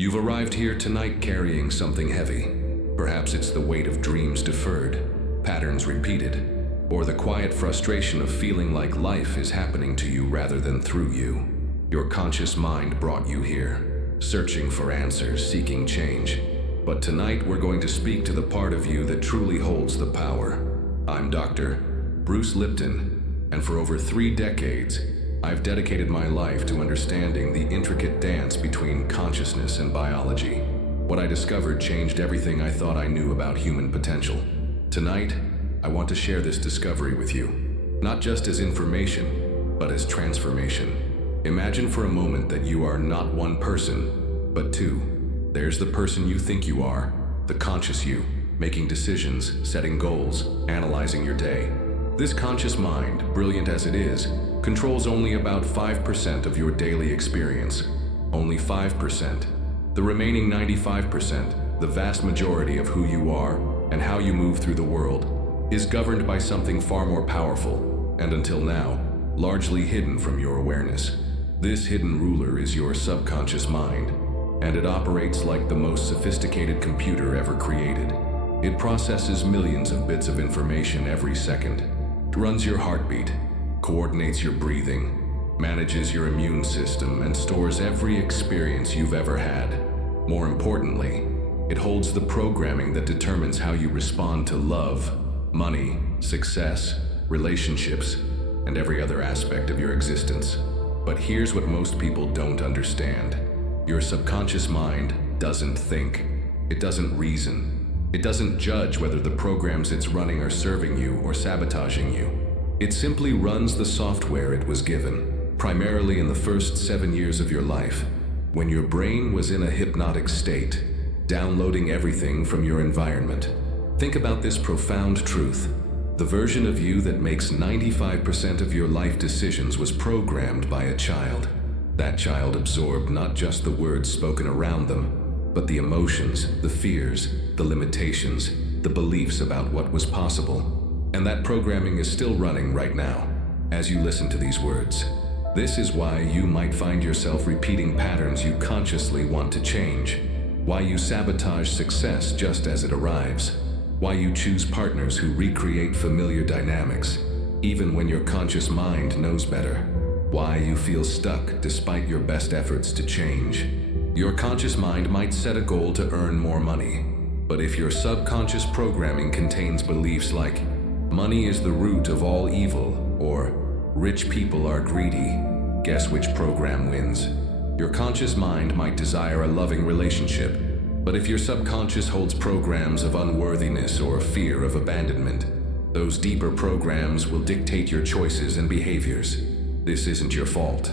You've arrived here tonight carrying something heavy. Perhaps it's the weight of dreams deferred, patterns repeated, or the quiet frustration of feeling like life is happening to you rather than through you. Your conscious mind brought you here, searching for answers, seeking change. But tonight we're going to speak to the part of you that truly holds the power. I'm Dr. Bruce Lipton, and for over 3 decades, I've dedicated my life to understanding the intricate dance between consciousness and biology. What I discovered changed everything I thought I knew about human potential. Tonight, I want to share this discovery with you, not just as information, but as transformation. Imagine for a moment that you are not one person, but 2. There's the person you think you are, the conscious you, making decisions, setting goals, analyzing your day. This conscious mind, brilliant as it is, controls only about 5% of your daily experience. Only 5%. The remaining 95%, the vast majority of who you are and how you move through the world, is governed by something far more powerful, and until now, largely hidden from your awareness. This hidden ruler is your subconscious mind, and it operates like the most sophisticated computer ever created. It processes millions of bits of information every second, runs your heartbeat, coordinates your breathing, manages your immune system, and stores every experience you've ever had. More importantly, it holds the programming that determines how you respond to love, money, success, relationships, and every other aspect of your existence. But here's what most people don't understand. Your subconscious mind doesn't think. It doesn't reason. It doesn't judge whether the programs it's running are serving you or sabotaging you. It simply runs the software it was given, primarily in the first 7 years of your life, when your brain was in a hypnotic state, downloading everything from your environment. Think about this profound truth. The version of you that makes 95% of your life decisions was programmed by a child. That child absorbed not just the words spoken around them, but the emotions, the fears, the limitations, the beliefs about what was possible. And that programming is still running right now, as you listen to these words. This is why you might find yourself repeating patterns you consciously want to change, why you sabotage success just as it arrives, why you choose partners who recreate familiar dynamics, even when your conscious mind knows better, why you feel stuck despite your best efforts to change. Your conscious mind might set a goal to earn more money, but if your subconscious programming contains beliefs like money is the root of all evil, or rich people are greedy, guess which program wins? Your conscious mind might desire a loving relationship, but if your subconscious holds programs of unworthiness or fear of abandonment, those deeper programs will dictate your choices and behaviors. This isn't your fault.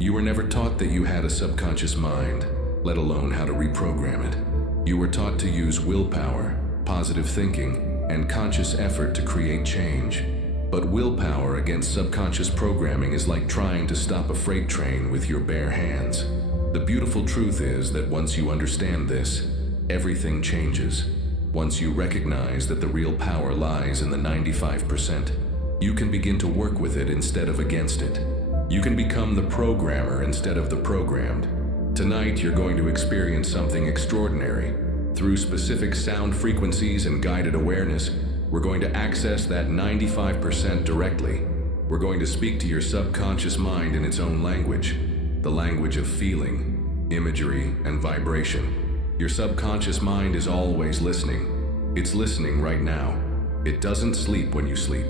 You were never taught that you had a subconscious mind, let alone how to reprogram it. You were taught to use willpower, positive thinking, and conscious effort to create change. But willpower against subconscious programming is like trying to stop a freight train with your bare hands. The beautiful truth is that once you understand this, everything changes. Once you recognize that the real power lies in the 95%, you can begin to work with it instead of against it. You can become the programmer instead of the programmed. Tonight, you're going to experience something extraordinary. Through specific sound frequencies and guided awareness, we're going to access that 95% directly. We're going to speak to your subconscious mind in its own language, the language of feeling, imagery, and vibration. Your subconscious mind is always listening. It's listening right now. It doesn't sleep when you sleep.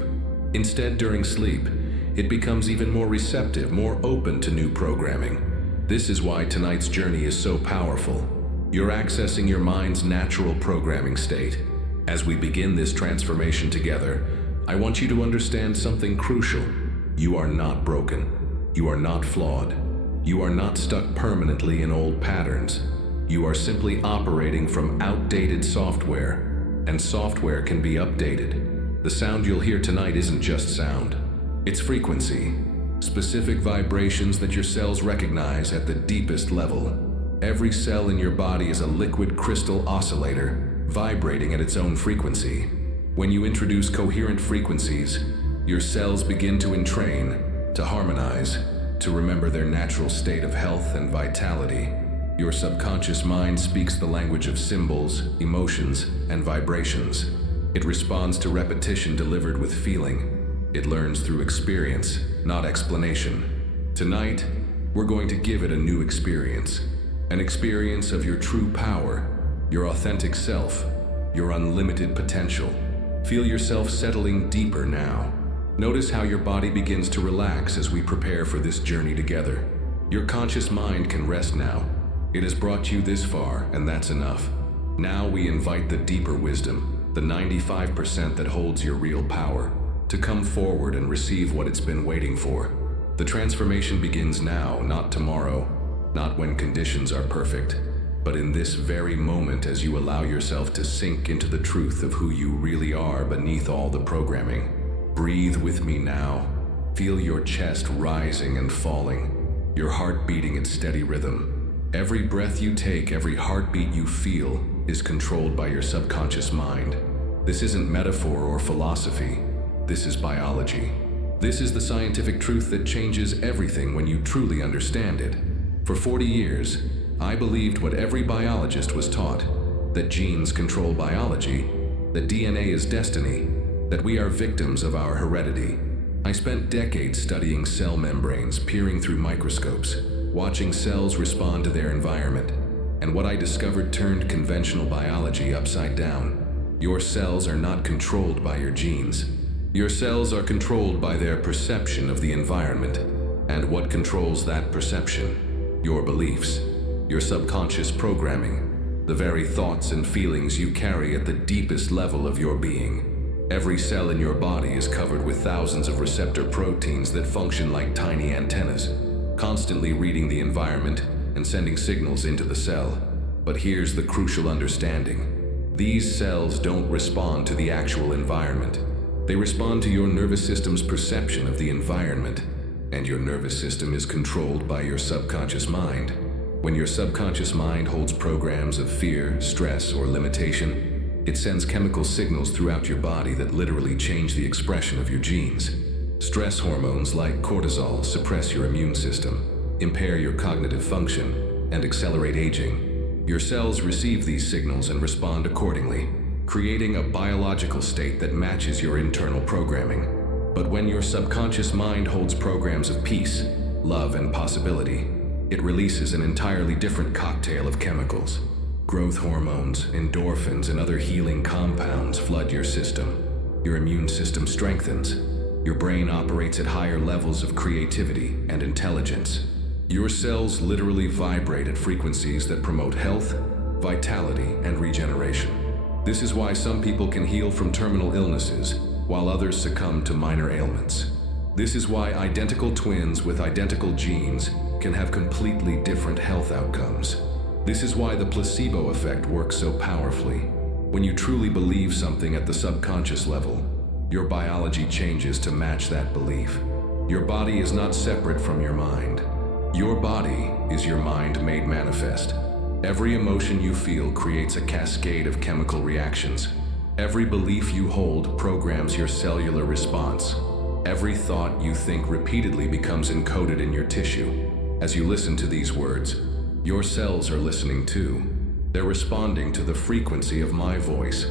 Instead, during sleep, it becomes even more receptive, more open to new programming. This is why tonight's journey is so powerful. You're accessing your mind's natural programming state. As we begin this transformation together, I want you to understand something crucial. You are not broken. You are not flawed. You are not stuck permanently in old patterns. You are simply operating from outdated software, and software can be updated. The sound you'll hear tonight isn't just sound. It's frequency, specific vibrations that your cells recognize at the deepest level. Every cell in your body is a liquid crystal oscillator, vibrating at its own frequency. When you introduce coherent frequencies, your cells begin to entrain, to harmonize, to remember their natural state of health and vitality. Your subconscious mind speaks the language of symbols, emotions, and vibrations. It responds to repetition delivered with feeling. It learns through experience, not explanation. Tonight, we're going to give it a new experience. An experience of your true power, your authentic self, your unlimited potential. Feel yourself settling deeper now. Notice how your body begins to relax as we prepare for this journey together. Your conscious mind can rest now. It has brought you this far, and that's enough. Now we invite the deeper wisdom, the 95% that holds your real power, to come forward and receive what it's been waiting for. The transformation begins now, not tomorrow, not when conditions are perfect, but in this very moment as you allow yourself to sink into the truth of who you really are beneath all the programming. Breathe with me now. Feel your chest rising and falling, your heart beating its steady rhythm. Every breath you take, every heartbeat you feel, is controlled by your subconscious mind. This isn't metaphor or philosophy. This is biology. This is the scientific truth that changes everything when you truly understand it. For 40 years, I believed what every biologist was taught, that genes control biology, that DNA is destiny, that we are victims of our heredity. I spent decades studying cell membranes, peering through microscopes, watching cells respond to their environment, and what I discovered turned conventional biology upside down. Your cells are not controlled by your genes. Your cells are controlled by their perception of the environment. And what controls that perception? Your beliefs, your subconscious programming, the very thoughts and feelings you carry at the deepest level of your being. Every cell in your body is covered with thousands of receptor proteins that function like tiny antennas, constantly reading the environment and sending signals into the cell. But here's the crucial understanding. These cells don't respond to the actual environment. They respond to your nervous system's perception of the environment, and your nervous system is controlled by your subconscious mind. When your subconscious mind holds programs of fear, stress, or limitation, it sends chemical signals throughout your body that literally change the expression of your genes. Stress hormones like cortisol suppress your immune system, impair your cognitive function, and accelerate aging. Your cells receive these signals and respond accordingly, creating a biological state that matches your internal programming. But when your subconscious mind holds programs of peace, love, and possibility, it releases an entirely different cocktail of chemicals. Growth hormones, endorphins, and other healing compounds flood your system. Your immune system strengthens. Your brain operates at higher levels of creativity and intelligence. Your cells literally vibrate at frequencies that promote health, vitality, and regeneration. This is why some people can heal from terminal illnesses, while others succumb to minor ailments. This is why identical twins with identical genes can have completely different health outcomes. This is why the placebo effect works so powerfully. When you truly believe something at the subconscious level, your biology changes to match that belief. Your body is not separate from your mind. Your body is your mind made manifest. Every emotion you feel creates a cascade of chemical reactions. Every belief you hold programs your cellular response. Every thought you think repeatedly becomes encoded in your tissue. As you listen to these words, your cells are listening too. They're responding to the frequency of my voice,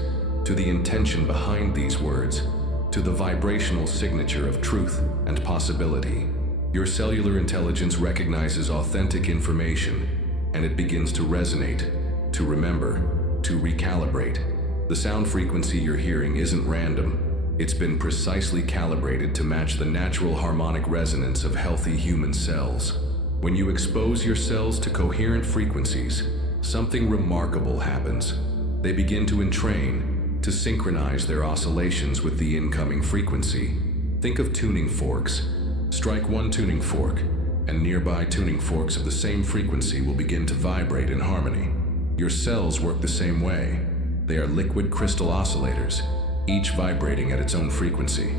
to the intention behind these words, to the vibrational signature of truth and possibility. Your cellular intelligence recognizes authentic information, and it begins to resonate, to remember, to recalibrate. The sound frequency you're hearing isn't random. It's been precisely calibrated to match the natural harmonic resonance of healthy human cells. When you expose your cells to coherent frequencies, something remarkable happens. They begin to entrain, to synchronize their oscillations with the incoming frequency. Think of tuning forks. Strike one tuning fork, and nearby tuning forks of the same frequency will begin to vibrate in harmony. Your cells work the same way. They are liquid crystal oscillators, each vibrating at its own frequency.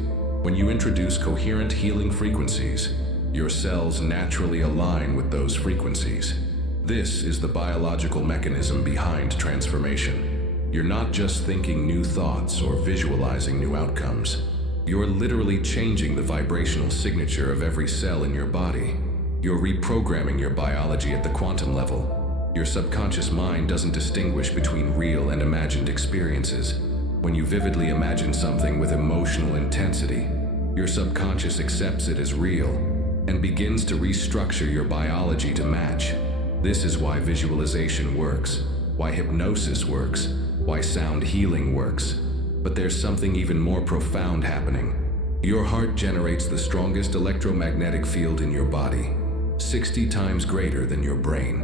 When you introduce coherent healing frequencies, your cells naturally align with those frequencies. This is the biological mechanism behind transformation. You're not just thinking new thoughts or visualizing new outcomes. You're literally changing the vibrational signature of every cell in your body. You're reprogramming your biology at the quantum level. Your subconscious mind doesn't distinguish between real and imagined experiences. When you vividly imagine something with emotional intensity, your subconscious accepts it as real and begins to restructure your biology to match. This is why visualization works, why hypnosis works, why sound healing works. But there's something even more profound happening. Your heart generates the strongest electromagnetic field in your body, 60 times greater than your brain.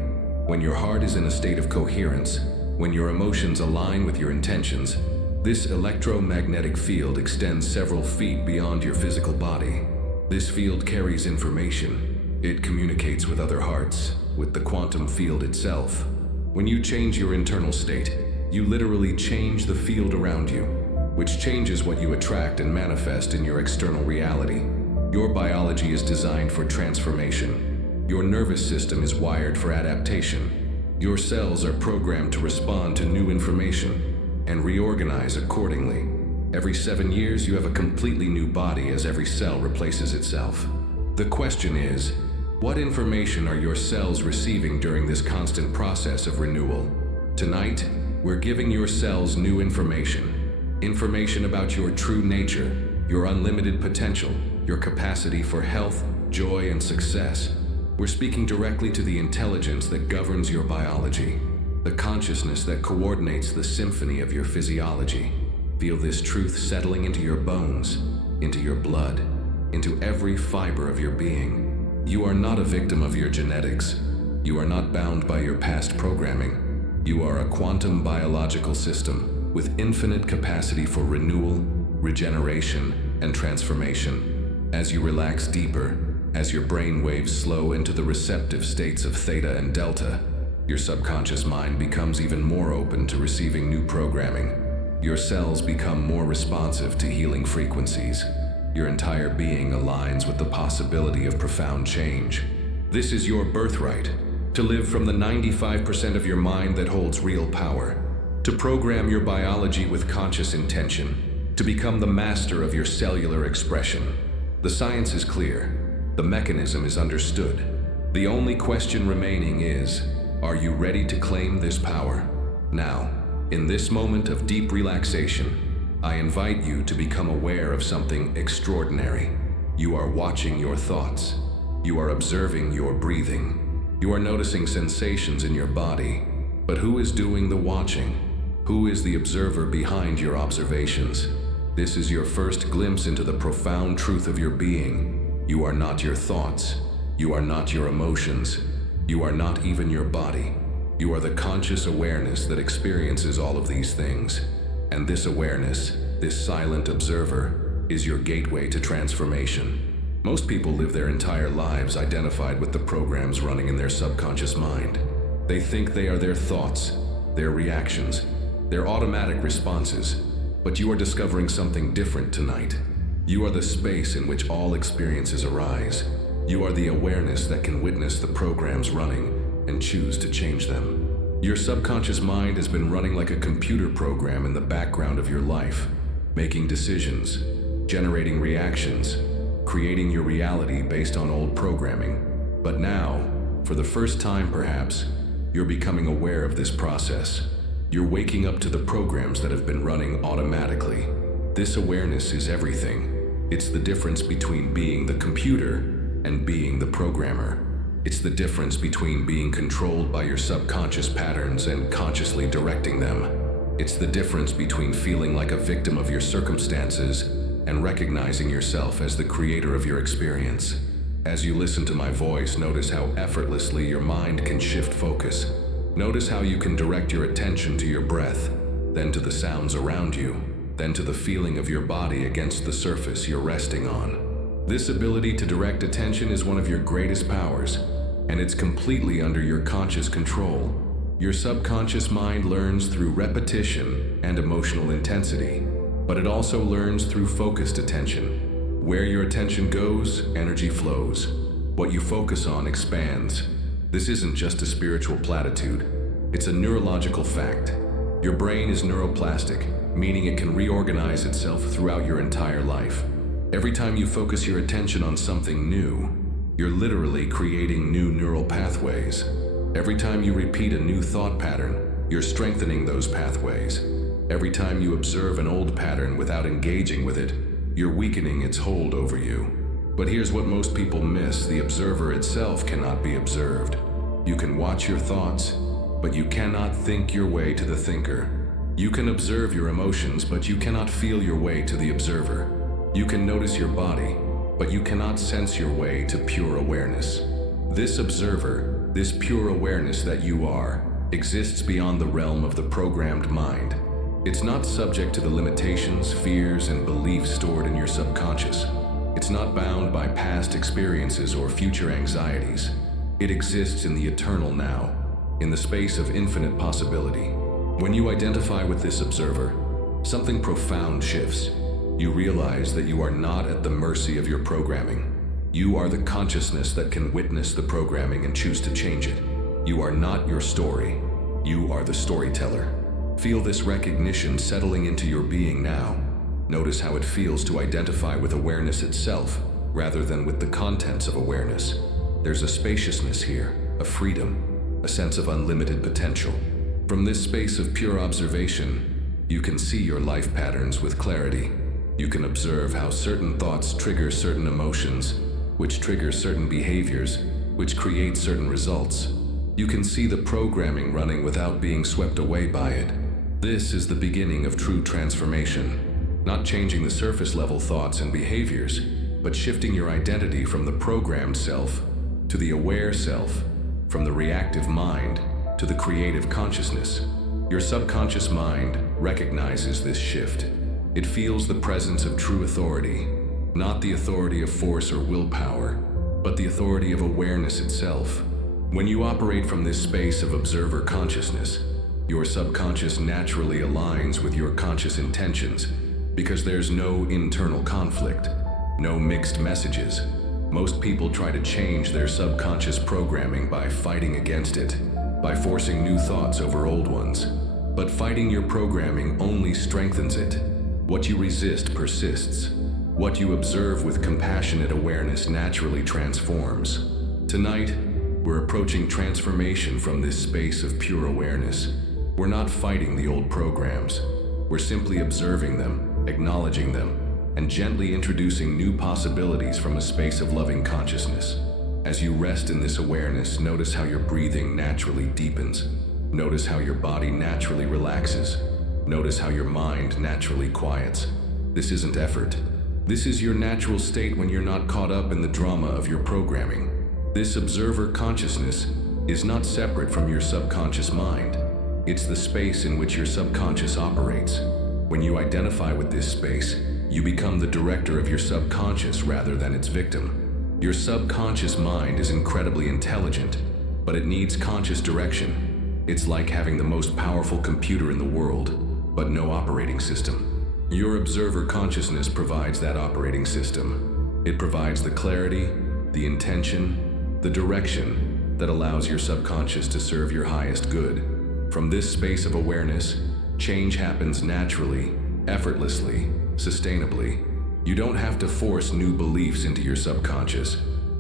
When your heart is in a state of coherence, when your emotions align with your intentions, this electromagnetic field extends several feet beyond your physical body. This field carries information. It communicates with other hearts, with the quantum field itself. When you change your internal state, you literally change the field around you, which changes what you attract and manifest in your external reality. Your biology is designed for transformation. Your nervous system is wired for adaptation. Your cells are programmed to respond to new information and reorganize accordingly. Every 7 years, you have a completely new body as every cell replaces itself. The question is, what information are your cells receiving during this constant process of renewal? Tonight, we're giving your cells new information. Information about your true nature, your unlimited potential, your capacity for health, joy, and success. We're speaking directly to the intelligence that governs your biology, the consciousness that coordinates the symphony of your physiology. Feel this truth settling into your bones, into your blood, into every fiber of your being. You are not a victim of your genetics. You are not bound by your past programming. You are a quantum biological system with infinite capacity for renewal, regeneration, and transformation. As you relax deeper, as your brain waves slow into the receptive states of theta and delta, your subconscious mind becomes even more open to receiving new programming. Your cells become more responsive to healing frequencies. Your entire being aligns with the possibility of profound change. This is your birthright, to live from the 95% of your mind that holds real power, to program your biology with conscious intention, to become the master of your cellular expression. The science is clear. The mechanism is understood. The only question remaining is, are you ready to claim this power? Now, in this moment of deep relaxation, I invite you to become aware of something extraordinary. You are watching your thoughts. You are observing your breathing. You are noticing sensations in your body. But who is doing the watching? Who is the observer behind your observations? This is your first glimpse into the profound truth of your being. You are not your thoughts. You are not your emotions. You are not even your body. You are the conscious awareness that experiences all of these things. And this awareness, this silent observer, is your gateway to transformation. Most people live their entire lives identified with the programs running in their subconscious mind. They think they are their thoughts, their reactions, their automatic responses. But you are discovering something different tonight. You are the space in which all experiences arise. You are the awareness that can witness the programs running and choose to change them. Your subconscious mind has been running like a computer program in the background of your life, making decisions, generating reactions, creating your reality based on old programming. But now, for the first time perhaps, you're becoming aware of this process. You're waking up to the programs that have been running automatically. This awareness is everything. It's the difference between being the computer and being the programmer. It's the difference between being controlled by your subconscious patterns and consciously directing them. It's the difference between feeling like a victim of your circumstances and recognizing yourself as the creator of your experience. As you listen to my voice, notice how effortlessly your mind can shift focus. Notice how you can direct your attention to your breath, then to the sounds around you, then to the feeling of your body against the surface you're resting on. This ability to direct attention is one of your greatest powers, and it's completely under your conscious control. Your subconscious mind learns through repetition and emotional intensity, but it also learns through focused attention. Where your attention goes, energy flows. What you focus on expands. This isn't just a spiritual platitude. It's a neurological fact. Your brain is neuroplastic, meaning it can reorganize itself throughout your entire life. Every time you focus your attention on something new, you're literally creating new neural pathways. Every time you repeat a new thought pattern, you're strengthening those pathways. Every time you observe an old pattern without engaging with it, you're weakening its hold over you. But here's what most people miss: the observer itself cannot be observed. You can watch your thoughts, but you cannot think your way to the thinker. You can observe your emotions, but you cannot feel your way to the observer. You can notice your body, but you cannot sense your way to pure awareness. This observer, this pure awareness that you are, exists beyond the realm of the programmed mind. It's not subject to the limitations, fears, and beliefs stored in your subconscious. It's not bound by past experiences or future anxieties. It exists in the eternal now, in the space of infinite possibility. When you identify with this observer, something profound shifts. You realize that you are not at the mercy of your programming. You are the consciousness that can witness the programming and choose to change it. You are not your story. You are the storyteller. Feel this recognition settling into your being now. Notice how it feels to identify with awareness itself, rather than with the contents of awareness. There's a spaciousness here, a freedom, a sense of unlimited potential. From this space of pure observation, you can see your life patterns with clarity. You can observe how certain thoughts trigger certain emotions, which trigger certain behaviors, which create certain results. You can see the programming running without being swept away by it. This is the beginning of true transformation. Not changing the surface level thoughts and behaviors, but shifting your identity from the programmed self to the aware self, from the reactive mind to the creative consciousness. Your subconscious mind recognizes this shift. It feels the presence of true authority, not the authority of force or willpower, but the authority of awareness itself. When you operate from this space of observer consciousness, your subconscious naturally aligns with your conscious intentions because there's no internal conflict, no mixed messages. Most people try to change their subconscious programming by fighting against it, by forcing new thoughts over old ones. But fighting your programming only strengthens it. What you resist persists. What you observe with compassionate awareness naturally transforms. Tonight, we're approaching transformation from this space of pure awareness. We're not fighting the old programs. We're simply observing them, acknowledging them, and gently introducing new possibilities from a space of loving consciousness. As you rest in this awareness, notice how your breathing naturally deepens. Notice how your body naturally relaxes. Notice how your mind naturally quiets. This isn't effort. This is your natural state when you're not caught up in the drama of your programming. This observer consciousness is not separate from your subconscious mind. It's the space in which your subconscious operates. When you identify with this space, you become the director of your subconscious rather than its victim. Your subconscious mind is incredibly intelligent, but it needs conscious direction. It's like having the most powerful computer in the world, but no operating system. Your observer consciousness provides that operating system. It provides the clarity, the intention, the direction that allows your subconscious to serve your highest good. From this space of awareness, change happens naturally, effortlessly, sustainably. You don't have to force new beliefs into your subconscious.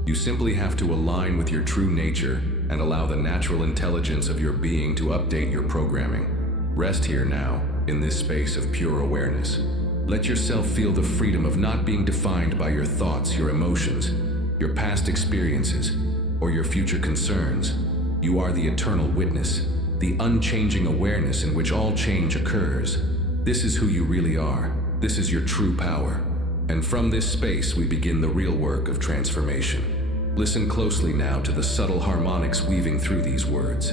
You simply have to align with your true nature and allow the natural intelligence of your being to update your programming. Rest here now, in this space of pure awareness. Let yourself feel the freedom of not being defined by your thoughts, your emotions, your past experiences, or your future concerns. You are the eternal witness, the unchanging awareness in which all change occurs. This is who you really are. This is your true power. And from this space, we begin the real work of transformation. Listen closely now to the subtle harmonics weaving through these words.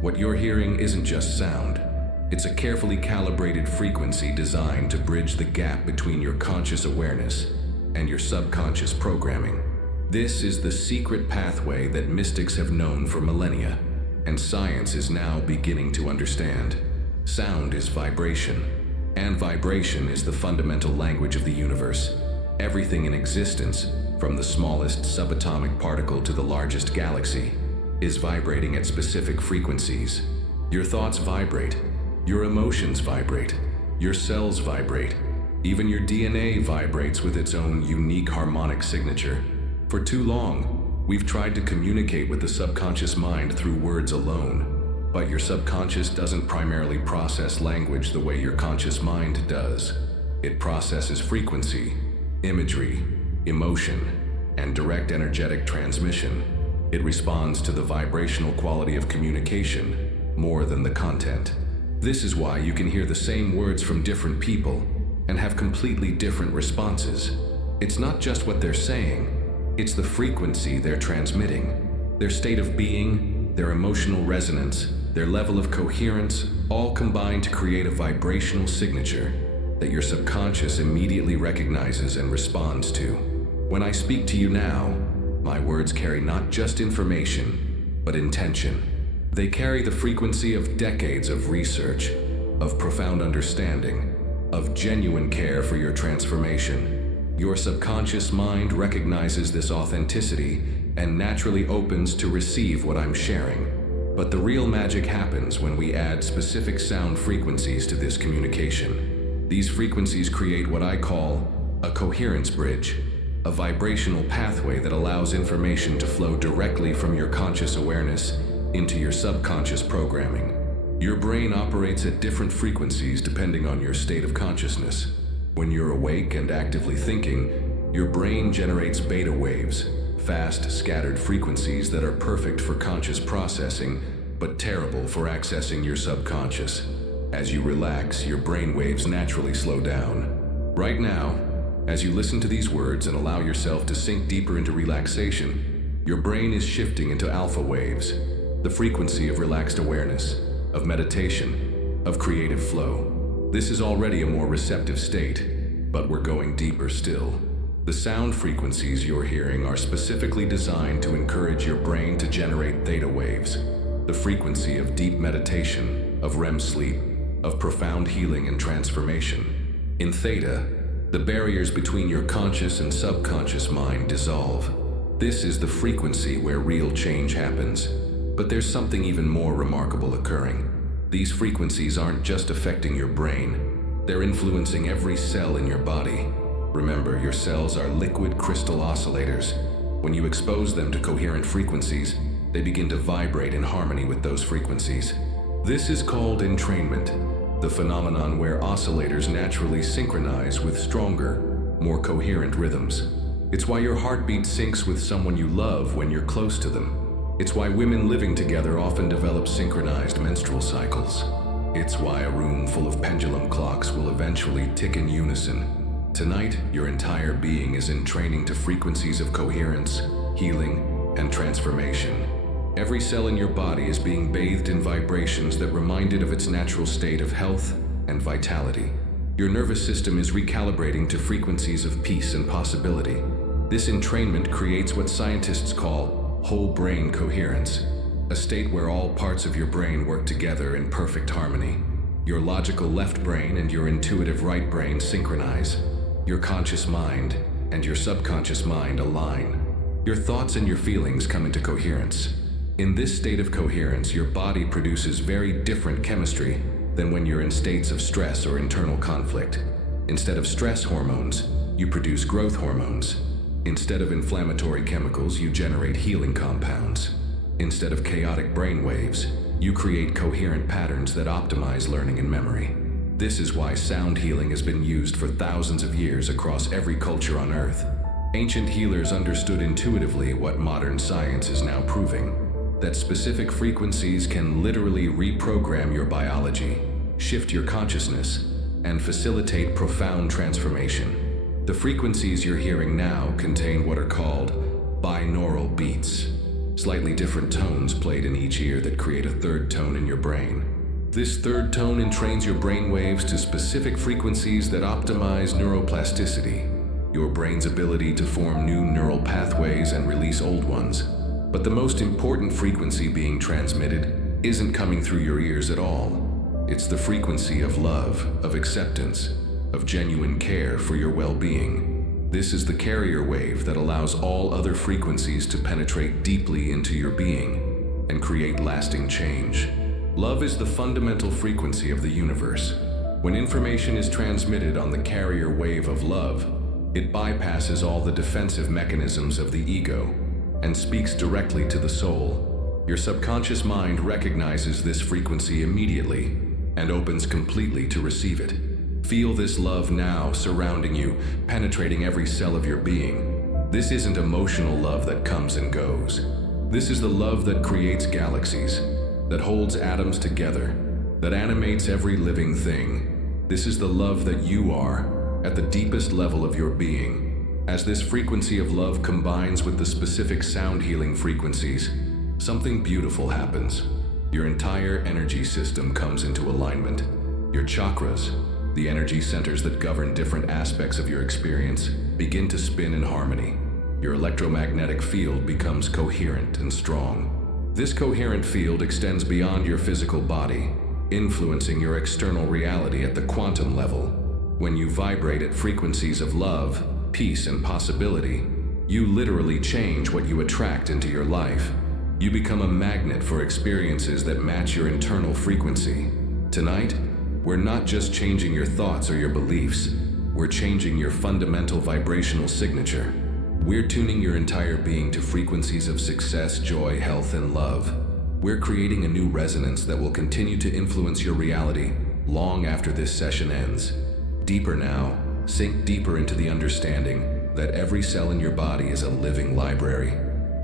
What you're hearing isn't just sound. It's a carefully calibrated frequency designed to bridge the gap between your conscious awareness and your subconscious programming. This is the secret pathway that mystics have known for millennia, and science is now beginning to understand. Sound is vibration, and vibration is the fundamental language of the universe. Everything in existence, from the smallest subatomic particle to the largest galaxy, is vibrating at specific frequencies. Your thoughts vibrate. Your emotions vibrate. Your cells vibrate. Even your DNA vibrates with its own unique harmonic signature. For too long, We've tried to communicate with the subconscious mind through words alone, but your subconscious doesn't primarily process language the way your conscious mind does. It processes frequency, imagery, emotion, and direct energetic transmission. It responds to the vibrational quality of communication more than the content. This is why you can hear the same words from different people and have completely different responses. It's not just what they're saying, it's the frequency they're transmitting. Their state of being, their emotional resonance, their level of coherence, all combine to create a vibrational signature that your subconscious immediately recognizes and responds to. When I speak to you now, my words carry not just information, but intention. They carry the frequency of decades of research, of profound understanding, of genuine care for your transformation. Your subconscious mind recognizes this authenticity and naturally opens to receive what I'm sharing. But the real magic happens when we add specific sound frequencies to this communication. These frequencies create what I call a coherence bridge, a vibrational pathway that allows information to flow directly from your conscious awareness into your subconscious programming. Your brain operates at different frequencies depending on your state of consciousness. When you're awake and actively thinking, your brain generates beta waves, fast, scattered frequencies that are perfect for conscious processing, but terrible for accessing your subconscious. As you relax, your brain waves naturally slow down. Right now, as you listen to these words and allow yourself to sink deeper into relaxation, your brain is shifting into alpha waves, the frequency of relaxed awareness, of meditation, of creative flow. This is already a more receptive state, but we're going deeper still. The sound frequencies you're hearing are specifically designed to encourage your brain to generate theta waves, the frequency of deep meditation, of REM sleep, of profound healing and transformation. In theta, the barriers between your conscious and subconscious mind dissolve. This is the frequency where real change happens. But there's something even more remarkable occurring. These frequencies aren't just affecting your brain, they're influencing every cell in your body. Remember, your cells are liquid crystal oscillators. When you expose them to coherent frequencies, they begin to vibrate in harmony with those frequencies. This is called entrainment, the phenomenon where oscillators naturally synchronize with stronger, more coherent rhythms. It's why your heartbeat syncs with someone you love when you're close to them. It's why women living together often develop synchronized menstrual cycles. It's why a room full of pendulum clocks will eventually tick in unison. Tonight, your entire being is in training to frequencies of coherence, healing, and transformation. Every cell in your body is being bathed in vibrations that remind it of its natural state of health and vitality. Your nervous system is recalibrating to frequencies of peace and possibility. This entrainment creates what scientists call whole brain coherence, a state where all parts of your brain work together in perfect harmony. Your logical left brain and your intuitive right brain synchronize. Your conscious mind and your subconscious mind align. Your thoughts and your feelings come into coherence. In this state of coherence, your body produces very different chemistry than when you're in states of stress or internal conflict. Instead of stress hormones, you produce growth hormones. Instead of inflammatory chemicals, you generate healing compounds. Instead of chaotic brain waves, you create coherent patterns that optimize learning and memory. This is why sound healing has been used for thousands of years across every culture on Earth. Ancient healers understood intuitively what modern science is now proving, that specific frequencies can literally reprogram your biology, shift your consciousness, and facilitate profound transformation. The frequencies you're hearing now contain what are called binaural beats, slightly different tones played in each ear that create a third tone in your brain. This third tone entrains your brain waves to specific frequencies that optimize neuroplasticity, your brain's ability to form new neural pathways and release old ones. But the most important frequency being transmitted isn't coming through your ears at all. It's the frequency of love, of acceptance, of genuine care for your well-being. This is the carrier wave that allows all other frequencies to penetrate deeply into your being and create lasting change. Love is the fundamental frequency of the universe. When information is transmitted on the carrier wave of love, it bypasses all the defensive mechanisms of the ego and speaks directly to the soul. Your subconscious mind recognizes this frequency immediately and opens completely to receive it. Feel this love now surrounding you, penetrating every cell of your being. This isn't emotional love that comes and goes. This is the love that creates galaxies, that holds atoms together, that animates every living thing. This is the love that you are, at the deepest level of your being. As this frequency of love combines with the specific sound healing frequencies, something beautiful happens. Your entire energy system comes into alignment. Your chakras, the energy centers that govern different aspects of your experience, begin to spin in harmony. Your electromagnetic field becomes coherent and strong. This coherent field extends beyond your physical body, influencing your external reality at the quantum level. When you vibrate at frequencies of love, peace, and possibility, you literally change what you attract into your life. You become a magnet for experiences that match your internal frequency. Tonight, we're not just changing your thoughts or your beliefs, we're changing your fundamental vibrational signature. We're tuning your entire being to frequencies of success, joy, health, and love. We're creating a new resonance that will continue to influence your reality long after this session ends. Deeper now, sink deeper into the understanding that every cell in your body is a living library.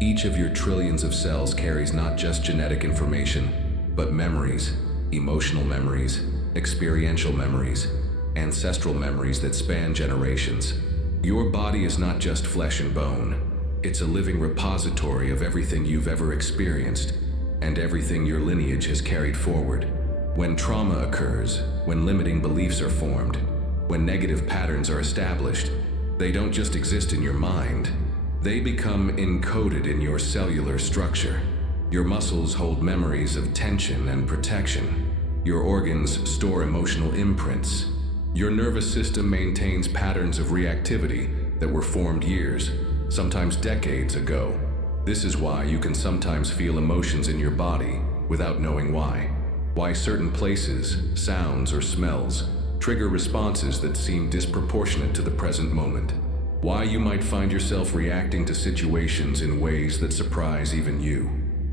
Each of your trillions of cells carries not just genetic information, but memories, emotional memories, experiential memories, ancestral memories that span generations. Your body is not just flesh and bone. It's a living repository of everything you've ever experienced and everything your lineage has carried forward. When trauma occurs, when limiting beliefs are formed, when negative patterns are established, they don't just exist in your mind. They become encoded in your cellular structure. Your muscles hold memories of tension and protection. Your organs store emotional imprints. Your nervous system maintains patterns of reactivity that were formed years, sometimes decades ago. This is why you can sometimes feel emotions in your body without knowing why. Why certain places, sounds, or smells trigger responses that seem disproportionate to the present moment. Why you might find yourself reacting to situations in ways that surprise even you.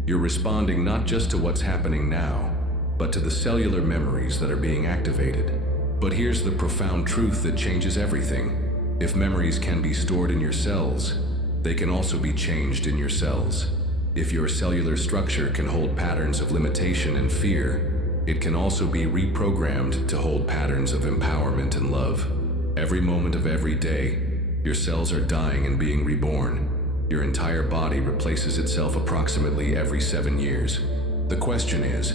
You're responding not just to what's happening now, but to the cellular memories that are being activated. But here's the profound truth that changes everything. If memories can be stored in your cells, they can also be changed in your cells. If your cellular structure can hold patterns of limitation and fear, it can also be reprogrammed to hold patterns of empowerment and love. Every moment of every day, your cells are dying and being reborn. Your entire body replaces itself approximately every 7 years. The question is,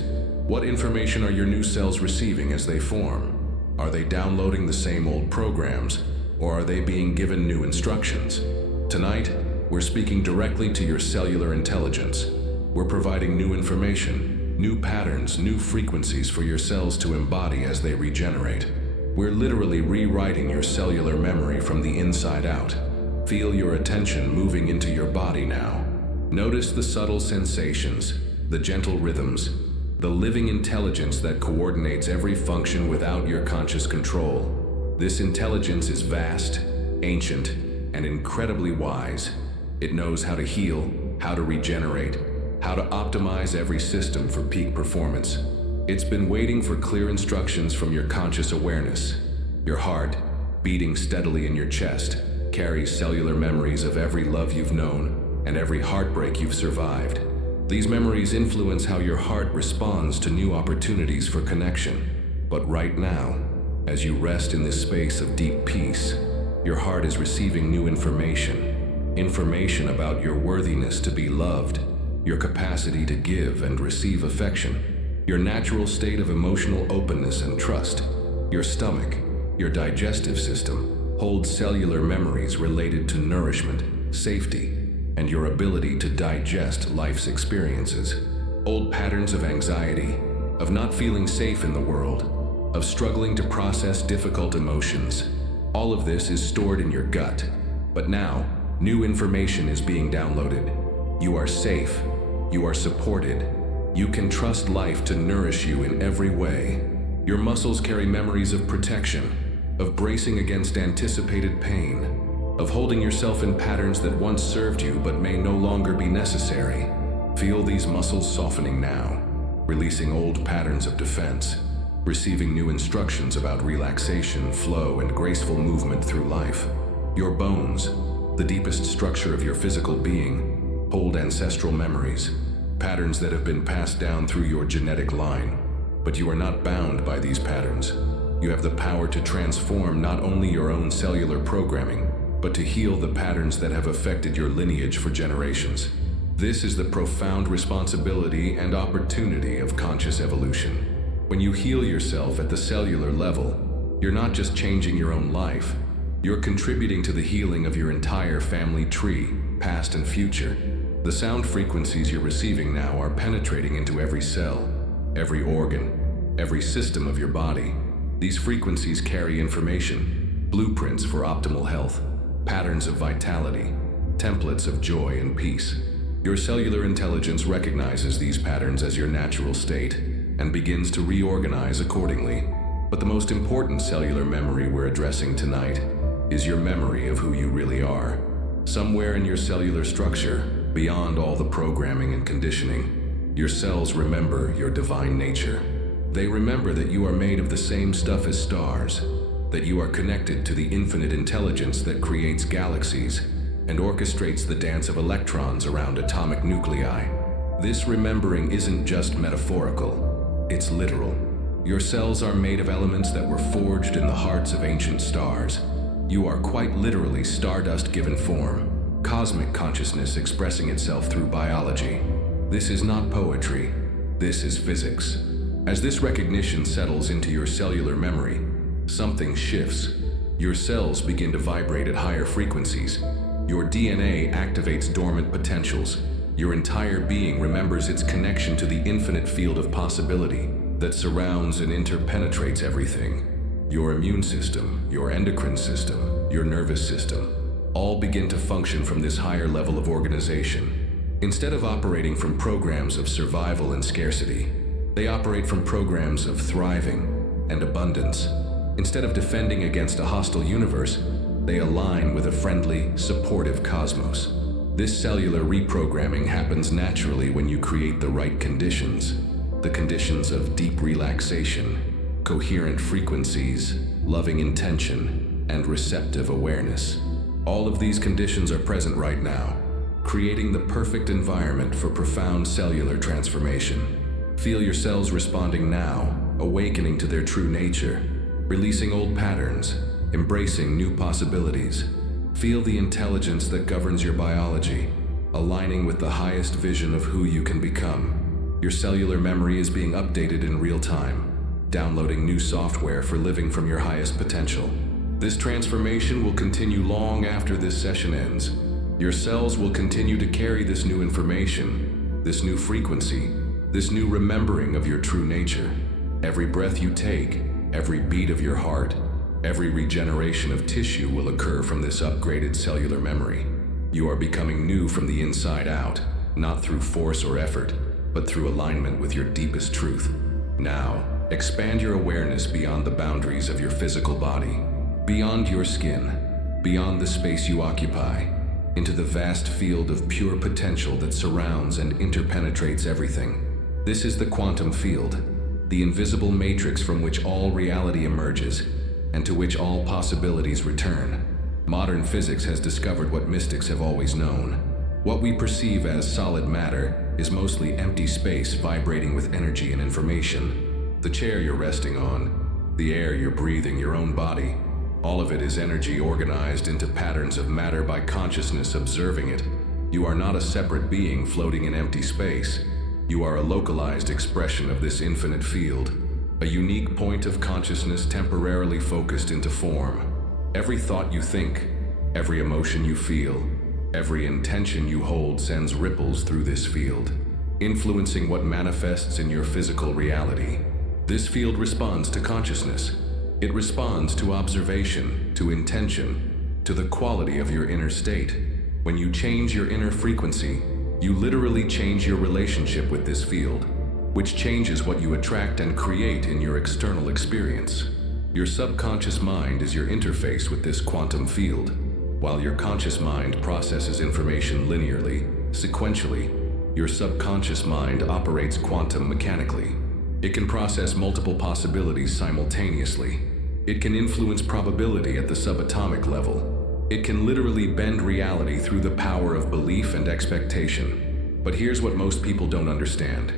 what information are your new cells receiving as they form? Are they downloading the same old programs, or are they being given new instructions? Tonight, we're speaking directly to your cellular intelligence. We're providing new information, new patterns, new frequencies for your cells to embody as they regenerate. We're literally rewriting your cellular memory from the inside out. Feel your attention moving into your body now. Notice the subtle sensations, the gentle rhythms, the living intelligence that coordinates every function without your conscious control. This intelligence is vast, ancient, and incredibly wise. It knows how to heal, how to regenerate, how to optimize every system for peak performance. It's been waiting for clear instructions from your conscious awareness. Your heart, beating steadily in your chest, carries cellular memories of every love you've known and every heartbreak you've survived. These memories influence how your heart responds to new opportunities for connection. But right now, as you rest in this space of deep peace, your heart is receiving new information about your worthiness to be loved, your capacity to give and receive affection, your natural state of emotional openness and trust. Your stomach, your digestive system, holds cellular memories related to nourishment, safety, and your ability to digest life's experiences. Old patterns of anxiety, of not feeling safe in the world, of struggling to process difficult emotions. All of this is stored in your gut. But now, new information is being downloaded. You are safe. You are supported. You can trust life to nourish you in every way. Your muscles carry memories of protection, of bracing against anticipated pain, of holding yourself in patterns that once served you but may no longer be necessary. Feel these muscles softening now, releasing old patterns of defense, receiving new instructions about relaxation, flow, and graceful movement through life. Your bones, the deepest structure of your physical being, hold ancestral memories, patterns that have been passed down through your genetic line. But you are not bound by these patterns. You have the power to transform not only your own cellular programming, but to heal the patterns that have affected your lineage for generations. This is the profound responsibility and opportunity of conscious evolution. When you heal yourself at the cellular level, you're not just changing your own life, you're contributing to the healing of your entire family tree, past and future. The sound frequencies you're receiving now are penetrating into every cell, every organ, every system of your body. These frequencies carry information, blueprints for optimal health, patterns of vitality, templates of joy and peace. Your cellular intelligence recognizes these patterns as your natural state and begins to reorganize accordingly. But the most important cellular memory we're addressing tonight is your memory of who you really are. Somewhere in your cellular structure, beyond all the programming and conditioning, your cells remember your divine nature. They remember that you are made of the same stuff as stars, that you are connected to the infinite intelligence that creates galaxies and orchestrates the dance of electrons around atomic nuclei. This remembering isn't just metaphorical, it's literal. Your cells are made of elements that were forged in the hearts of ancient stars. You are quite literally stardust given form, cosmic consciousness expressing itself through biology. This is not poetry, this is physics. As this recognition settles into your cellular memory, something shifts. Your cells begin to vibrate at higher frequencies. Your DNA activates dormant potentials. Your entire being remembers its connection to the infinite field of possibility that surrounds and interpenetrates everything. Your immune system, your endocrine system, your nervous system, all begin to function from this higher level of organization. Instead of operating from programs of survival and scarcity, they operate from programs of thriving and abundance. Instead of defending against a hostile universe, they align with a friendly, supportive cosmos. This cellular reprogramming happens naturally when you create the right conditions. The conditions of deep relaxation, coherent frequencies, loving intention, and receptive awareness. All of these conditions are present right now, creating the perfect environment for profound cellular transformation. Feel your cells responding now, awakening to their true nature, releasing old patterns, embracing new possibilities. Feel the intelligence that governs your biology, aligning with the highest vision of who you can become. Your cellular memory is being updated in real time, downloading new software for living from your highest potential. This transformation will continue long after this session ends. Your cells will continue to carry this new information, this new frequency, this new remembering of your true nature. Every breath you take, every beat of your heart, every regeneration of tissue will occur from this upgraded cellular memory. You are becoming new from the inside out, not through force or effort, but through alignment with your deepest truth. Now, expand your awareness beyond the boundaries of your physical body, beyond your skin, beyond the space you occupy, into the vast field of pure potential that surrounds and interpenetrates everything. This is the quantum field, the invisible matrix from which all reality emerges and to which all possibilities return. Modern physics has discovered what mystics have always known. What we perceive as solid matter is mostly empty space vibrating with energy and information. The chair you're resting on, the air you're breathing, your own body, all of it is energy organized into patterns of matter by consciousness observing it. You are not a separate being floating in empty space. You are a localized expression of this infinite field, a unique point of consciousness temporarily focused into form. Every thought you think, every emotion you feel, every intention you hold sends ripples through this field, influencing what manifests in your physical reality. This field responds to consciousness. It responds to observation, to intention, to the quality of your inner state. When you change your inner frequency, you literally change your relationship with this field, which changes what you attract and create in your external experience. Your subconscious mind is your interface with this quantum field. While your conscious mind processes information linearly, sequentially, your subconscious mind operates quantum mechanically. It can process multiple possibilities simultaneously. It can influence probability at the subatomic level. It can literally bend reality through the power of belief and expectation. But here's what most people don't understand.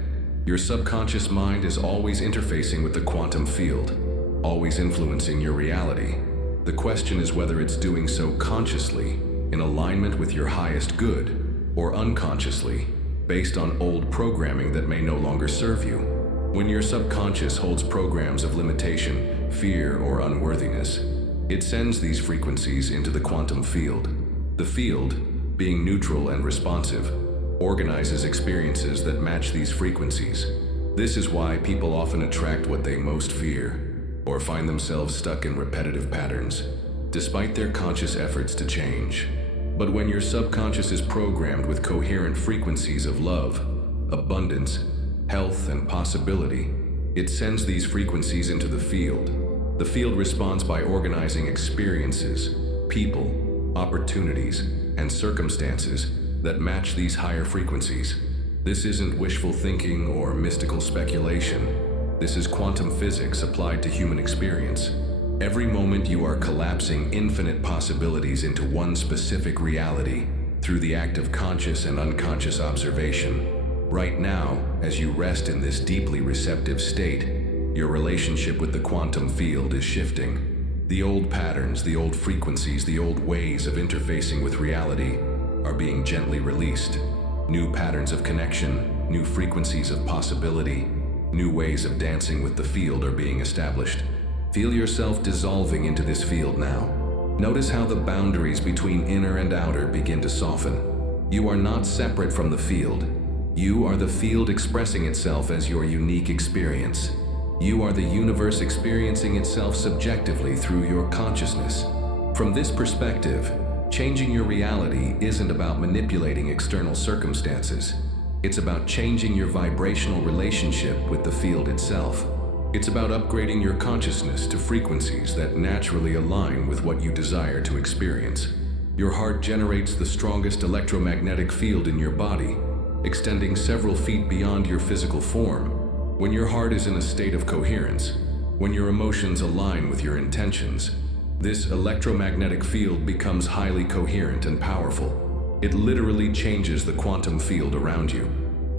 Your subconscious mind is always interfacing with the quantum field, always influencing your reality. The question is whether it's doing so consciously, in alignment with your highest good, or unconsciously, based on old programming that may no longer serve you. When your subconscious holds programs of limitation, fear, or unworthiness, it sends these frequencies into the quantum field. The field, being neutral and responsive, organizes experiences that match these frequencies. This is why people often attract what they most fear, or find themselves stuck in repetitive patterns, despite their conscious efforts to change. But when your subconscious is programmed with coherent frequencies of love, abundance, health, and possibility, it sends these frequencies into the field. The field responds by organizing experiences, people, opportunities, and circumstances that match these higher frequencies. This isn't wishful thinking or mystical speculation. This is quantum physics applied to human experience. Every moment you are collapsing infinite possibilities into one specific reality through the act of conscious and unconscious observation. Right now, as you rest in this deeply receptive state, your relationship with the quantum field is shifting. The old patterns, the old frequencies, the old ways of interfacing with reality are being gently released. New patterns of connection, new frequencies of possibility, new ways of dancing with the field are being established. Feel yourself dissolving into this field now. Notice how the boundaries between inner and outer begin to soften. You are not separate from the field. You are the field expressing itself as your unique experience. You are the universe experiencing itself subjectively through your consciousness. From this perspective, changing your reality isn't about manipulating external circumstances. It's about changing your vibrational relationship with the field itself. It's about upgrading your consciousness to frequencies that naturally align with what you desire to experience. Your heart generates the strongest electromagnetic field in your body, extending several feet beyond your physical form. When your heart is in a state of coherence, when your emotions align with your intentions, this electromagnetic field becomes highly coherent and powerful. It literally changes the quantum field around you.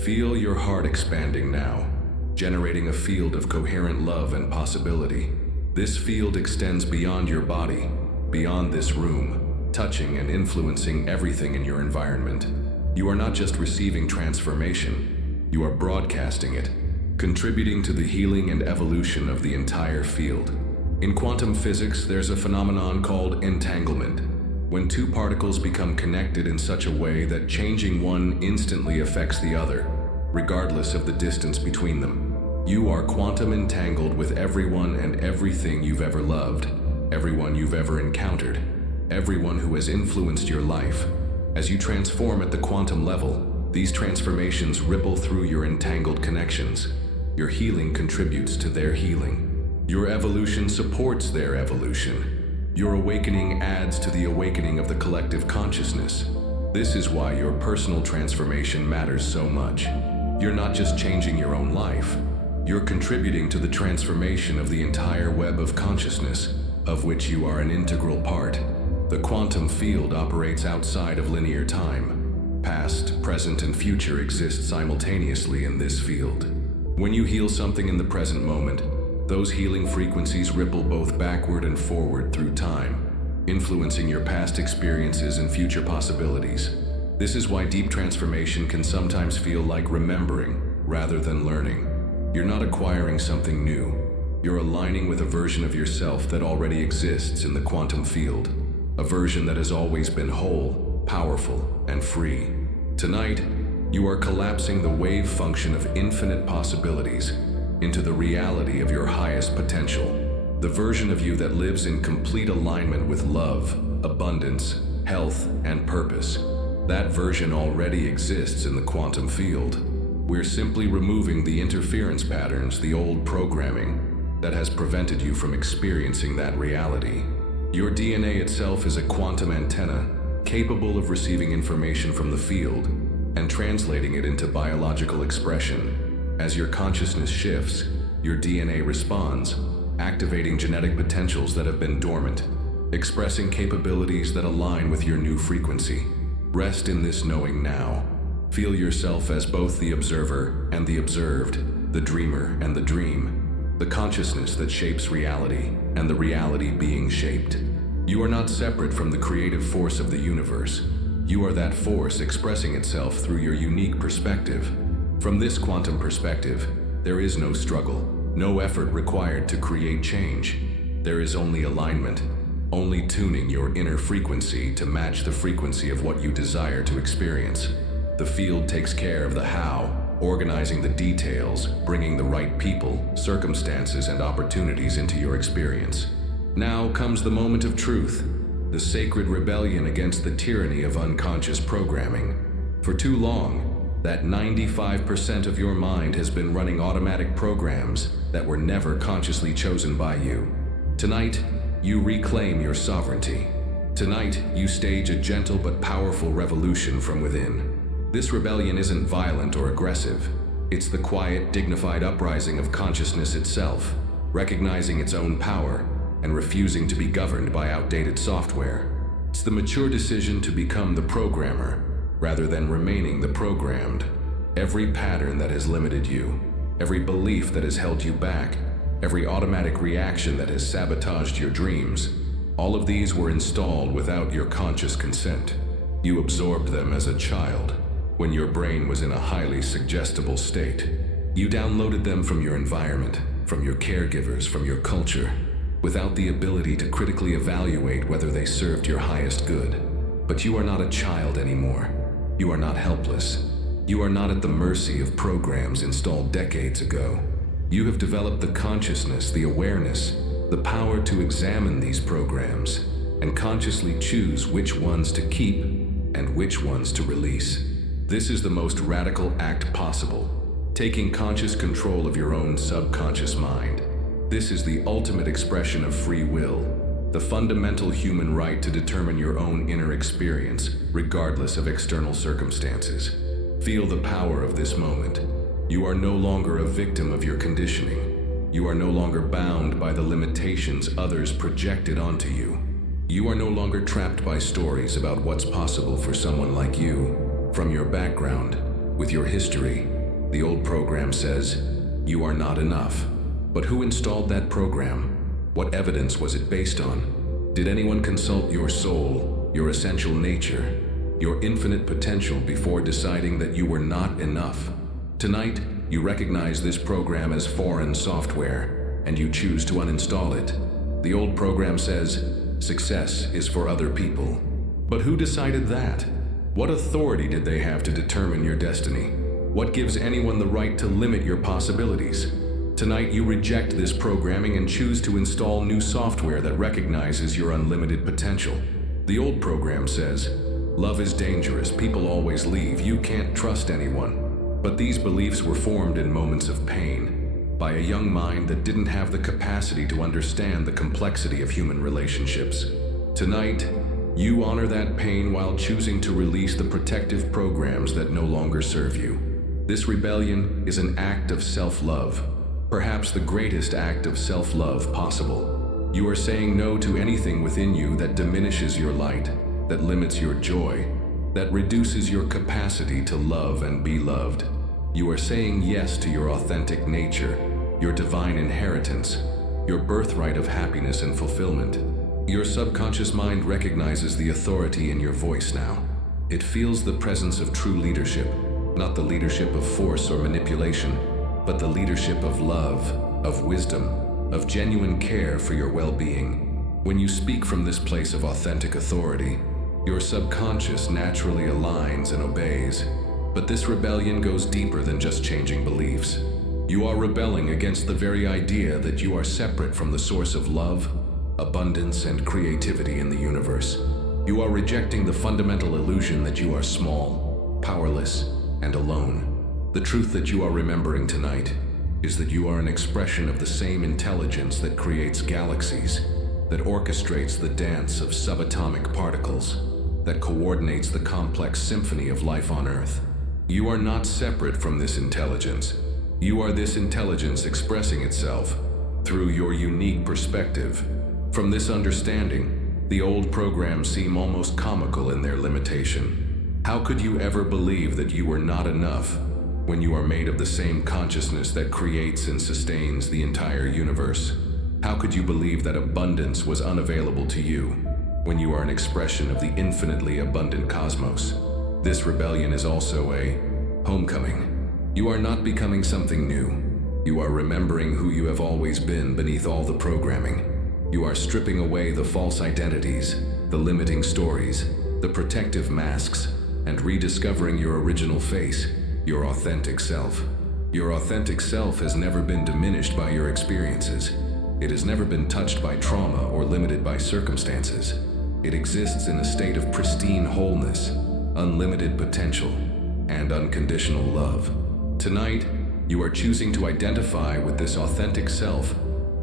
Feel your heart expanding now, generating a field of coherent love and possibility. This field extends beyond your body, beyond this room, touching and influencing everything in your environment. You are not just receiving transformation, you are broadcasting it, contributing to the healing and evolution of the entire field. In quantum physics, there's a phenomenon called entanglement, when two particles become connected in such a way that changing one instantly affects the other, regardless of the distance between them. You are quantum entangled with everyone and everything you've ever loved, everyone you've ever encountered, everyone who has influenced your life. As you transform at the quantum level, these transformations ripple through your entangled connections. Your healing contributes to their healing. Your evolution supports their evolution. Your awakening adds to the awakening of the collective consciousness. This is why your personal transformation matters so much. You're not just changing your own life. You're contributing to the transformation of the entire web of consciousness, of which you are an integral part. The quantum field operates outside of linear time. Past, present, and future exist simultaneously in this field. When you heal something in the present moment, those healing frequencies ripple both backward and forward through time, influencing your past experiences and future possibilities. This is why deep transformation can sometimes feel like remembering rather than learning. You're not acquiring something new. You're aligning with a version of yourself that already exists in the quantum field, a version that has always been whole, powerful, and free. Tonight, you are collapsing the wave function of infinite possibilities into the reality of your highest potential, the version of you that lives in complete alignment with love, abundance, health, and purpose. That version already exists in the quantum field. We're simply removing the interference patterns, the old programming that has prevented you from experiencing that reality. Your DNA itself is a quantum antenna capable of receiving information from the field and translating it into biological expression. As your consciousness shifts, your DNA responds, activating genetic potentials that have been dormant, expressing capabilities that align with your new frequency. Rest in this knowing now. Feel yourself as both the observer and the observed, the dreamer and the dream, the consciousness that shapes reality and the reality being shaped. You are not separate from the creative force of the universe. You are that force expressing itself through your unique perspective. From this quantum perspective, there is no struggle, no effort required to create change. There is only alignment, only tuning your inner frequency to match the frequency of what you desire to experience. The field takes care of the how, organizing the details, bringing the right people, circumstances, and opportunities into your experience. Now comes the moment of truth, the sacred rebellion against the tyranny of unconscious programming. For too long, that 95% of your mind has been running automatic programs that were never consciously chosen by you. Tonight, you reclaim your sovereignty. Tonight, you stage a gentle but powerful revolution from within. This rebellion isn't violent or aggressive. It's the quiet, dignified uprising of consciousness itself, recognizing its own power and refusing to be governed by outdated software. It's the mature decision to become the programmer, rather than remaining the programmed. Every pattern that has limited you, every belief that has held you back, every automatic reaction that has sabotaged your dreams, all of these were installed without your conscious consent. You absorbed them as a child, when your brain was in a highly suggestible state. You downloaded them from your environment, from your caregivers, from your culture, without the ability to critically evaluate whether they served your highest good. But you are not a child anymore. You are not helpless. You are not at the mercy of programs installed decades ago. You have developed the consciousness, the awareness, the power to examine these programs and consciously choose which ones to keep and which ones to release. This is the most radical act possible, taking conscious control of your own subconscious mind. This is the ultimate expression of free will, the fundamental human right to determine your own inner experience, regardless of external circumstances. Feel the power of this moment. You are no longer a victim of your conditioning. You are no longer bound by the limitations others projected onto you. You are no longer trapped by stories about what's possible for someone like you. From your background, with your history, the old program says, you are not enough. But who installed that program? What evidence was it based on? Did anyone consult your soul, your essential nature, your infinite potential before deciding that you were not enough? Tonight, you recognize this program as foreign software, and you choose to uninstall it. The old program says, success is for other people. But who decided that? What authority did they have to determine your destiny? What gives anyone the right to limit your possibilities? Tonight, you reject this programming and choose to install new software that recognizes your unlimited potential. The old program says, love is dangerous, people always leave, you can't trust anyone. But these beliefs were formed in moments of pain, by a young mind that didn't have the capacity to understand the complexity of human relationships. Tonight, you honor that pain while choosing to release the protective programs that no longer serve you. This rebellion is an act of self-love, perhaps the greatest act of self-love possible. You are saying no to anything within you that diminishes your light, that limits your joy, that reduces your capacity to love and be loved. You are saying yes to your authentic nature, your divine inheritance, your birthright of happiness and fulfillment. Your subconscious mind recognizes the authority in your voice now. It feels the presence of true leadership, not the leadership of force or manipulation, but the leadership of love, of wisdom, of genuine care for your well-being. When you speak from this place of authentic authority, your subconscious naturally aligns and obeys. But this rebellion goes deeper than just changing beliefs. You are rebelling against the very idea that you are separate from the source of love, abundance, and creativity in the universe. You are rejecting the fundamental illusion that you are small, powerless, and alone. The truth that you are remembering tonight is that you are an expression of the same intelligence that creates galaxies, that orchestrates the dance of subatomic particles, that coordinates the complex symphony of life on Earth. You are not separate from this intelligence. You are this intelligence expressing itself through your unique perspective. From this understanding, the old programs seem almost comical in their limitation. How could you ever believe that you were not enough when you are made of the same consciousness that creates and sustains the entire universe? How could you believe that abundance was unavailable to you when you are an expression of the infinitely abundant cosmos? This rebellion is also a homecoming. You are not becoming something new. You are remembering who you have always been beneath all the programming. You are stripping away the false identities, the limiting stories, the protective masks, and rediscovering your original face, your authentic self. Your authentic self has never been diminished by your experiences. It has never been touched by trauma or limited by circumstances. It exists in a state of pristine wholeness, unlimited potential, and unconditional love. Tonight, you are choosing to identify with this authentic self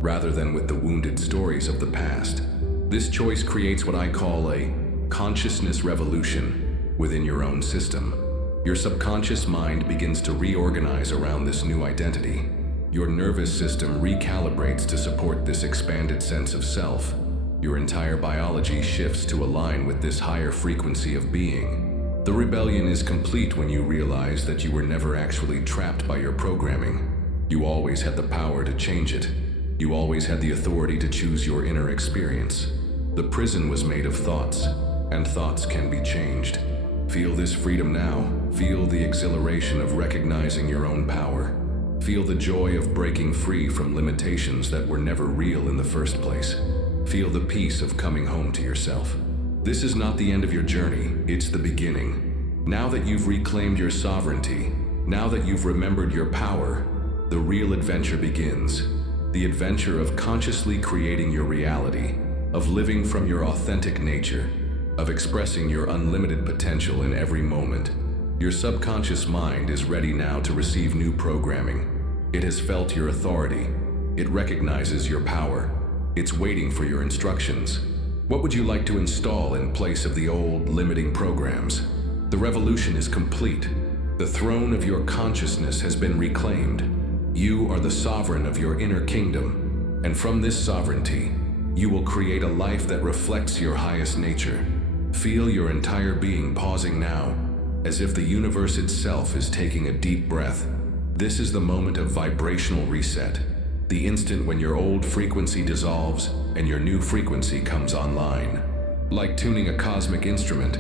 rather than with the wounded stories of the past. This choice creates what I call a consciousness revolution within your own system. Your subconscious mind begins to reorganize around this new identity. Your nervous system recalibrates to support this expanded sense of self. Your entire biology shifts to align with this higher frequency of being. The rebellion is complete when you realize that you were never actually trapped by your programming. You always had the power to change it. You always had the authority to choose your inner experience. The prison was made of thoughts, and thoughts can be changed. Feel this freedom now. Feel the exhilaration of recognizing your own power. Feel the joy of breaking free from limitations that were never real in the first place. Feel the peace of coming home to yourself. This is not the end of your journey, it's the beginning. Now that you've reclaimed your sovereignty, now that you've remembered your power, the real adventure begins. The adventure of consciously creating your reality, of living from your authentic nature, of expressing your unlimited potential in every moment. Your subconscious mind is ready now to receive new programming. It has felt your authority. It recognizes your power. It's waiting for your instructions. What would you like to install in place of the old, limiting programs? The revolution is complete. The throne of your consciousness has been reclaimed. You are the sovereign of your inner kingdom, and from this sovereignty, you will create a life that reflects your highest nature. Feel your entire being pausing now, as if the universe itself is taking a deep breath. This is the moment of vibrational reset, the instant when your old frequency dissolves and your new frequency comes online. Like tuning a cosmic instrument,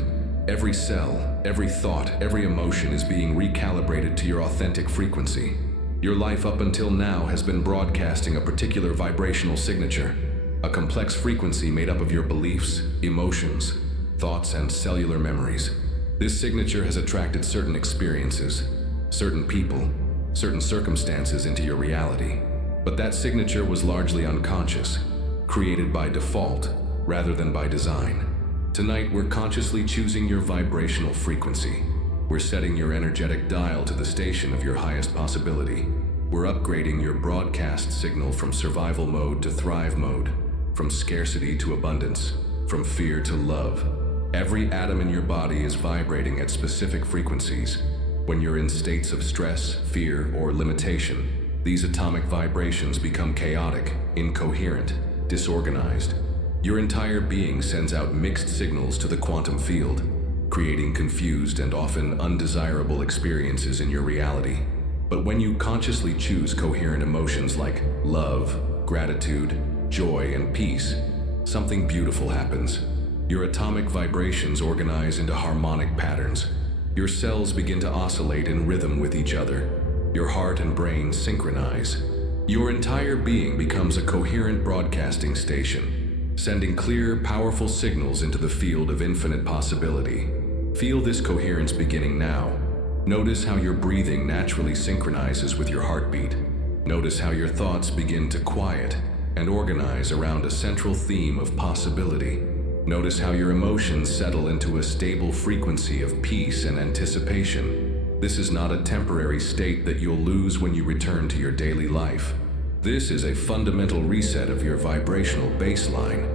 every cell, every thought, every emotion is being recalibrated to your authentic frequency. Your life up until now has been broadcasting a particular vibrational signature, a complex frequency made up of your beliefs, emotions, thoughts, and cellular memories. This signature has attracted certain experiences, certain people, certain circumstances into your reality. But that signature was largely unconscious, created by default rather than by design. Tonight, we're consciously choosing your vibrational frequency. We're setting your energetic dial to the station of your highest possibility. We're upgrading your broadcast signal from survival mode to thrive mode, from scarcity to abundance, from fear to love. Every atom in your body is vibrating at specific frequencies. When you're in states of stress, fear, or limitation, these atomic vibrations become chaotic, incoherent, disorganized. Your entire being sends out mixed signals to the quantum field, creating confused and often undesirable experiences in your reality. But when you consciously choose coherent emotions like love, gratitude, joy, and peace, something beautiful happens. Your atomic vibrations organize into harmonic patterns. Your cells begin to oscillate in rhythm with each other. Your heart and brain synchronize. Your entire being becomes a coherent broadcasting station, sending clear, powerful signals into the field of infinite possibility. Feel this coherence beginning now. Notice how your breathing naturally synchronizes with your heartbeat. Notice how your thoughts begin to quiet and organize around a central theme of possibility. Notice how your emotions settle into a stable frequency of peace and anticipation. This is not a temporary state that you'll lose when you return to your daily life. This is a fundamental reset of your vibrational baseline.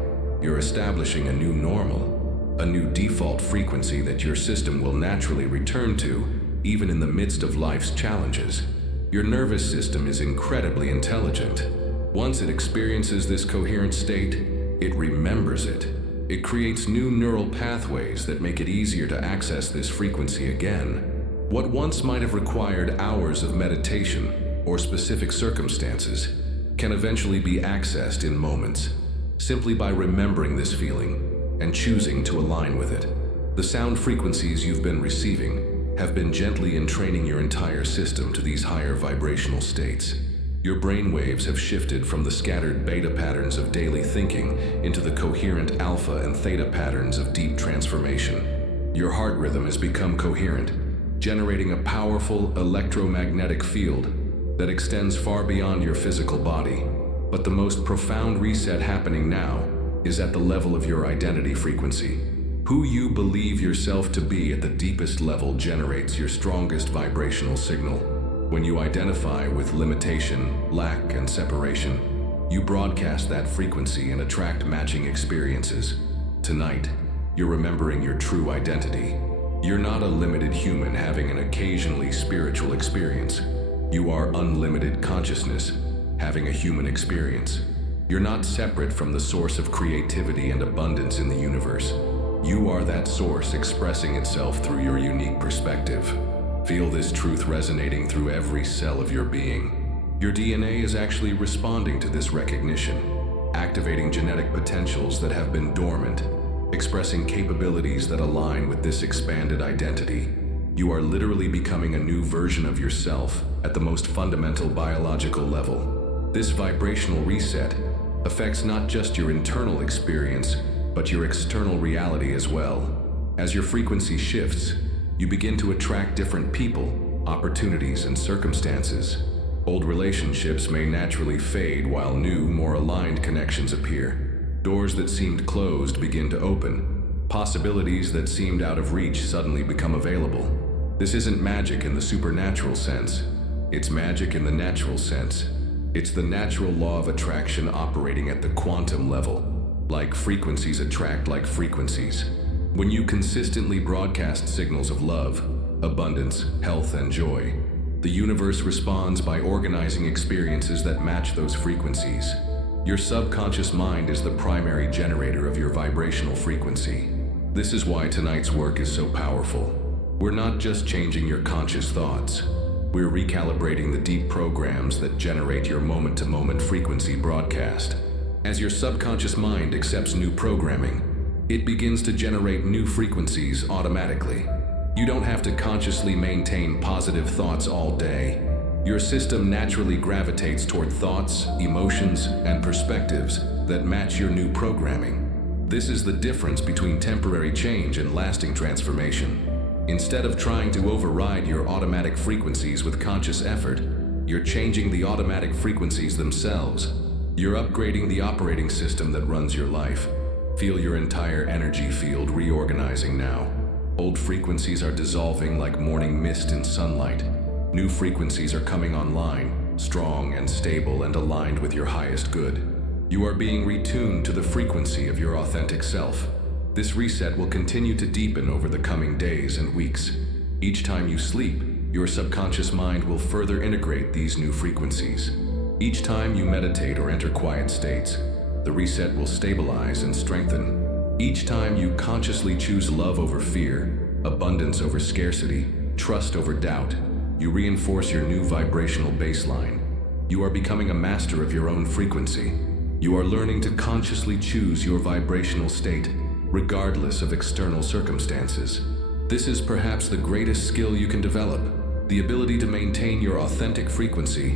You're establishing a new normal, a new default frequency that your system will naturally return to, even in the midst of life's challenges. Your nervous system is incredibly intelligent. Once it experiences this coherent state, it remembers it. It creates new neural pathways that make it easier to access this frequency again. What once might have required hours of meditation or specific circumstances can eventually be accessed in moments, simply by remembering this feeling and choosing to align with it. The sound frequencies you've been receiving have been gently entraining your entire system to these higher vibrational states. Your brain waves have shifted from the scattered beta patterns of daily thinking into the coherent alpha and theta patterns of deep transformation. Your heart rhythm has become coherent, generating a powerful electromagnetic field that extends far beyond your physical body. But the most profound reset happening now is at the level of your identity frequency. Who you believe yourself to be at the deepest level generates your strongest vibrational signal. When you identify with limitation, lack, and separation, you broadcast that frequency and attract matching experiences. Tonight, you're remembering your true identity. You're not a limited human having an occasionally spiritual experience. You are unlimited consciousness, having a human experience. You're not separate from the source of creativity and abundance in the universe. You are that source expressing itself through your unique perspective. Feel this truth resonating through every cell of your being. Your DNA is actually responding to this recognition, activating genetic potentials that have been dormant, expressing capabilities that align with this expanded identity. You are literally becoming a new version of yourself at the most fundamental biological level. This vibrational reset affects not just your internal experience, but your external reality as well. As your frequency shifts, you begin to attract different people, opportunities, and circumstances. Old relationships may naturally fade while new, more aligned connections appear. Doors that seemed closed begin to open. Possibilities that seemed out of reach suddenly become available. This isn't magic in the supernatural sense. It's magic in the natural sense. It's the natural law of attraction operating at the quantum level. Like frequencies attract like frequencies. When you consistently broadcast signals of love, abundance, health, and joy, the universe responds by organizing experiences that match those frequencies. Your subconscious mind is the primary generator of your vibrational frequency. This is why tonight's work is so powerful. We're not just changing your conscious thoughts. We're recalibrating the deep programs that generate your moment-to-moment frequency broadcast. As your subconscious mind accepts new programming, it begins to generate new frequencies automatically. You don't have to consciously maintain positive thoughts all day. Your system naturally gravitates toward thoughts, emotions, and perspectives that match your new programming. This is the difference between temporary change and lasting transformation. Instead of trying to override your automatic frequencies with conscious effort, you're changing the automatic frequencies themselves. You're upgrading the operating system that runs your life. Feel your entire energy field reorganizing now. Old frequencies are dissolving like morning mist in sunlight. New frequencies are coming online, strong and stable and aligned with your highest good. You are being retuned to the frequency of your authentic self. This reset will continue to deepen over the coming days and weeks. Each time you sleep, your subconscious mind will further integrate these new frequencies. Each time you meditate or enter quiet states, the reset will stabilize and strengthen. Each time you consciously choose love over fear, abundance over scarcity, trust over doubt, you reinforce your new vibrational baseline. You are becoming a master of your own frequency. You are learning to consciously choose your vibrational state, regardless of external circumstances. This is perhaps the greatest skill you can develop, the ability to maintain your authentic frequency,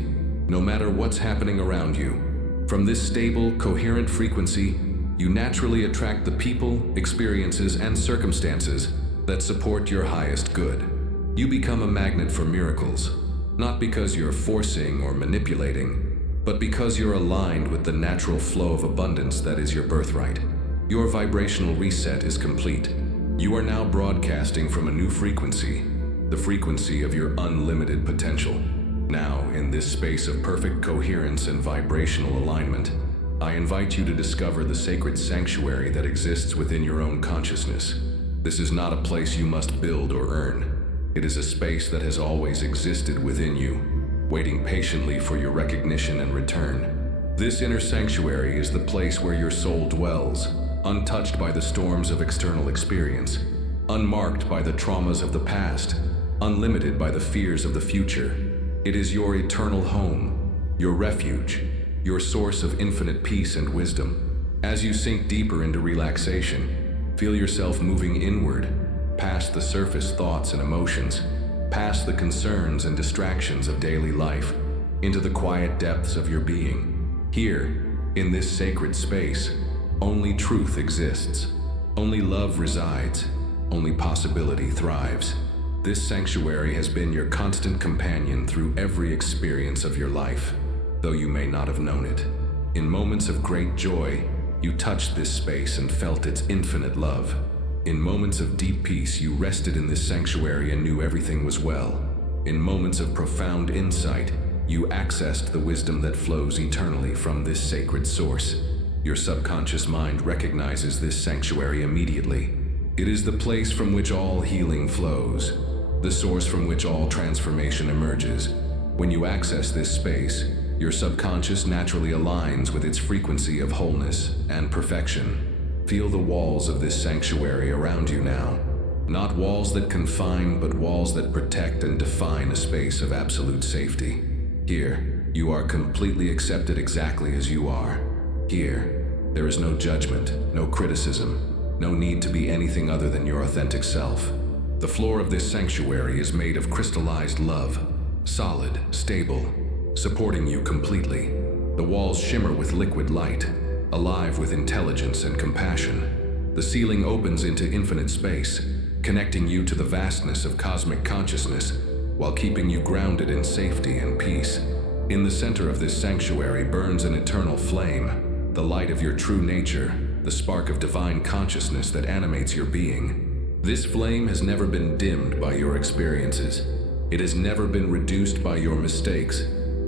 no matter what's happening around you. From this stable, coherent frequency, you naturally attract the people, experiences, and circumstances that support your highest good. You become a magnet for miracles, not because you're forcing or manipulating, but because you're aligned with the natural flow of abundance that is your birthright. Your vibrational reset is complete. You are now broadcasting from a new frequency, the frequency of your unlimited potential. Now, in this space of perfect coherence and vibrational alignment, I invite you to discover the sacred sanctuary that exists within your own consciousness. This is not a place you must build or earn. It is a space that has always existed within you, waiting patiently for your recognition and return. This inner sanctuary is the place where your soul dwells, untouched by the storms of external experience, unmarked by the traumas of the past, unlimited by the fears of the future. It is your eternal home, your refuge, your source of infinite peace and wisdom. As you sink deeper into relaxation, feel yourself moving inward, past the surface thoughts and emotions, past the concerns and distractions of daily life, into the quiet depths of your being. Here, in this sacred space, only truth exists. Only love resides. Only possibility thrives. This sanctuary has been your constant companion through every experience of your life, though you may not have known it. In moments of great joy, you touched this space and felt its infinite love. In moments of deep peace, you rested in this sanctuary and knew everything was well. In moments of profound insight, you accessed the wisdom that flows eternally from this sacred source. Your subconscious mind recognizes this sanctuary immediately. It is the place from which all healing flows, the source from which all transformation emerges. When you access this space, your subconscious naturally aligns with its frequency of wholeness and perfection. Feel the walls of this sanctuary around you now. Not walls that confine, but walls that protect and define a space of absolute safety. Here, you are completely accepted exactly as you are. Here, there is no judgment, no criticism, no need to be anything other than your authentic self. The floor of this sanctuary is made of crystallized love, solid, stable, supporting you completely. The walls shimmer with liquid light, alive with intelligence and compassion. The ceiling opens into infinite space, connecting you to the vastness of cosmic consciousness, while keeping you grounded in safety and peace. In the center of this sanctuary burns an eternal flame, the light of your true nature, the spark of divine consciousness that animates your being. This flame has never been dimmed by your experiences. It has never been reduced by your mistakes.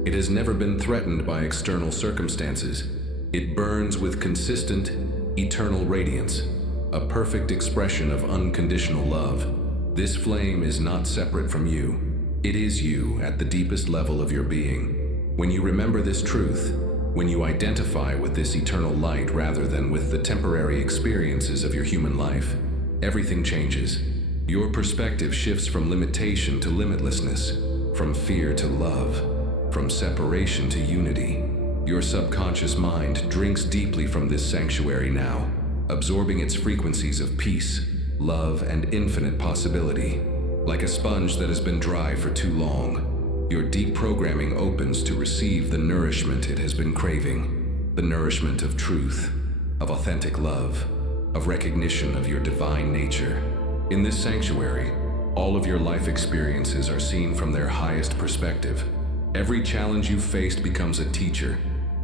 It has never been threatened by external circumstances. It burns with consistent, eternal radiance, a perfect expression of unconditional love. This flame is not separate from you. It is you at the deepest level of your being. When you remember this truth, when you identify with this eternal light rather than with the temporary experiences of your human life, everything changes. Your perspective shifts from limitation to limitlessness, from fear to love, from separation to unity. Your subconscious mind drinks deeply from this sanctuary now, absorbing its frequencies of peace, love, and infinite possibility. Like a sponge that has been dry for too long, your deep programming opens to receive the nourishment it has been craving, the nourishment of truth, of authentic love, of recognition of your divine nature. In this sanctuary, all of your life experiences are seen from their highest perspective. Every challenge you faced becomes a teacher.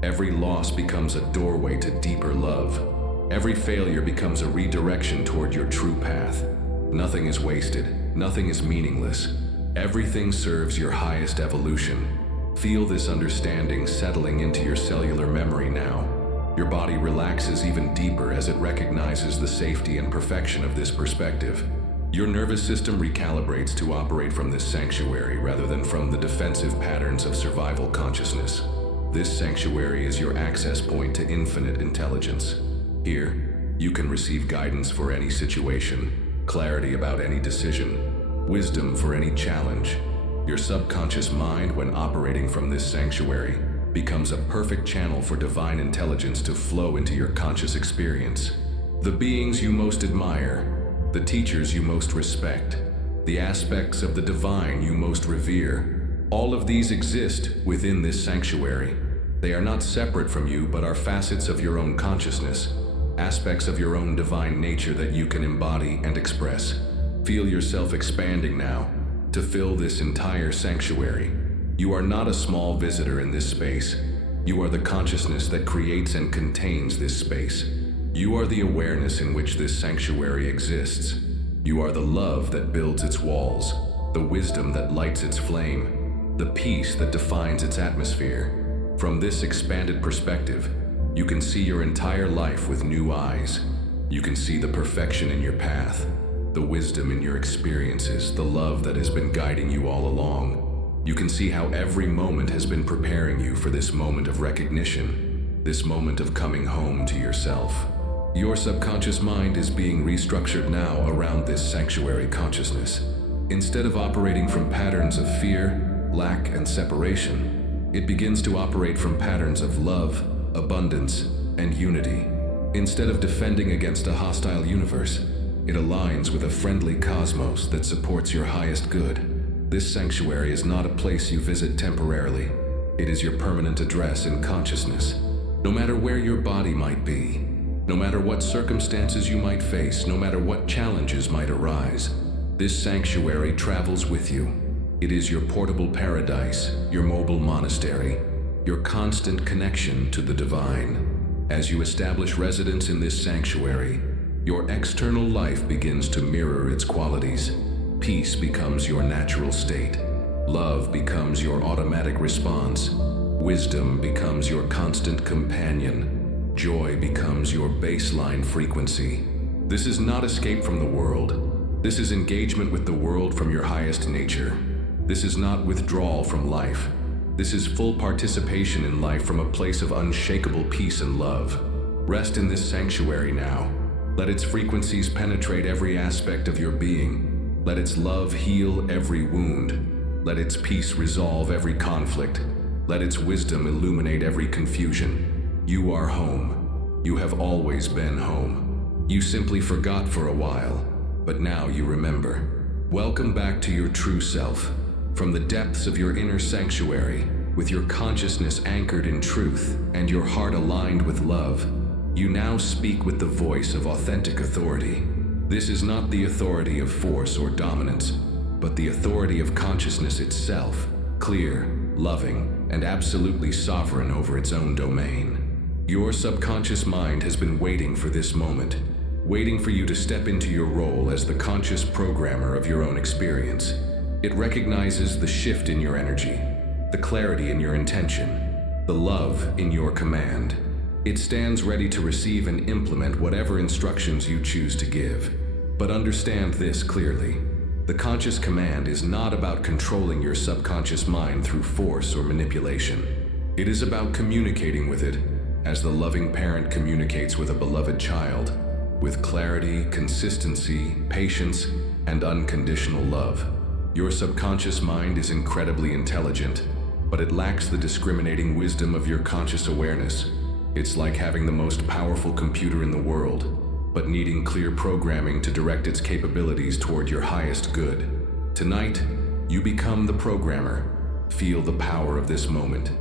Every loss becomes a doorway to deeper love. Every failure becomes a redirection toward your true path. Nothing is wasted. Nothing is meaningless. Everything serves your highest evolution. Feel this understanding settling into your cellular memory now. Your body relaxes even deeper as it recognizes the safety and perfection of this perspective. Your nervous system recalibrates to operate from this sanctuary rather than from the defensive patterns of survival consciousness. This sanctuary is your access point to infinite intelligence. Here, you can receive guidance for any situation, clarity about any decision, wisdom for any challenge. Your subconscious mind, when operating from this sanctuary, becomes a perfect channel for divine intelligence to flow into your conscious experience. The beings you most admire, the teachers you most respect, the aspects of the divine you most revere, all of these exist within this sanctuary. They are not separate from you, but are facets of your own consciousness, aspects of your own divine nature that you can embody and express. Feel yourself expanding now to fill this entire sanctuary. You are not a small visitor in this space. You are the consciousness that creates and contains this space. You are the awareness in which this sanctuary exists. You are the love that builds its walls, the wisdom that lights its flame, the peace that defines its atmosphere. From this expanded perspective, You can see your entire life with new eyes. You can see the perfection in your path, the wisdom in your experiences, the love that has been guiding you all along. You can see how every moment has been preparing you for this moment of recognition, this moment of coming home to yourself. Your subconscious mind is being restructured now around this sanctuary consciousness. Instead of operating from patterns of fear, lack, and separation, it begins to operate from patterns of love, abundance, and unity. Instead of defending against a hostile universe, it aligns with a friendly cosmos that supports your highest good. This sanctuary is not a place you visit temporarily. It is your permanent address in consciousness. No matter where your body might be, no matter what circumstances you might face, no matter what challenges might arise, this sanctuary travels with you. It is your portable paradise, your mobile monastery, your constant connection to the divine. As you establish residence in this sanctuary, your external life begins to mirror its qualities. Peace becomes your natural state. Love becomes your automatic response. Wisdom becomes your constant companion. Joy becomes your baseline frequency. This is not escape from the world. This is engagement with the world from your highest nature. This is not withdrawal from life. This is full participation in life from a place of unshakable peace and love. Rest in this sanctuary now. Let its frequencies penetrate every aspect of your being. Let its love heal every wound. Let its peace resolve every conflict. Let its wisdom illuminate every confusion. You are home. You have always been home. You simply forgot for a while, but now you remember. Welcome back to your true self. From the depths of your inner sanctuary, with your consciousness anchored in truth and your heart aligned with love, you now speak with the voice of authentic authority. This is not the authority of force or dominance, but the authority of consciousness itself, clear, loving, and absolutely sovereign over its own domain. Your subconscious mind has been waiting for this moment, waiting for you to step into your role as the conscious programmer of your own experience. It recognizes the shift in your energy, the clarity in your intention, the love in your command. It stands ready to receive and implement whatever instructions you choose to give. But understand this clearly. The conscious command is not about controlling your subconscious mind through force or manipulation. It is about communicating with it as the loving parent communicates with a beloved child, with clarity, consistency, patience, and unconditional love. Your subconscious mind is incredibly intelligent, but it lacks the discriminating wisdom of your conscious awareness. It's like having the most powerful computer in the world, but needing clear programming to direct its capabilities toward your highest good. Tonight, you become the programmer. Feel the power of this moment.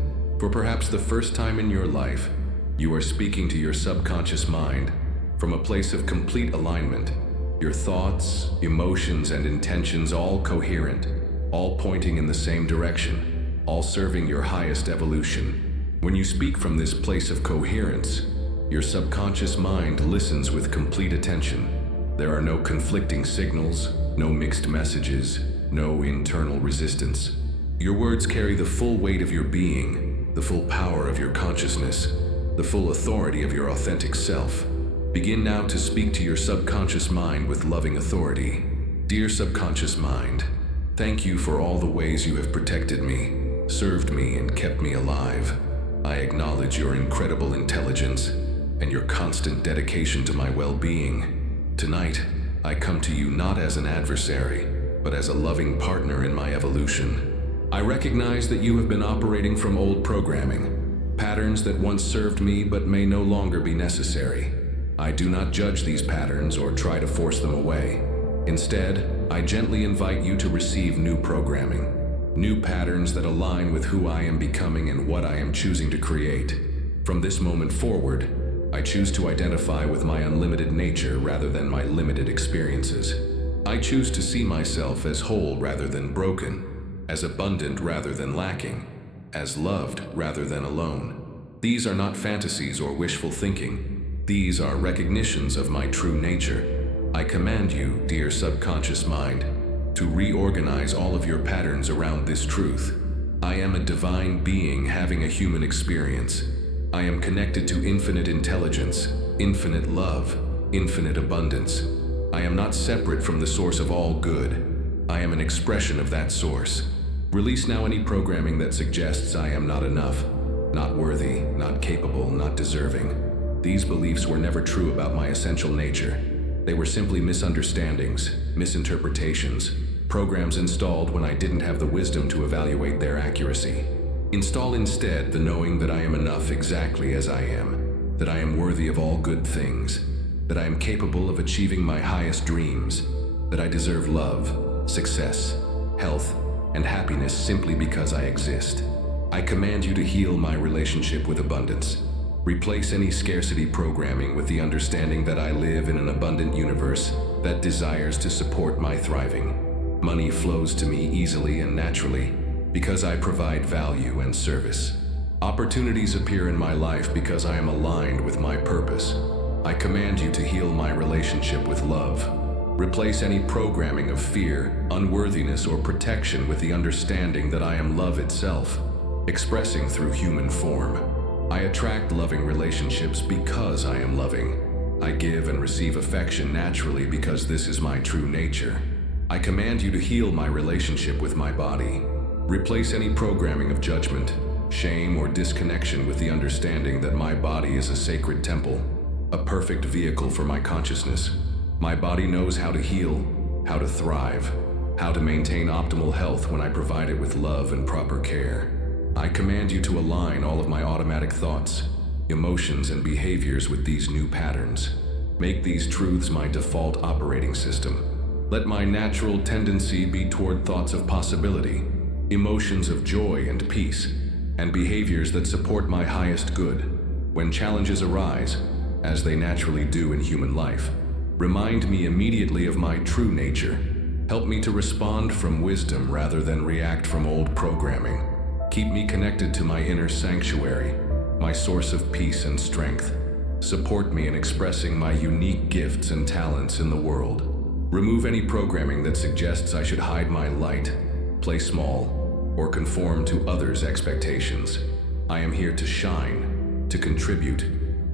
For perhaps the first time in your life, you are speaking to your subconscious mind from a place of complete alignment. Your thoughts, emotions, and intentions all coherent, all pointing in the same direction, all serving your highest evolution. When you speak from this place of coherence, your subconscious mind listens with complete attention. There are no conflicting signals, no mixed messages, no internal resistance. Your words carry the full weight of your being, the full power of your consciousness, the full authority of your authentic self. Begin now to speak to your subconscious mind with loving authority. Dear subconscious mind, thank you for all the ways you have protected me, served me, and kept me alive. I acknowledge your incredible intelligence and your constant dedication to my well-being. Tonight, I come to you not as an adversary, but as a loving partner in my evolution. I recognize that you have been operating from old programming, patterns that once served me but may no longer be necessary. I do not judge these patterns or try to force them away. Instead, I gently invite you to receive new programming, new patterns that align with who I am becoming and what I am choosing to create. From this moment forward, I choose to identify with my unlimited nature rather than my limited experiences. I choose to see myself as whole rather than broken, as abundant rather than lacking, as loved rather than alone. These are not fantasies or wishful thinking. These are recognitions of my true nature. I command you, dear subconscious mind, to reorganize all of your patterns around this truth. I am a divine being having a human experience. I am connected to infinite intelligence, infinite love, infinite abundance. I am not separate from the source of all good. I am an expression of that source. Release now any programming that suggests I am not enough, not worthy, not capable, not deserving. These beliefs were never true about my essential nature. They were simply misunderstandings, misinterpretations, programs installed when I didn't have the wisdom to evaluate their accuracy. Install instead the knowing that I am enough exactly as I am, that I am worthy of all good things, that I am capable of achieving my highest dreams, that I deserve love, success, health, and happiness simply because I exist. I command you to heal my relationship with abundance. Replace any scarcity programming with the understanding that I live in an abundant universe that desires to support my thriving. Money flows to me easily and naturally because I provide value and service. Opportunities appear in my life because I am aligned with my purpose. I command you to heal my relationship with love. Replace any programming of fear, unworthiness, or protection with the understanding that I am love itself, expressing through human form. I attract loving relationships because I am loving. I give and receive affection naturally because this is my true nature. I command you to heal my relationship with my body. Replace any programming of judgment, shame, or disconnection with the understanding that my body is a sacred temple, a perfect vehicle for my consciousness. My body knows how to heal, how to thrive, how to maintain optimal health when I provide it with love and proper care. I command you to align all of my automatic thoughts, emotions, and behaviors with these new patterns. Make these truths my default operating system. Let my natural tendency be toward thoughts of possibility, emotions of joy and peace, and behaviors that support my highest good. When challenges arise, as they naturally do in human life, remind me immediately of my true nature. Help me to respond from wisdom rather than react from old programming. Keep me connected to my inner sanctuary, my source of peace and strength. Support me in expressing my unique gifts and talents in the world. Remove any programming that suggests I should hide my light, play small, or conform to others' expectations. I am here to shine, to contribute,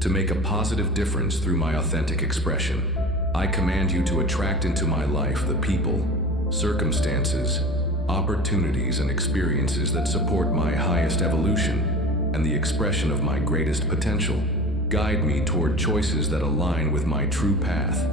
to make a positive difference through my authentic expression. I command you to attract into my life the people, circumstances, opportunities, and experiences that support my highest evolution and the expression of my greatest potential. Guide me toward choices that align with my true path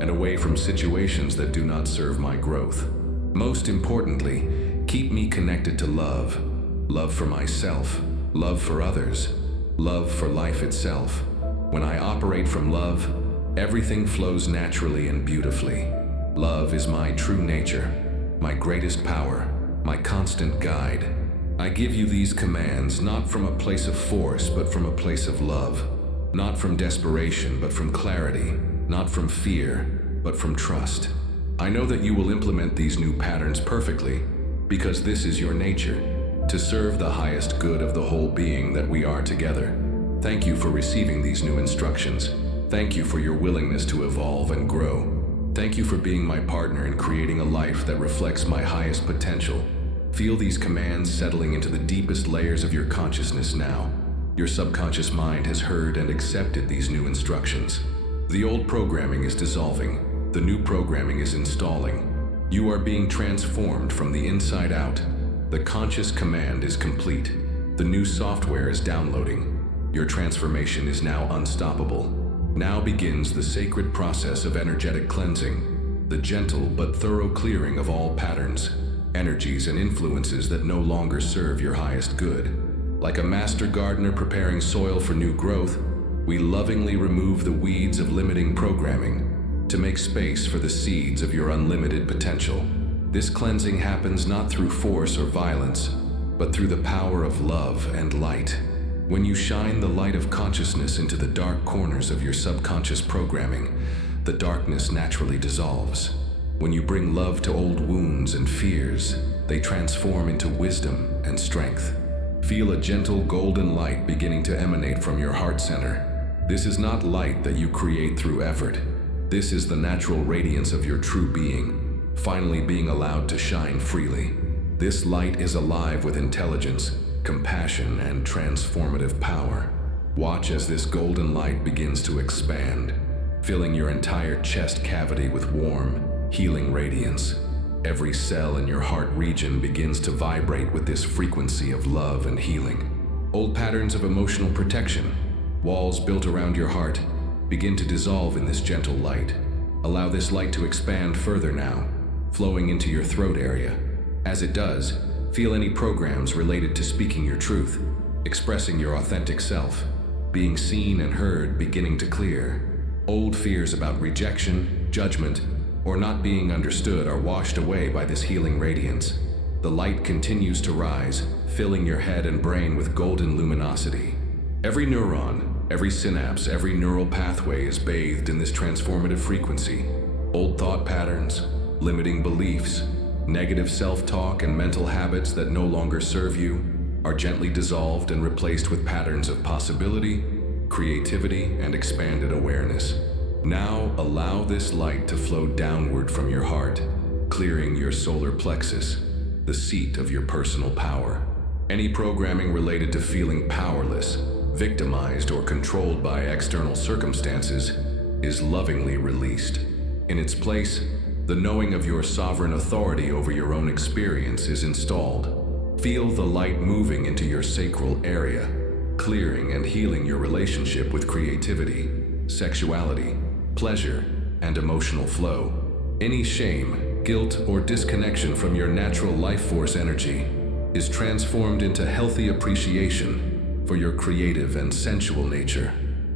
and away from situations that do not serve my growth. Most importantly, keep me connected to love, love for myself, love for others, love for life itself. When I operate from love, everything flows naturally and beautifully. Love is my true nature, my greatest power, my constant guide. I give you these commands not from a place of force, but from a place of love. Not from desperation, but from clarity. Not from fear, but from trust. I know that you will implement these new patterns perfectly, because this is your nature, to serve the highest good of the whole being that we are together. Thank you for receiving these new instructions. Thank you for your willingness to evolve and grow. Thank you for being my partner in creating a life that reflects my highest potential. Feel these commands settling into the deepest layers of your consciousness now. Your subconscious mind has heard and accepted these new instructions. The old programming is dissolving. The new programming is installing. You are being transformed from the inside out. The conscious command is complete. The new software is downloading. Your transformation is now unstoppable. Now begins the sacred process of energetic cleansing, the gentle but thorough clearing of all patterns, energies, and influences that no longer serve your highest good. Like a master gardener preparing soil for new growth, we lovingly remove the weeds of limiting programming to make space for the seeds of your unlimited potential. This cleansing happens not through force or violence, but through the power of love and light. When you shine the light of consciousness into the dark corners of your subconscious programming, the darkness naturally dissolves. When you bring love to old wounds and fears, they transform into wisdom and strength. Feel a gentle golden light beginning to emanate from your heart center. This is not light that you create through effort. This is the natural radiance of your true being, finally being allowed to shine freely. This light is alive with intelligence, compassion, and transformative power. Watch as this golden light begins to expand, filling your entire chest cavity with warm, healing radiance. Every cell in your heart region begins to vibrate with this frequency of love and healing. Old patterns of emotional protection, walls built around your heart, begin to dissolve in this gentle light. Allow this light to expand further now, flowing into your throat area. As it does, feel any programs related to speaking your truth, expressing your authentic self, being seen and heard beginning to clear. Old fears about rejection, judgment, or not being understood are washed away by this healing radiance. The light continues to rise, filling your head and brain with golden luminosity. Every neuron, every synapse, every neural pathway is bathed in this transformative frequency. Old thought patterns, limiting beliefs, negative self-talk, and mental habits that no longer serve you are gently dissolved and replaced with patterns of possibility, creativity, and expanded awareness. Now allow this light to flow downward from your heart, clearing your solar plexus, the seat of your personal power. Any programming related to feeling powerless, victimized, or controlled by external circumstances is lovingly released. In its place, the knowing of your sovereign authority over your own experience is installed. Feel the light moving into your sacral area, clearing and healing your relationship with creativity, sexuality, pleasure, and emotional flow. Any shame, guilt, or disconnection from your natural life force energy is transformed into healthy appreciation for your creative and sensual nature.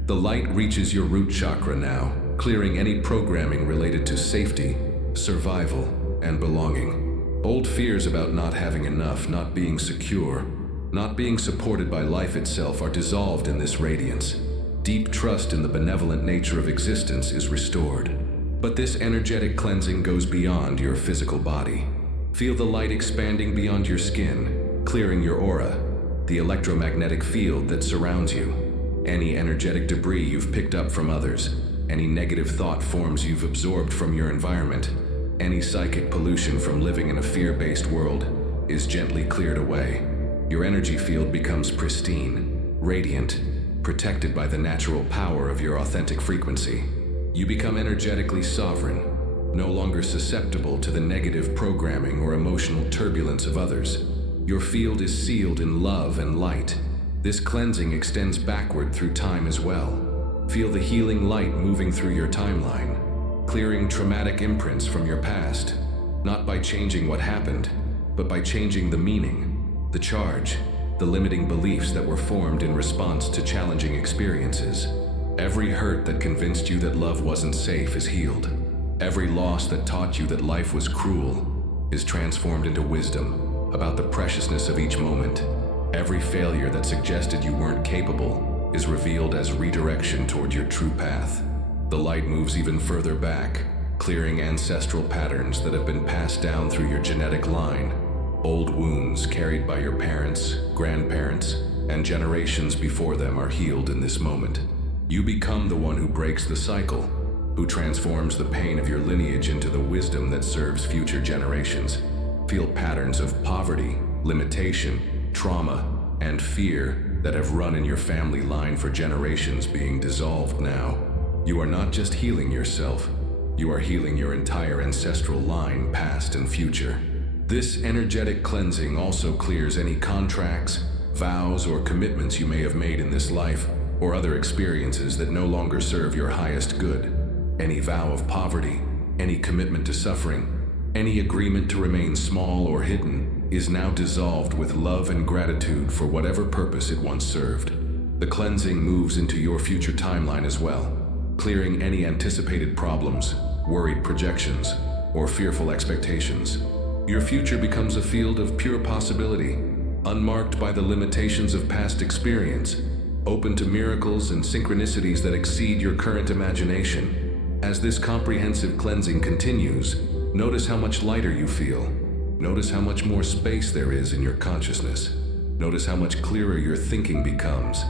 The light reaches your root chakra now, clearing any programming related to safety, survival, and belonging. Old fears about not having enough, not being secure, not being supported by life itself are dissolved in this radiance. Deep trust in the benevolent nature of existence is restored. But this energetic cleansing goes beyond your physical body. Feel the light expanding beyond your skin, clearing your aura, the electromagnetic field that surrounds you. Any energetic debris you've picked up from others, any negative thought forms you've absorbed from your environment, any psychic pollution from living in a fear-based world is gently cleared away. Your energy field becomes pristine, radiant, protected by the natural power of your authentic frequency. You become energetically sovereign, no longer susceptible to the negative programming or emotional turbulence of others. Your field is sealed in love and light. This cleansing extends backward through time as well. Feel the healing light moving through your timeline, clearing traumatic imprints from your past, not by changing what happened, but by changing the meaning, the charge, the limiting beliefs that were formed in response to challenging experiences. Every hurt that convinced you that love wasn't safe is healed. Every loss that taught you that life was cruel is transformed into wisdom about the preciousness of each moment. Every failure that suggested you weren't capable is revealed as redirection toward your true path. The light moves even further back, clearing ancestral patterns that have been passed down through your genetic line. Old wounds carried by your parents, grandparents, and generations before them are healed in this moment. You become the one who breaks the cycle, who transforms the pain of your lineage into the wisdom that serves future generations. Feel patterns of poverty, limitation, trauma, and fear that have run in your family line for generations being dissolved now. You are not just healing yourself, you are healing your entire ancestral line, past and future. This energetic cleansing also clears any contracts, vows, or commitments you may have made in this life or other experiences that no longer serve your highest good. Any vow of poverty, any commitment to suffering, any agreement to remain small or hidden is now dissolved with love and gratitude for whatever purpose it once served. The cleansing moves into your future timeline as well, clearing any anticipated problems, worried projections, or fearful expectations. Your future becomes a field of pure possibility, unmarked by the limitations of past experience, open to miracles and synchronicities that exceed your current imagination. As this comprehensive cleansing continues, notice how much lighter you feel. Notice how much more space there is in your consciousness. Notice how much clearer your thinking becomes,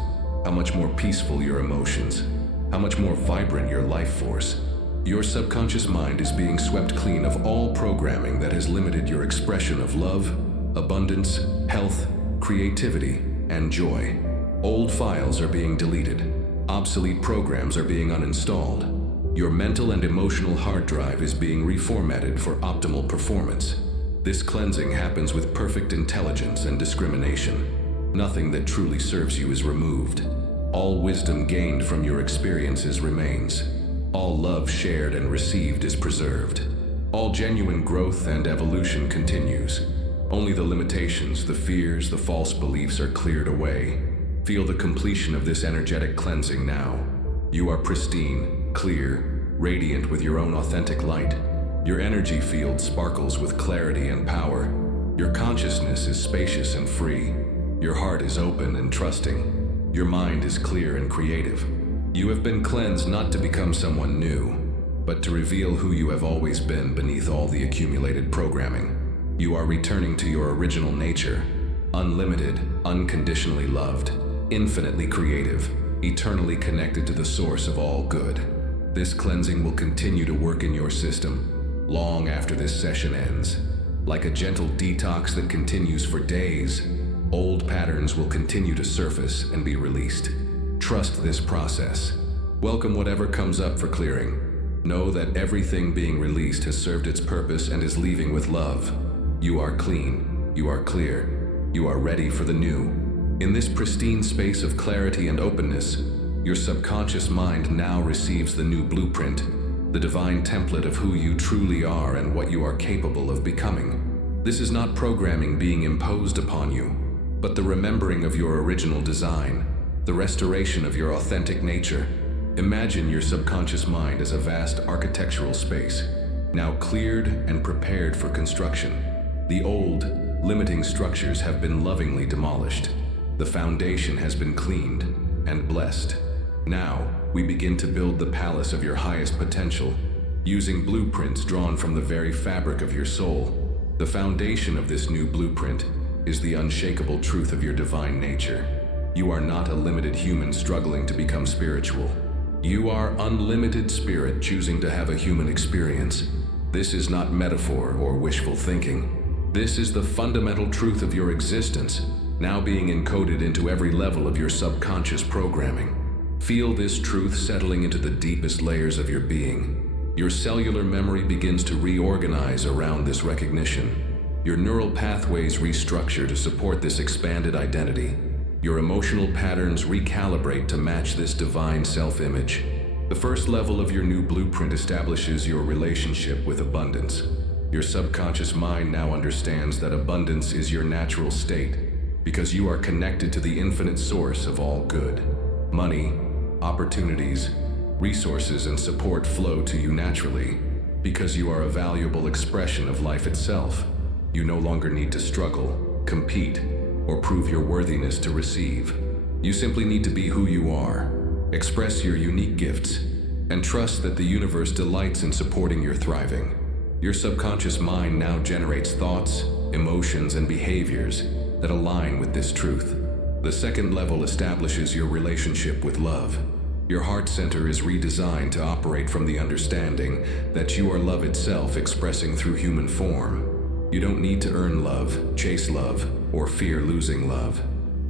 how much more peaceful your emotions, how much more vibrant your life force. Your subconscious mind is being swept clean of all programming that has limited your expression of love, abundance, health, creativity, and joy. Old files are being deleted. Obsolete programs are being uninstalled. Your mental and emotional hard drive is being reformatted for optimal performance. This cleansing happens with perfect intelligence and discrimination. Nothing that truly serves you is removed. All wisdom gained from your experiences remains. All love shared and received is preserved. All genuine growth and evolution continues. Only the limitations, the fears, the false beliefs are cleared away. Feel the completion of this energetic cleansing now. You are pristine, clear, radiant with your own authentic light. Your energy field sparkles with clarity and power. Your consciousness is spacious and free. Your heart is open and trusting. Your mind is clear and creative. You have been cleansed not to become someone new, but to reveal who you have always been beneath all the accumulated programming. You are returning to your original nature, unlimited, unconditionally loved, infinitely creative, eternally connected to the source of all good. This cleansing will continue to work in your system long after this session ends. Like a gentle detox that continues for days, old patterns will continue to surface and be released. Trust this process. Welcome whatever comes up for clearing. Know that everything being released has served its purpose and is leaving with love. You are clean. You are clear. You are ready for the new. In this pristine space of clarity and openness, your subconscious mind now receives the new blueprint, the divine template of who you truly are and what you are capable of becoming. This is not programming being imposed upon you, but the remembering of your original design, the restoration of your authentic nature. Imagine your subconscious mind as a vast architectural space, now cleared and prepared for construction. The old, limiting structures have been lovingly demolished. The foundation has been cleaned and blessed. Now, we begin to build the palace of your highest potential, using blueprints drawn from the very fabric of your soul. The foundation of this new blueprint is the unshakable truth of your divine nature. You are not a limited human struggling to become spiritual. You are unlimited spirit choosing to have a human experience. This is not metaphor or wishful thinking. This is the fundamental truth of your existence, now being encoded into every level of your subconscious programming. Feel this truth settling into the deepest layers of your being. Your cellular memory begins to reorganize around this recognition. Your neural pathways restructure to support this expanded identity. Your emotional patterns recalibrate to match this divine self-image. The first level of your new blueprint establishes your relationship with abundance. Your subconscious mind now understands that abundance is your natural state because you are connected to the infinite source of all good. Money, opportunities, resources, and support flow to you naturally because you are a valuable expression of life itself. You no longer need to struggle, compete, or prove your worthiness to receive. You simply need to be who you are, express your unique gifts, and trust that the universe delights in supporting your thriving. Your subconscious mind now generates thoughts, emotions, and behaviors that align with this truth. The second level establishes your relationship with love. Your heart center is redesigned to operate from the understanding that you are love itself expressing through human form. You don't need to earn love, chase love, or fear losing love.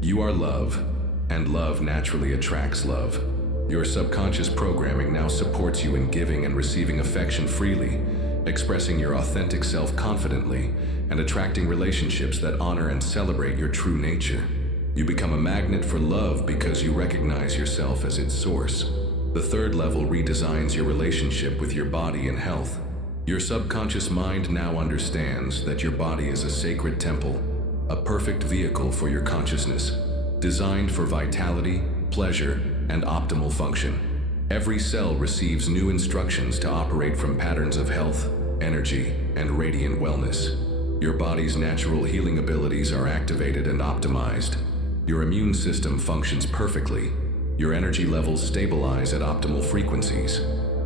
You are love, and love naturally attracts love. Your subconscious programming now supports you in giving and receiving affection freely, expressing your authentic self confidently, and attracting relationships that honor and celebrate your true nature. You become a magnet for love because you recognize yourself as its source. The third level redesigns your relationship with your body and health. Your subconscious mind now understands that your body is a sacred temple, a perfect vehicle for your consciousness, designed for vitality, pleasure, and optimal function. Every cell receives new instructions to operate from patterns of health, energy, and radiant wellness. Your body's natural healing abilities are activated and optimized. Your immune system functions perfectly. Your energy levels stabilize at optimal frequencies.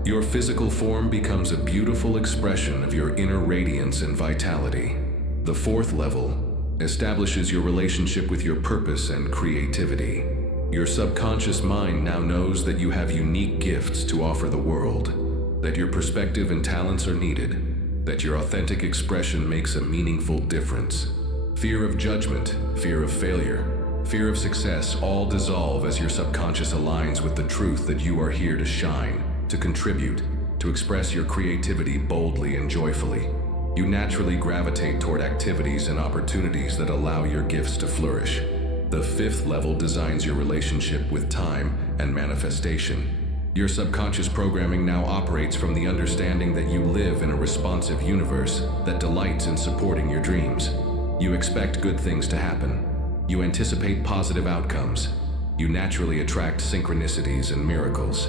Your physical form becomes a beautiful expression of your inner radiance and vitality. The fourth level establishes your relationship with your purpose and creativity. Your subconscious mind now knows that you have unique gifts to offer the world, that your perspective and talents are needed, that your authentic expression makes a meaningful difference. Fear of judgment, fear of failure, fear of success all dissolve as your subconscious aligns with the truth that you are here to shine, to contribute, to express your creativity boldly and joyfully. You naturally gravitate toward activities and opportunities that allow your gifts to flourish. The fifth level designs your relationship with time and manifestation. Your subconscious programming now operates from the understanding that you live in a responsive universe that delights in supporting your dreams. You expect good things to happen. You anticipate positive outcomes. You naturally attract synchronicities and miracles.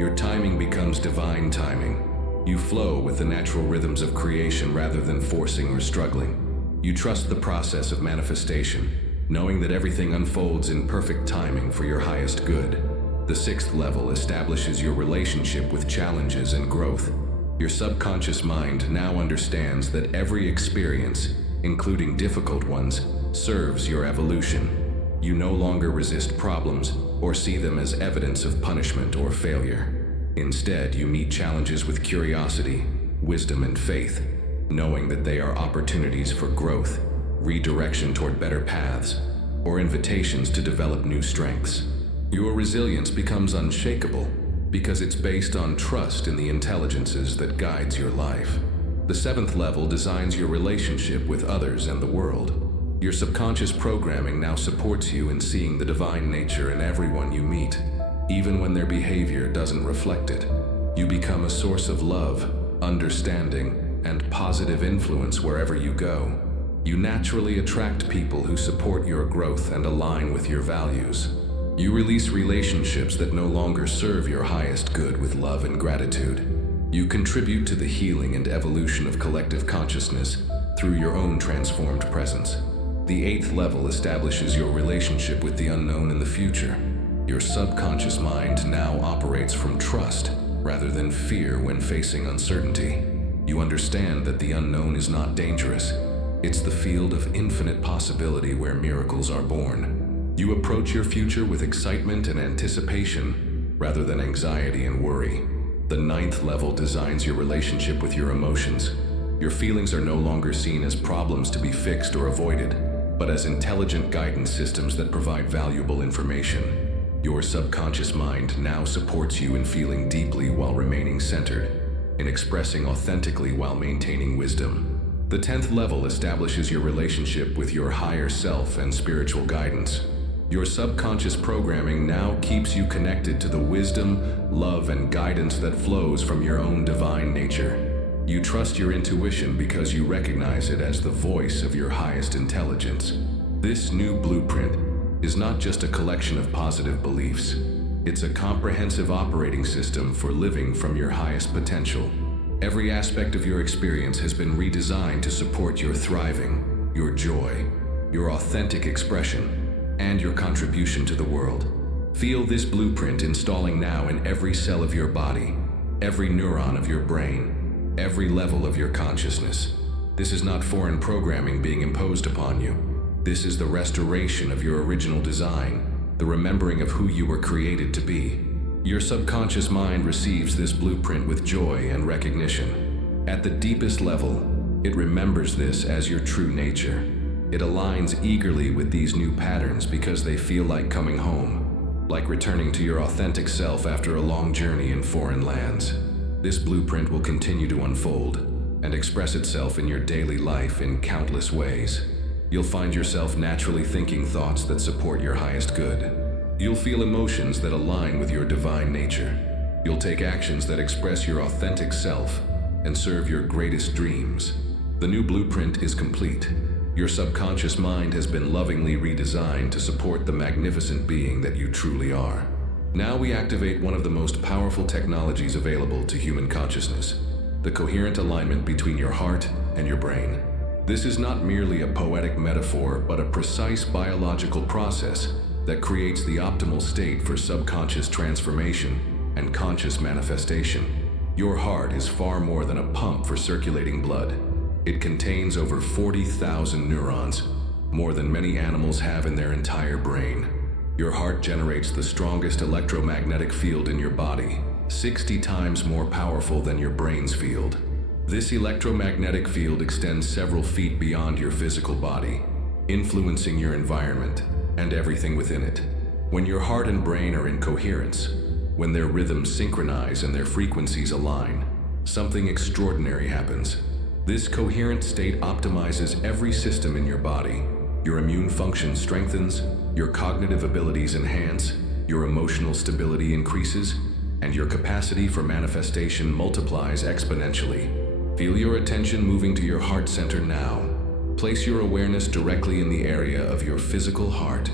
Your timing becomes divine timing. You flow with the natural rhythms of creation rather than forcing or struggling. You trust the process of manifestation, knowing that everything unfolds in perfect timing for your highest good. The sixth level establishes your relationship with challenges and growth. Your subconscious mind now understands that every experience, including difficult ones, serves your evolution. You no longer resist problems or see them as evidence of punishment or failure. Instead, you meet challenges with curiosity, wisdom, and faith, knowing that they are opportunities for growth, redirection toward better paths, or invitations to develop new strengths. Your resilience becomes unshakable because it's based on trust in the intelligences that guides your life. The seventh level designs your relationship with others and the world. Your subconscious programming now supports you in seeing the divine nature in everyone you meet, even when their behavior doesn't reflect it. You become a source of love, understanding, and positive influence wherever you go. You naturally attract people who support your growth and align with your values. You release relationships that no longer serve your highest good with love and gratitude. You contribute to the healing and evolution of collective consciousness through your own transformed presence. The eighth level establishes your relationship with the unknown in the future. Your subconscious mind now operates from trust rather than fear when facing uncertainty. You understand that the unknown is not dangerous. It's the field of infinite possibility where miracles are born. You approach your future with excitement and anticipation rather than anxiety and worry. The ninth level designs your relationship with your emotions. Your feelings are no longer seen as problems to be fixed or avoided, but as intelligent guidance systems that provide valuable information. Your subconscious mind now supports you in feeling deeply while remaining centered, in expressing authentically while maintaining wisdom. The 10th level establishes your relationship with your higher self and spiritual guidance. Your subconscious programming now keeps you connected to the wisdom, love, and guidance that flows from your own divine nature. You trust your intuition because you recognize it as the voice of your highest intelligence. This new blueprint is not just a collection of positive beliefs. It's a comprehensive operating system for living from your highest potential. Every aspect of your experience has been redesigned to support your thriving, your joy, your authentic expression, and your contribution to the world. Feel this blueprint installing now in every cell of your body, every neuron of your brain, every level of your consciousness. This is not foreign programming being imposed upon you. This is the restoration of your original design, the remembering of who you were created to be. Your subconscious mind receives this blueprint with joy and recognition. At the deepest level, it remembers this as your true nature. It aligns eagerly with these new patterns because they feel like coming home, like returning to your authentic self after a long journey in foreign lands. This blueprint will continue to unfold and express itself in your daily life in countless ways. You'll find yourself naturally thinking thoughts that support your highest good. You'll feel emotions that align with your divine nature. You'll take actions that express your authentic self and serve your greatest dreams. The new blueprint is complete. Your subconscious mind has been lovingly redesigned to support the magnificent being that you truly are. Now we activate one of the most powerful technologies available to human consciousness, the coherent alignment between your heart and your brain. This is not merely a poetic metaphor, but a precise biological process that creates the optimal state for subconscious transformation and conscious manifestation. Your heart is far more than a pump for circulating blood. It contains over 40,000 neurons, more than many animals have in their entire brain. Your heart generates the strongest electromagnetic field in your body, 60 times more powerful than your brain's field. This electromagnetic field extends several feet beyond your physical body, influencing your environment, and everything within it. When your heart and brain are in coherence, when their rhythms synchronize and their frequencies align, something extraordinary happens. This coherent state optimizes every system in your body. Your immune function strengthens, your cognitive abilities enhance, your emotional stability increases, and your capacity for manifestation multiplies exponentially. Feel your attention moving to your heart center now. Place your awareness directly in the area of your physical heart,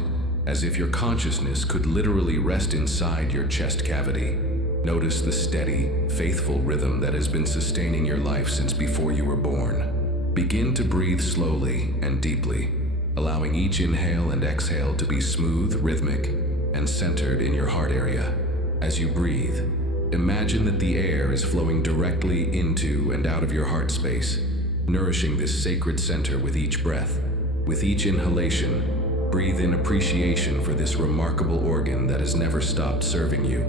as if your consciousness could literally rest inside your chest cavity. Notice the steady, faithful rhythm that has been sustaining your life since before you were born. Begin to breathe slowly and deeply, allowing each inhale and exhale to be smooth, rhythmic, and centered in your heart area. As you breathe, imagine that the air is flowing directly into and out of your heart space, nourishing this sacred center with each breath. With each inhalation, breathe in appreciation for this remarkable organ that has never stopped serving you,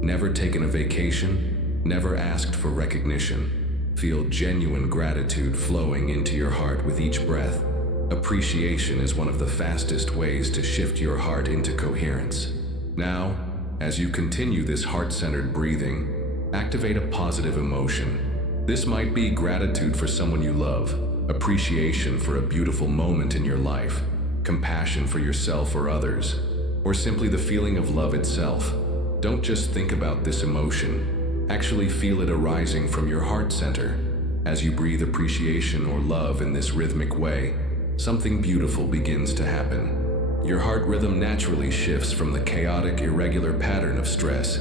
never taken a vacation, never asked for recognition. Feel genuine gratitude flowing into your heart with each breath. Appreciation is one of the fastest ways to shift your heart into coherence. Now, as you continue this heart-centered breathing, activate a positive emotion. This might be gratitude for someone you love, appreciation for a beautiful moment in your life, compassion for yourself or others, or simply the feeling of love itself. Don't just think about this emotion. Actually feel it arising from your heart center. As you breathe appreciation or love in this rhythmic way, something beautiful begins to happen. Your heart rhythm naturally shifts from the chaotic, irregular pattern of stress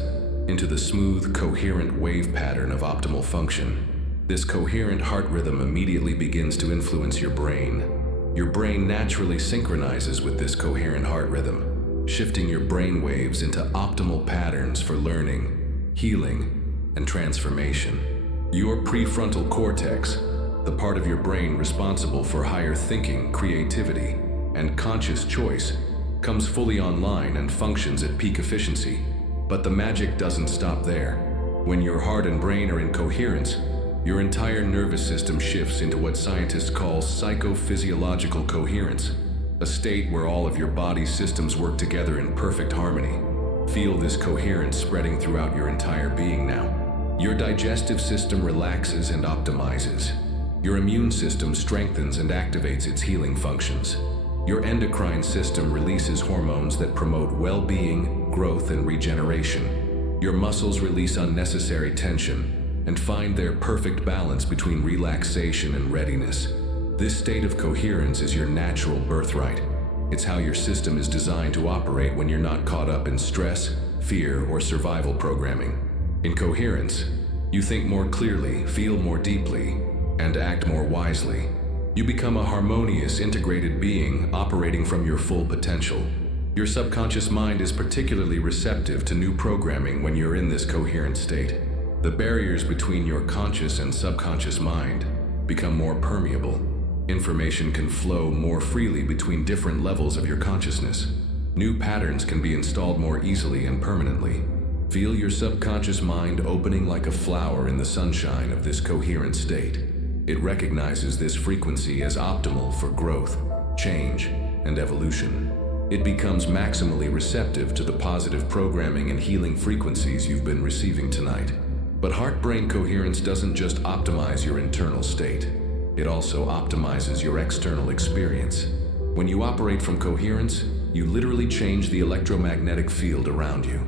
into the smooth, coherent wave pattern of optimal function. This coherent heart rhythm immediately begins to influence your brain. Your brain naturally synchronizes with this coherent heart rhythm, shifting your brain waves into optimal patterns for learning, healing, and transformation. Your prefrontal cortex, the part of your brain responsible for higher thinking, creativity, and conscious choice, comes fully online and functions at peak efficiency. But the magic doesn't stop there. When your heart and brain are in coherence, your entire nervous system shifts into what scientists call psychophysiological coherence, a state where all of your body's systems work together in perfect harmony. Feel this coherence spreading throughout your entire being now. Your digestive system relaxes and optimizes. Your immune system strengthens and activates its healing functions. Your endocrine system releases hormones that promote well-being, growth, and regeneration. Your muscles release unnecessary tension and find their perfect balance between relaxation and readiness. This state of coherence is your natural birthright. It's how your system is designed to operate when you're not caught up in stress, fear, or survival programming. In coherence, you think more clearly, feel more deeply, and act more wisely. You become a harmonious, integrated being operating from your full potential. Your subconscious mind is particularly receptive to new programming when you're in this coherent state. The barriers between your conscious and subconscious mind become more permeable. Information can flow more freely between different levels of your consciousness. New patterns can be installed more easily and permanently. Feel your subconscious mind opening like a flower in the sunshine of this coherent state. It recognizes this frequency as optimal for growth, change, and evolution. It becomes maximally receptive to the positive programming and healing frequencies you've been receiving tonight. But heart-brain coherence doesn't just optimize your internal state. It also optimizes your external experience. When you operate from coherence, you literally change the electromagnetic field around you.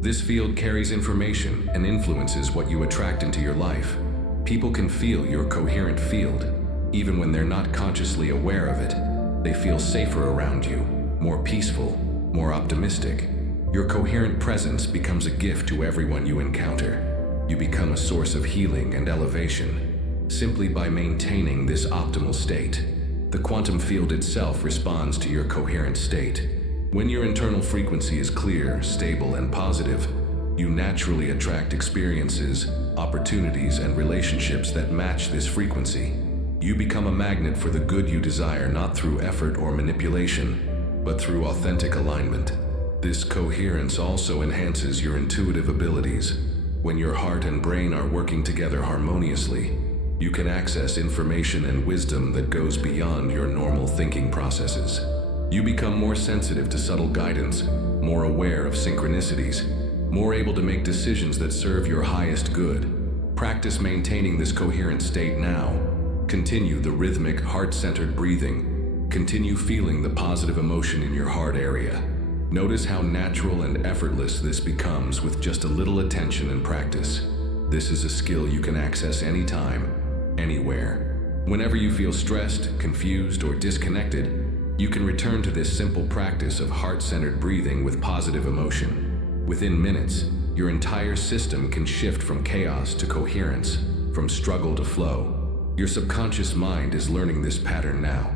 This field carries information and influences what you attract into your life. People can feel your coherent field, even when they're not consciously aware of it. They feel safer around you, more peaceful, more optimistic. Your coherent presence becomes a gift to everyone you encounter. You become a source of healing and elevation, simply by maintaining this optimal state. The quantum field itself responds to your coherent state. When your internal frequency is clear, stable, and positive, you naturally attract experiences, opportunities, and relationships that match this frequency. You become a magnet for the good you desire, not through effort or manipulation, but through authentic alignment. This coherence also enhances your intuitive abilities. When your heart and brain are working together harmoniously, you can access information and wisdom that goes beyond your normal thinking processes. You become more sensitive to subtle guidance, more aware of synchronicities, more able to make decisions that serve your highest good. Practice maintaining this coherent state now. Continue the rhythmic, heart-centered breathing. Continue feeling the positive emotion in your heart area. Notice how natural and effortless this becomes with just a little attention and practice. This is a skill you can access anytime, anywhere. Whenever you feel stressed, confused, or disconnected, you can return to this simple practice of heart-centered breathing with positive emotion. Within minutes, your entire system can shift from chaos to coherence, from struggle to flow. Your subconscious mind is learning this pattern now,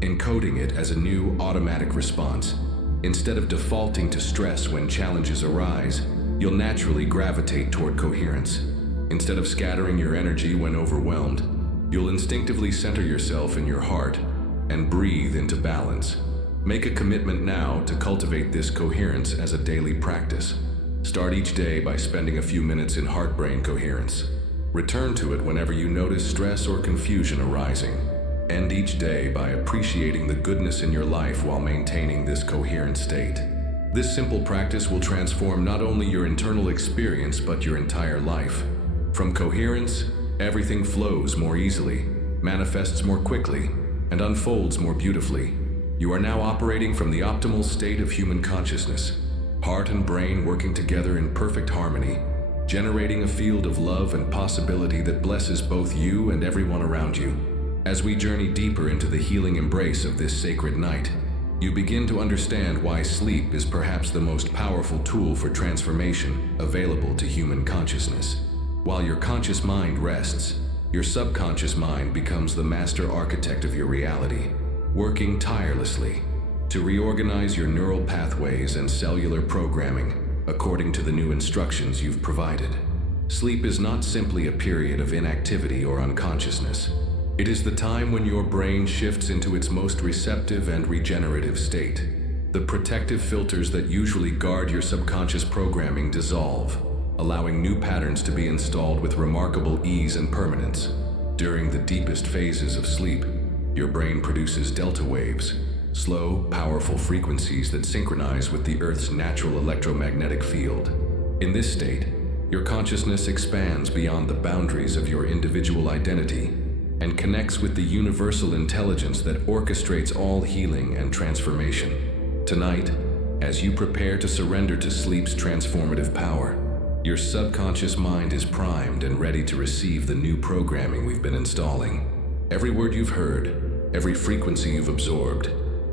encoding it as a new automatic response. Instead of defaulting to stress when challenges arise, you'll naturally gravitate toward coherence. Instead of scattering your energy when overwhelmed, you'll instinctively center yourself in your heart and breathe into balance. Make a commitment now to cultivate this coherence as a daily practice. Start each day by spending a few minutes in heart-brain coherence. Return to it whenever you notice stress or confusion arising. End each day by appreciating the goodness in your life while maintaining this coherent state. This simple practice will transform not only your internal experience but your entire life. From coherence, everything flows more easily, manifests more quickly, and unfolds more beautifully. You are now operating from the optimal state of human consciousness, heart and brain working together in perfect harmony, generating a field of love and possibility that blesses both you and everyone around you. As we journey deeper into the healing embrace of this sacred night, you begin to understand why sleep is perhaps the most powerful tool for transformation available to human consciousness. While your conscious mind rests, your subconscious mind becomes the master architect of your reality, working tirelessly to reorganize your neural pathways and cellular programming according to the new instructions you've provided. Sleep is not simply a period of inactivity or unconsciousness. It is the time when your brain shifts into its most receptive and regenerative state. The protective filters that usually guard your subconscious programming dissolve, allowing new patterns to be installed with remarkable ease and permanence. During the deepest phases of sleep, your brain produces delta waves, slow, powerful frequencies that synchronize with the Earth's natural electromagnetic field. In this state, your consciousness expands beyond the boundaries of your individual identity and connects with the universal intelligence that orchestrates all healing and transformation. Tonight, as you prepare to surrender to sleep's transformative power, your subconscious mind is primed and ready to receive the new programming we've been installing. Every word you've heard, every frequency you've absorbed,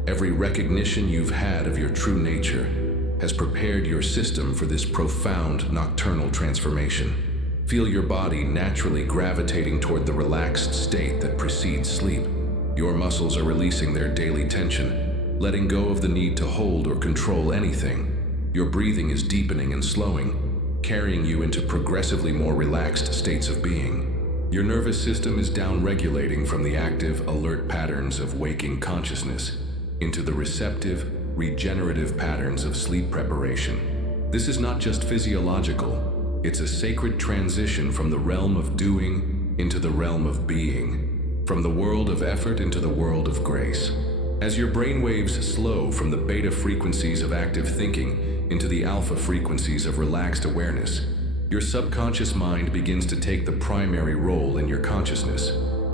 every recognition you've had of your true nature has prepared your system for this profound nocturnal transformation. Feel your body naturally gravitating toward the relaxed state that precedes sleep. Your muscles are releasing their daily tension, letting go of the need to hold or control anything. Your breathing is deepening and slowing, carrying you into progressively more relaxed states of being. Your nervous system is down-regulating from the active, alert patterns of waking consciousness into the receptive, regenerative patterns of sleep preparation. This is not just physiological. It's a sacred transition from the realm of doing into the realm of being, from the world of effort into the world of grace. As your brainwaves slow from the beta frequencies of active thinking into the alpha frequencies of relaxed awareness, your subconscious mind begins to take the primary role in your consciousness.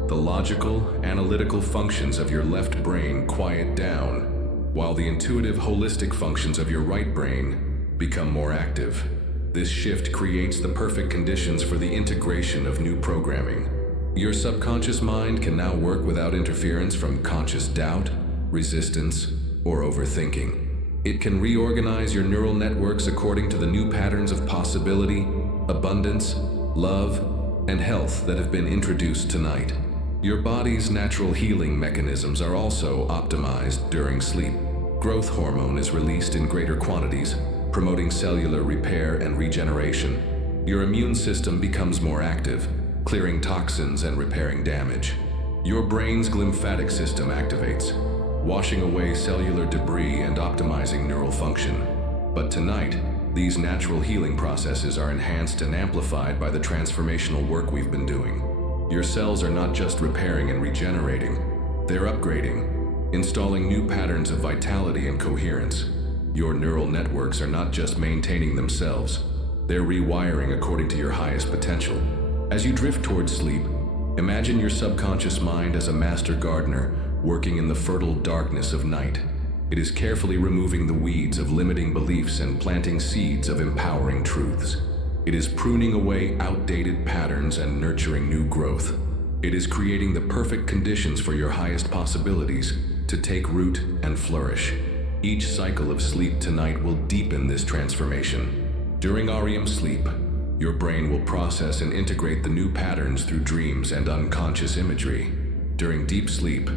The logical, analytical functions of your left brain quiet down, while the intuitive, holistic functions of your right brain become more active. This shift creates the perfect conditions for the integration of new programming. Your subconscious mind can now work without interference from conscious doubt, resistance, or overthinking. It can reorganize your neural networks according to the new patterns of possibility, abundance, love, and health that have been introduced tonight. Your body's natural healing mechanisms are also optimized during sleep. Growth hormone is released in greater quantities, promoting cellular repair and regeneration. Your immune system becomes more active, clearing toxins and repairing damage. Your brain's glymphatic system activates, washing away cellular debris and optimizing neural function. But tonight, these natural healing processes are enhanced and amplified by the transformational work we've been doing. Your cells are not just repairing and regenerating, they're upgrading, installing new patterns of vitality and coherence. Your neural networks are not just maintaining themselves, they're rewiring according to your highest potential. As you drift towards sleep, imagine your subconscious mind as a master gardener working in the fertile darkness of night. It is carefully removing the weeds of limiting beliefs and planting seeds of empowering truths. It is pruning away outdated patterns and nurturing new growth. It is creating the perfect conditions for your highest possibilities to take root and flourish. Each cycle of sleep tonight will deepen this transformation. During REM sleep, your brain will process and integrate the new patterns through dreams and unconscious imagery. During deep sleep,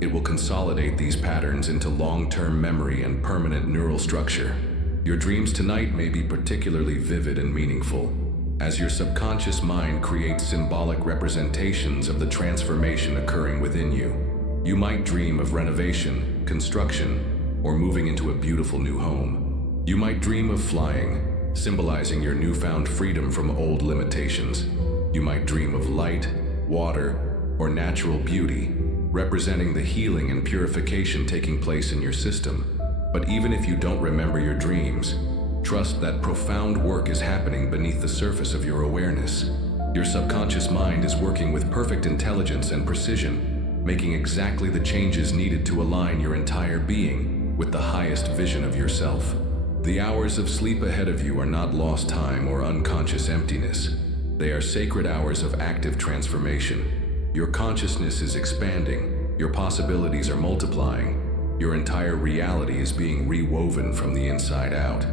it will consolidate these patterns into long-term memory and permanent neural structure. Your dreams tonight may be particularly vivid and meaningful, as your subconscious mind creates symbolic representations of the transformation occurring within you. You might dream of renovation, construction, or moving into a beautiful new home. You might dream of flying, symbolizing your newfound freedom from old limitations. You might dream of light, water, or natural beauty, representing the healing and purification taking place in your system. But even if you don't remember your dreams, trust that profound work is happening beneath the surface of your awareness. Your subconscious mind is working with perfect intelligence and precision, making exactly the changes needed to align your entire being with the highest vision of yourself. The hours of sleep ahead of you are not lost time or unconscious emptiness. They are sacred hours of active transformation. Your consciousness is expanding, your possibilities are multiplying, your entire reality is being rewoven from the inside out.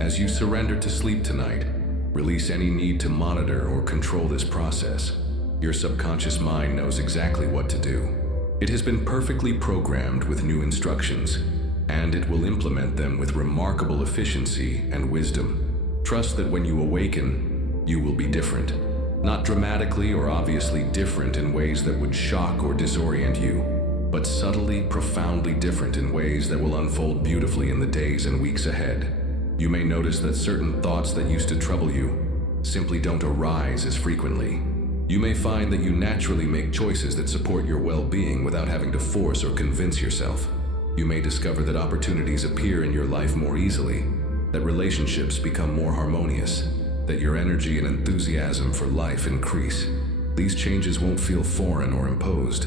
As you surrender to sleep tonight, release any need to monitor or control this process. Your subconscious mind knows exactly what to do. It has been perfectly programmed with new instructions, and it will implement them with remarkable efficiency and wisdom. Trust that when you awaken, you will be different. Not dramatically or obviously different in ways that would shock or disorient you, but subtly, profoundly different in ways that will unfold beautifully in the days and weeks ahead. You may notice that certain thoughts that used to trouble you simply don't arise as frequently. You may find that you naturally make choices that support your well-being without having to force or convince yourself. You may discover that opportunities appear in your life more easily, that relationships become more harmonious, that your energy and enthusiasm for life increase. These changes won't feel foreign or imposed.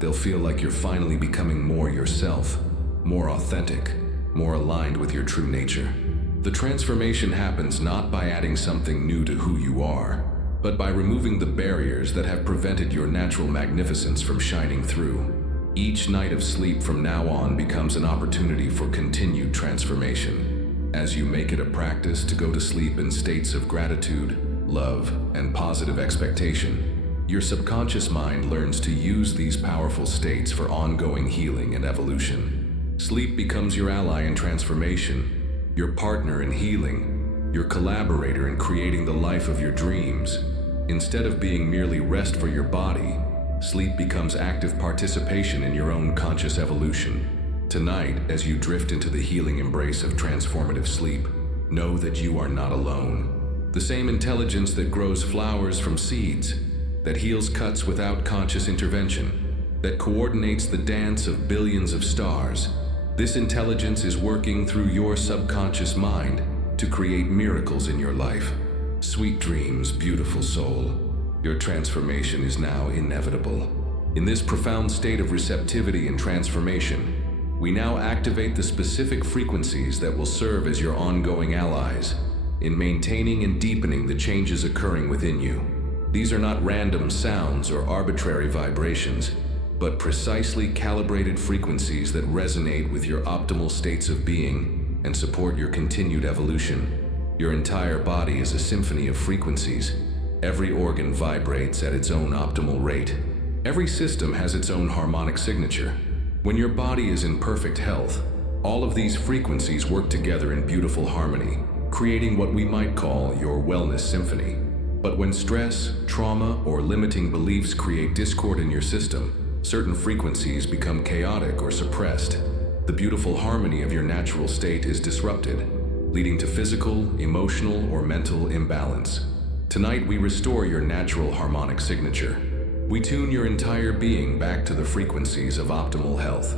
They'll feel like you're finally becoming more yourself, more authentic, more aligned with your true nature. The transformation happens not by adding something new to who you are, but by removing the barriers that have prevented your natural magnificence from shining through. Each night of sleep from now on becomes an opportunity for continued transformation. As you make it a practice to go to sleep in states of gratitude, love, and positive expectation, your subconscious mind learns to use these powerful states for ongoing healing and evolution. Sleep becomes your ally in transformation, your partner in healing, your collaborator in creating the life of your dreams. Instead of being merely rest for your body, sleep becomes active participation in your own conscious evolution. Tonight, as you drift into the healing embrace of transformative sleep, know that you are not alone. The same intelligence that grows flowers from seeds, that heals cuts without conscious intervention, that coordinates the dance of billions of stars. This intelligence is working through your subconscious mind to create miracles in your life. Sweet dreams, beautiful soul. Your transformation is now inevitable. In this profound state of receptivity and transformation, we now activate the specific frequencies that will serve as your ongoing allies in maintaining and deepening the changes occurring within you. These are not random sounds or arbitrary vibrations, but precisely calibrated frequencies that resonate with your optimal states of being and support your continued evolution. Your entire body is a symphony of frequencies. Every organ vibrates at its own optimal rate. Every system has its own harmonic signature. When your body is in perfect health, all of these frequencies work together in beautiful harmony, creating what we might call your wellness symphony. But when stress, trauma, or limiting beliefs create discord in your system, certain frequencies become chaotic or suppressed. The beautiful harmony of your natural state is disrupted, leading to physical, emotional, or mental imbalance. Tonight, we restore your natural harmonic signature. We tune your entire being back to the frequencies of optimal health,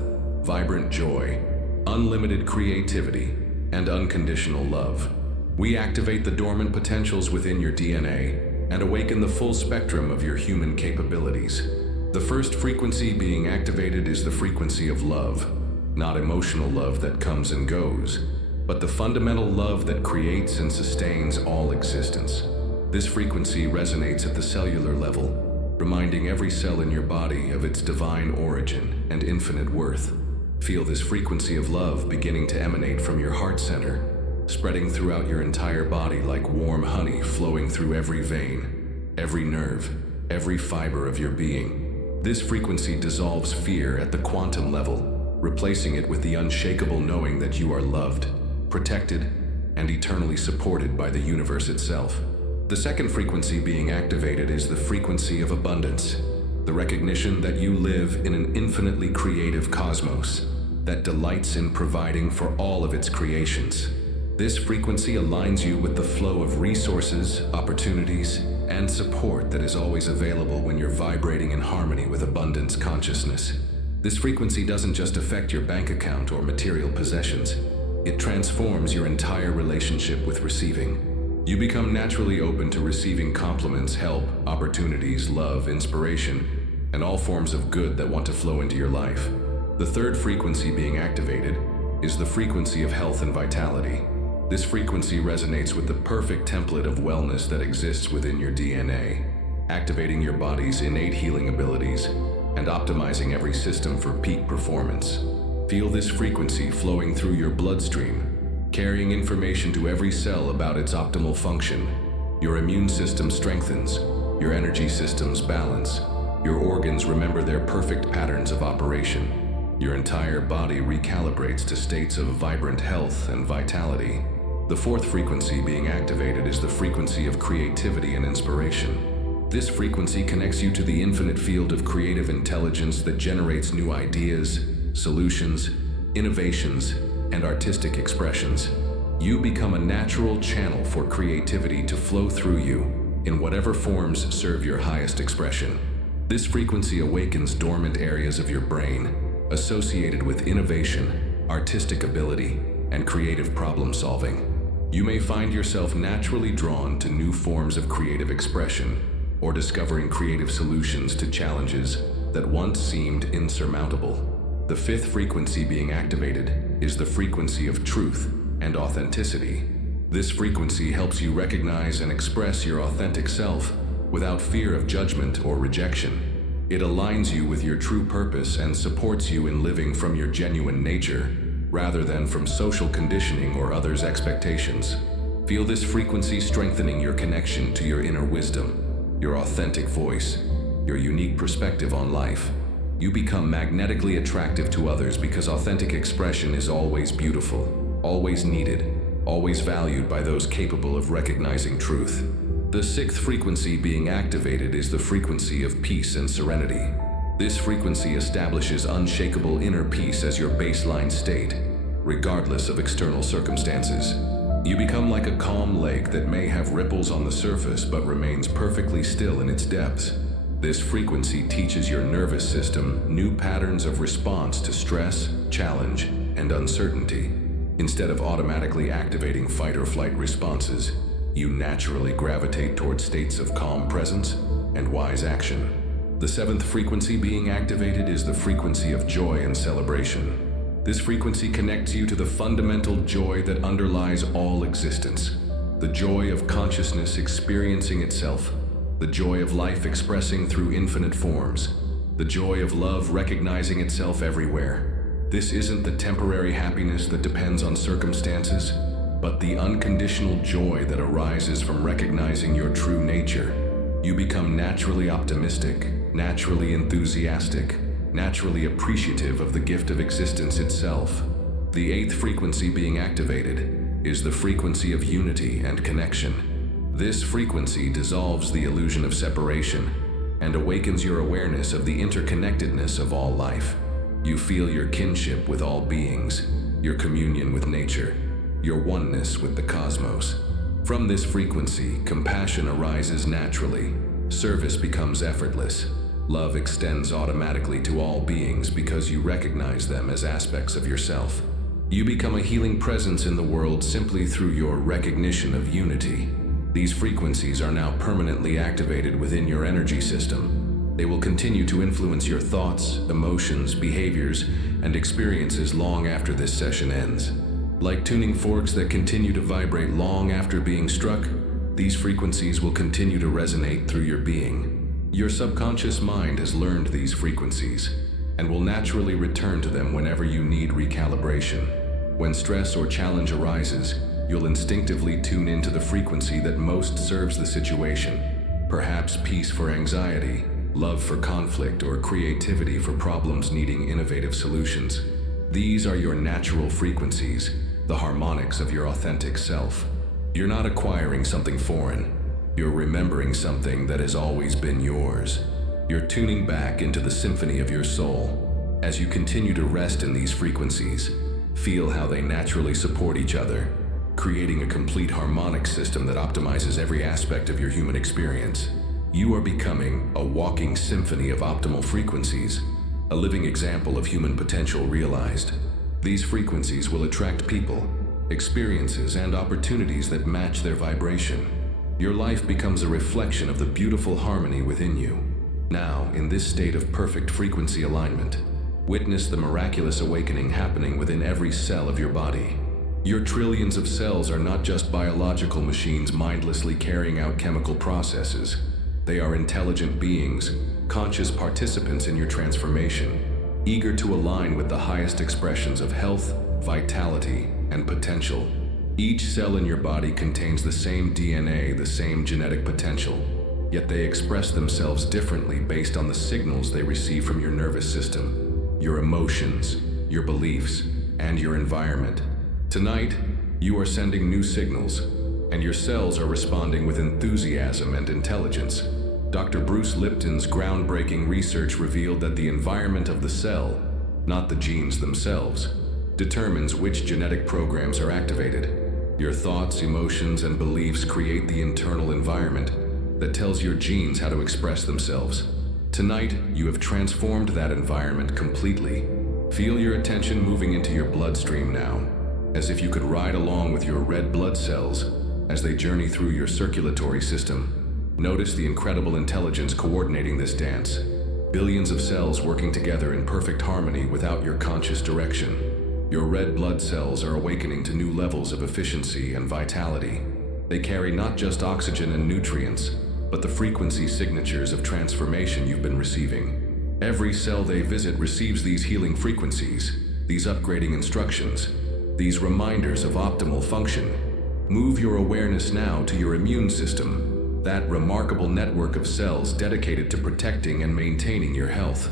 vibrant joy, unlimited creativity, and unconditional love. We activate the dormant potentials within your DNA and awaken the full spectrum of your human capabilities. The first frequency being activated is the frequency of love, not emotional love that comes and goes, but the fundamental love that creates and sustains all existence. This frequency resonates at the cellular level, reminding every cell in your body of its divine origin and infinite worth. Feel this frequency of love beginning to emanate from your heart center, spreading throughout your entire body like warm honey flowing through every vein, every nerve, every fiber of your being. This frequency dissolves fear at the quantum level, replacing it with the unshakable knowing that you are loved, protected, and eternally supported by the universe itself. The second frequency being activated is the frequency of abundance, the recognition that you live in an infinitely creative cosmos that delights in providing for all of its creations. This frequency aligns you with the flow of resources, opportunities, and support that is always available when you're vibrating in harmony with abundance consciousness. This frequency doesn't just affect your bank account or material possessions. It transforms your entire relationship with receiving. You become naturally open to receiving compliments, help, opportunities, love, inspiration, and all forms of good that want to flow into your life. The third frequency being activated is the frequency of health and vitality. This frequency resonates with the perfect template of wellness that exists within your DNA, activating your body's innate healing abilities and optimizing every system for peak performance. Feel this frequency flowing through your bloodstream, carrying information to every cell about its optimal function. Your immune system strengthens, your energy systems balance, your organs remember their perfect patterns of operation. Your entire body recalibrates to states of vibrant health and vitality. The fourth frequency being activated is the frequency of creativity and inspiration. This frequency connects you to the infinite field of creative intelligence that generates new ideas, solutions, innovations, and artistic expressions. You become a natural channel for creativity to flow through you in whatever forms serve your highest expression. This frequency awakens dormant areas of your brain associated with innovation, artistic ability, and creative problem solving. You may find yourself naturally drawn to new forms of creative expression or discovering creative solutions to challenges that once seemed insurmountable. The fifth frequency being activated is the frequency of truth and authenticity. This frequency helps you recognize and express your authentic self without fear of judgment or rejection. It aligns you with your true purpose and supports you in living from your genuine nature, rather than from social conditioning or others' expectations. Feel this frequency strengthening your connection to your inner wisdom, your authentic voice, your unique perspective on life. You become magnetically attractive to others because authentic expression is always beautiful, always needed, always valued by those capable of recognizing truth. The sixth frequency being activated is the frequency of peace and serenity. This frequency establishes unshakable inner peace as your baseline state, regardless of external circumstances. You become like a calm lake that may have ripples on the surface but remains perfectly still in its depths. This frequency teaches your nervous system new patterns of response to stress, challenge, and uncertainty. Instead of automatically activating fight or flight responses, you naturally gravitate towards states of calm presence and wise action. The seventh frequency being activated is the frequency of joy and celebration. This frequency connects you to the fundamental joy that underlies all existence. The joy of consciousness experiencing itself, the joy of life expressing through infinite forms, the joy of love recognizing itself everywhere. This isn't the temporary happiness that depends on circumstances, but the unconditional joy that arises from recognizing your true nature. You become naturally optimistic, naturally enthusiastic, naturally appreciative of the gift of existence itself. The eighth frequency being activated is the frequency of unity and connection. This frequency dissolves the illusion of separation and awakens your awareness of the interconnectedness of all life. You feel your kinship with all beings, your communion with nature, your oneness with the cosmos. From this frequency, compassion arises naturally, service becomes effortless, Love extends automatically to all beings because you recognize them as aspects of yourself. You become a healing presence in the world simply through your recognition of unity. These frequencies are now permanently activated within your energy system. They will continue to influence your thoughts, emotions, behaviors, and experiences long after this session ends. Like tuning forks that continue to vibrate long after being struck, these frequencies will continue to resonate through your being. Your subconscious mind has learned these frequencies and will naturally return to them whenever you need recalibration. When stress or challenge arises, you'll instinctively tune into the frequency that most serves the situation. Perhaps peace for anxiety, love for conflict, or creativity for problems needing innovative solutions. These are your natural frequencies, the harmonics of your authentic self. You're not acquiring something foreign. You're remembering something that has always been yours. You're tuning back into the symphony of your soul. As you continue to rest in these frequencies, feel how they naturally support each other, creating a complete harmonic system that optimizes every aspect of your human experience. You are becoming a walking symphony of optimal frequencies, a living example of human potential realized. These frequencies will attract people, experiences, and opportunities that match their vibration. Your life becomes a reflection of the beautiful harmony within you. Now, in this state of perfect frequency alignment, witness the miraculous awakening happening within every cell of your body. Your trillions of cells are not just biological machines mindlessly carrying out chemical processes. They are intelligent beings, conscious participants in your transformation, eager to align with the highest expressions of health, vitality, and potential. Each cell in your body contains the same DNA, the same genetic potential, yet they express themselves differently based on the signals they receive from your nervous system, your emotions, your beliefs, and your environment. Tonight, you are sending new signals, and your cells are responding with enthusiasm and intelligence. Dr. Bruce Lipton's groundbreaking research revealed that the environment of the cell, not the genes themselves, determines which genetic programs are activated. Your thoughts, emotions, and beliefs create the internal environment that tells your genes how to express themselves. Tonight, you have transformed that environment completely. Feel your attention moving into your bloodstream now, as if you could ride along with your red blood cells as they journey through your circulatory system. Notice the incredible intelligence coordinating this dance. Billions of cells working together in perfect harmony without your conscious direction. Your red blood cells are awakening to new levels of efficiency and vitality. They carry not just oxygen and nutrients, but the frequency signatures of transformation you've been receiving. Every cell they visit receives these healing frequencies, these upgrading instructions, these reminders of optimal function. Move your awareness now to your immune system, that remarkable network of cells dedicated to protecting and maintaining your health.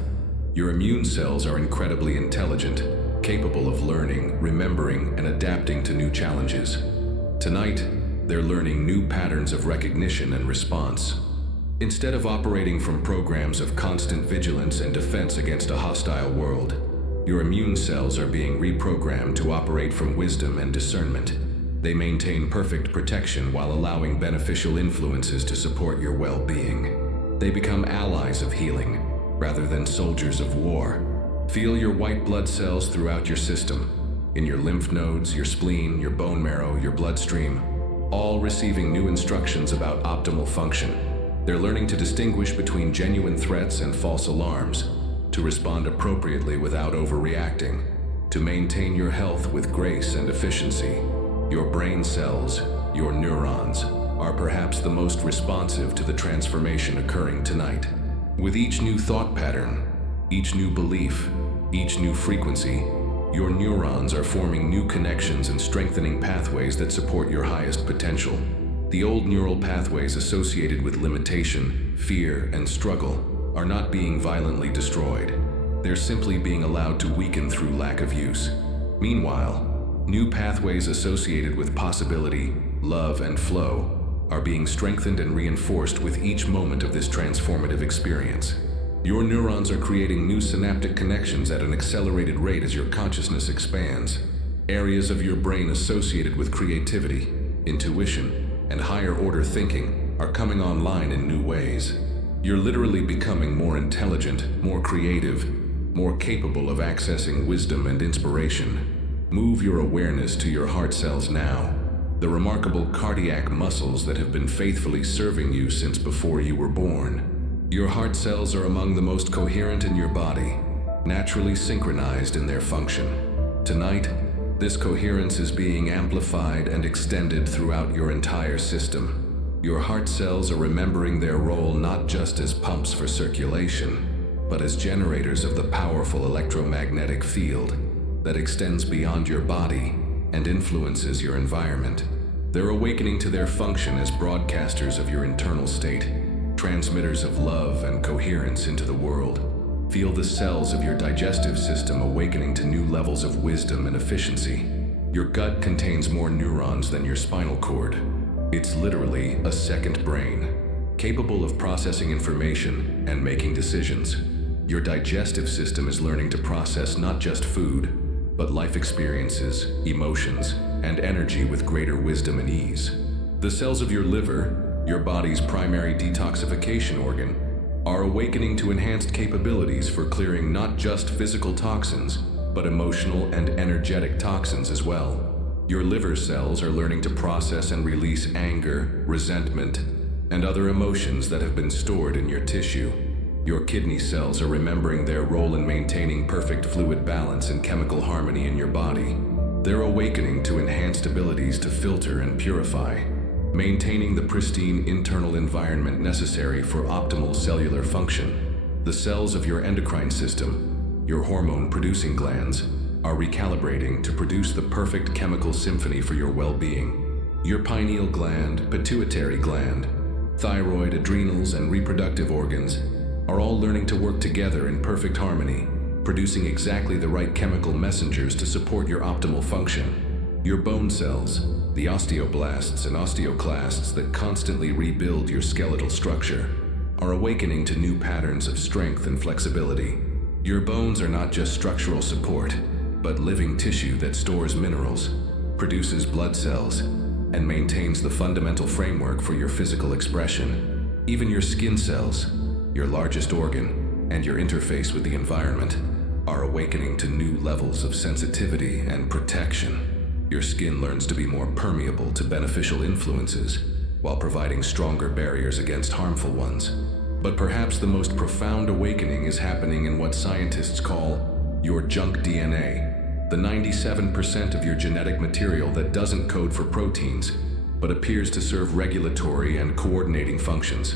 Your immune cells are incredibly intelligent, capable of learning, remembering, and adapting to new challenges. Tonight, they're learning new patterns of recognition and response. Instead of operating from programs of constant vigilance and defense against a hostile world, your immune cells are being reprogrammed to operate from wisdom and discernment. They maintain perfect protection while allowing beneficial influences to support your well-being. They become allies of healing, rather than soldiers of war. Feel your white blood cells throughout your system, in your lymph nodes, your spleen, your bone marrow, your bloodstream, all receiving new instructions about optimal function. They're learning to distinguish between genuine threats and false alarms, to respond appropriately without overreacting, to maintain your health with grace and efficiency. Your brain cells, your neurons, are perhaps the most responsive to the transformation occurring tonight. With each new thought pattern, each new belief, each new frequency, your neurons are forming new connections and strengthening pathways that support your highest potential. The old neural pathways associated with limitation, fear, and struggle are not being violently destroyed. They're simply being allowed to weaken through lack of use. Meanwhile, new pathways associated with possibility, love, and flow are being strengthened and reinforced with each moment of this transformative experience. Your neurons are creating new synaptic connections at an accelerated rate as your consciousness expands. Areas of your brain associated with creativity, intuition, and higher order thinking are coming online in new ways. You're literally becoming more intelligent, more creative, more capable of accessing wisdom and inspiration. Move your awareness to your heart cells now, the remarkable cardiac muscles that have been faithfully serving you since before you were born. Your heart cells are among the most coherent in your body, naturally synchronized in their function. Tonight, this coherence is being amplified and extended throughout your entire system. Your heart cells are remembering their role not just as pumps for circulation, but as generators of the powerful electromagnetic field that extends beyond your body and influences your environment. They're awakening to their function as broadcasters of your internal state, transmitters of love and coherence into the world. Feel the cells of your digestive system awakening to new levels of wisdom and efficiency. Your gut contains more neurons than your spinal cord. It's literally a second brain, capable of processing information and making decisions. Your digestive system is learning to process not just food, but life experiences, emotions, and energy with greater wisdom and ease. The cells of your liver, your body's primary detoxification organ, are awakening to enhanced capabilities for clearing not just physical toxins, but emotional and energetic toxins as well. Your liver cells are learning to process and release anger, resentment, and other emotions that have been stored in your tissue. Your kidney cells are remembering their role in maintaining perfect fluid balance and chemical harmony in your body. They're awakening to enhanced abilities to filter and purify, maintaining the pristine internal environment necessary for optimal cellular function. The cells of your endocrine system, your hormone-producing glands, are recalibrating to produce the perfect chemical symphony for your well-being. Your pineal gland, pituitary gland, thyroid, adrenals, and reproductive organs are all learning to work together in perfect harmony, producing exactly the right chemical messengers to support your optimal function. Your bone cells, the osteoblasts and osteoclasts that constantly rebuild your skeletal structure, are awakening to new patterns of strength and flexibility. Your bones are not just structural support, but living tissue that stores minerals, produces blood cells, and maintains the fundamental framework for your physical expression. Even your skin cells, your largest organ, and your interface with the environment, are awakening to new levels of sensitivity and protection. Your skin learns to be more permeable to beneficial influences, while providing stronger barriers against harmful ones. But perhaps the most profound awakening is happening in what scientists call your junk DNA, the 97% of your genetic material that doesn't code for proteins, but appears to serve regulatory and coordinating functions.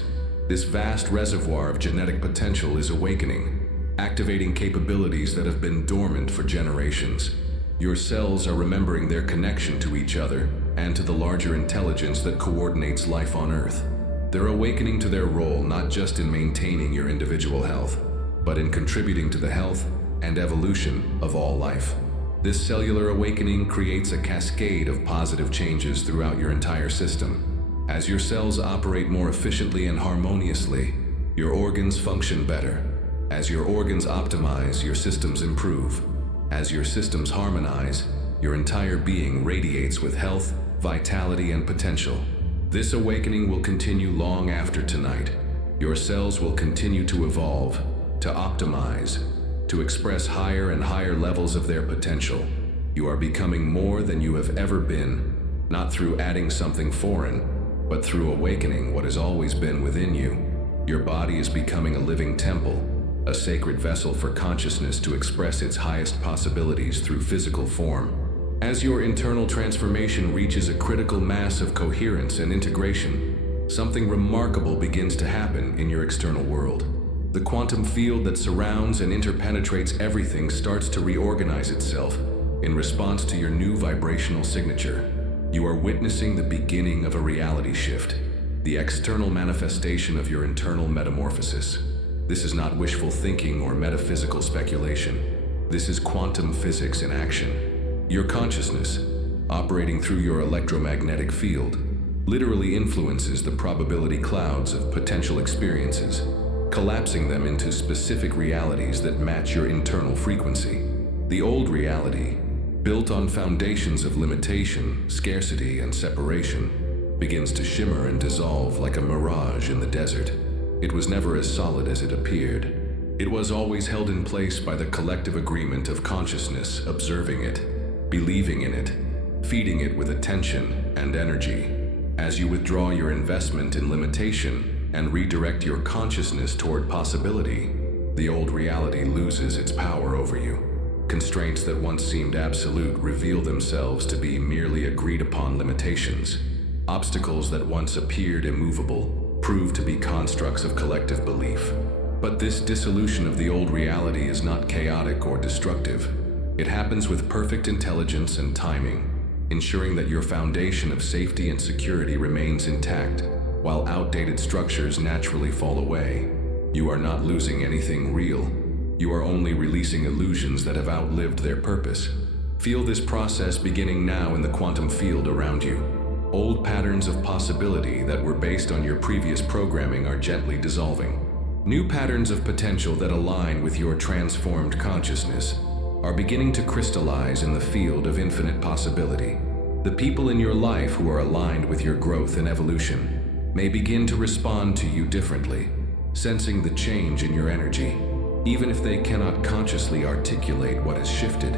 This vast reservoir of genetic potential is awakening, activating capabilities that have been dormant for generations. Your cells are remembering their connection to each other and to the larger intelligence that coordinates life on Earth. They're awakening to their role not just in maintaining your individual health, but in contributing to the health and evolution of all life. This cellular awakening creates a cascade of positive changes throughout your entire system. As your cells operate more efficiently and harmoniously, your organs function better. As your organs optimize, your systems improve. As your systems harmonize, your entire being radiates with health, vitality, and potential. This awakening will continue long after tonight. Your cells will continue to evolve, to optimize, to express higher and higher levels of their potential. You are becoming more than you have ever been, not through adding something foreign, but through awakening what has always been within you. Your body is becoming a living temple, a sacred vessel for consciousness to express its highest possibilities through physical form. As your internal transformation reaches a critical mass of coherence and integration, something remarkable begins to happen in your external world. The quantum field that surrounds and interpenetrates everything starts to reorganize itself in response to your new vibrational signature. You are witnessing the beginning of a reality shift, the external manifestation of your internal metamorphosis. This is not wishful thinking or metaphysical speculation. This is quantum physics in action. Your consciousness, operating through your electromagnetic field, literally influences the probability clouds of potential experiences, collapsing them into specific realities that match your internal frequency. The old reality, built on foundations of limitation, scarcity, and separation, begins to shimmer and dissolve like a mirage in the desert. It was never as solid as it appeared. It was always held in place by the collective agreement of consciousness, observing it, believing in it, feeding it with attention and energy. As you withdraw your investment in limitation and redirect your consciousness toward possibility, the old reality loses its power over you. Constraints that once seemed absolute reveal themselves to be merely agreed-upon limitations. Obstacles that once appeared immovable prove to be constructs of collective belief. But this dissolution of the old reality is not chaotic or destructive. It happens with perfect intelligence and timing, ensuring that your foundation of safety and security remains intact, while outdated structures naturally fall away. You are not losing anything real. You are only releasing illusions that have outlived their purpose. Feel this process beginning now in the quantum field around you. Old patterns of possibility that were based on your previous programming are gently dissolving. New patterns of potential that align with your transformed consciousness are beginning to crystallize in the field of infinite possibility. The people in your life who are aligned with your growth and evolution may begin to respond to you differently, sensing the change in your energy. Even if they cannot consciously articulate what has shifted,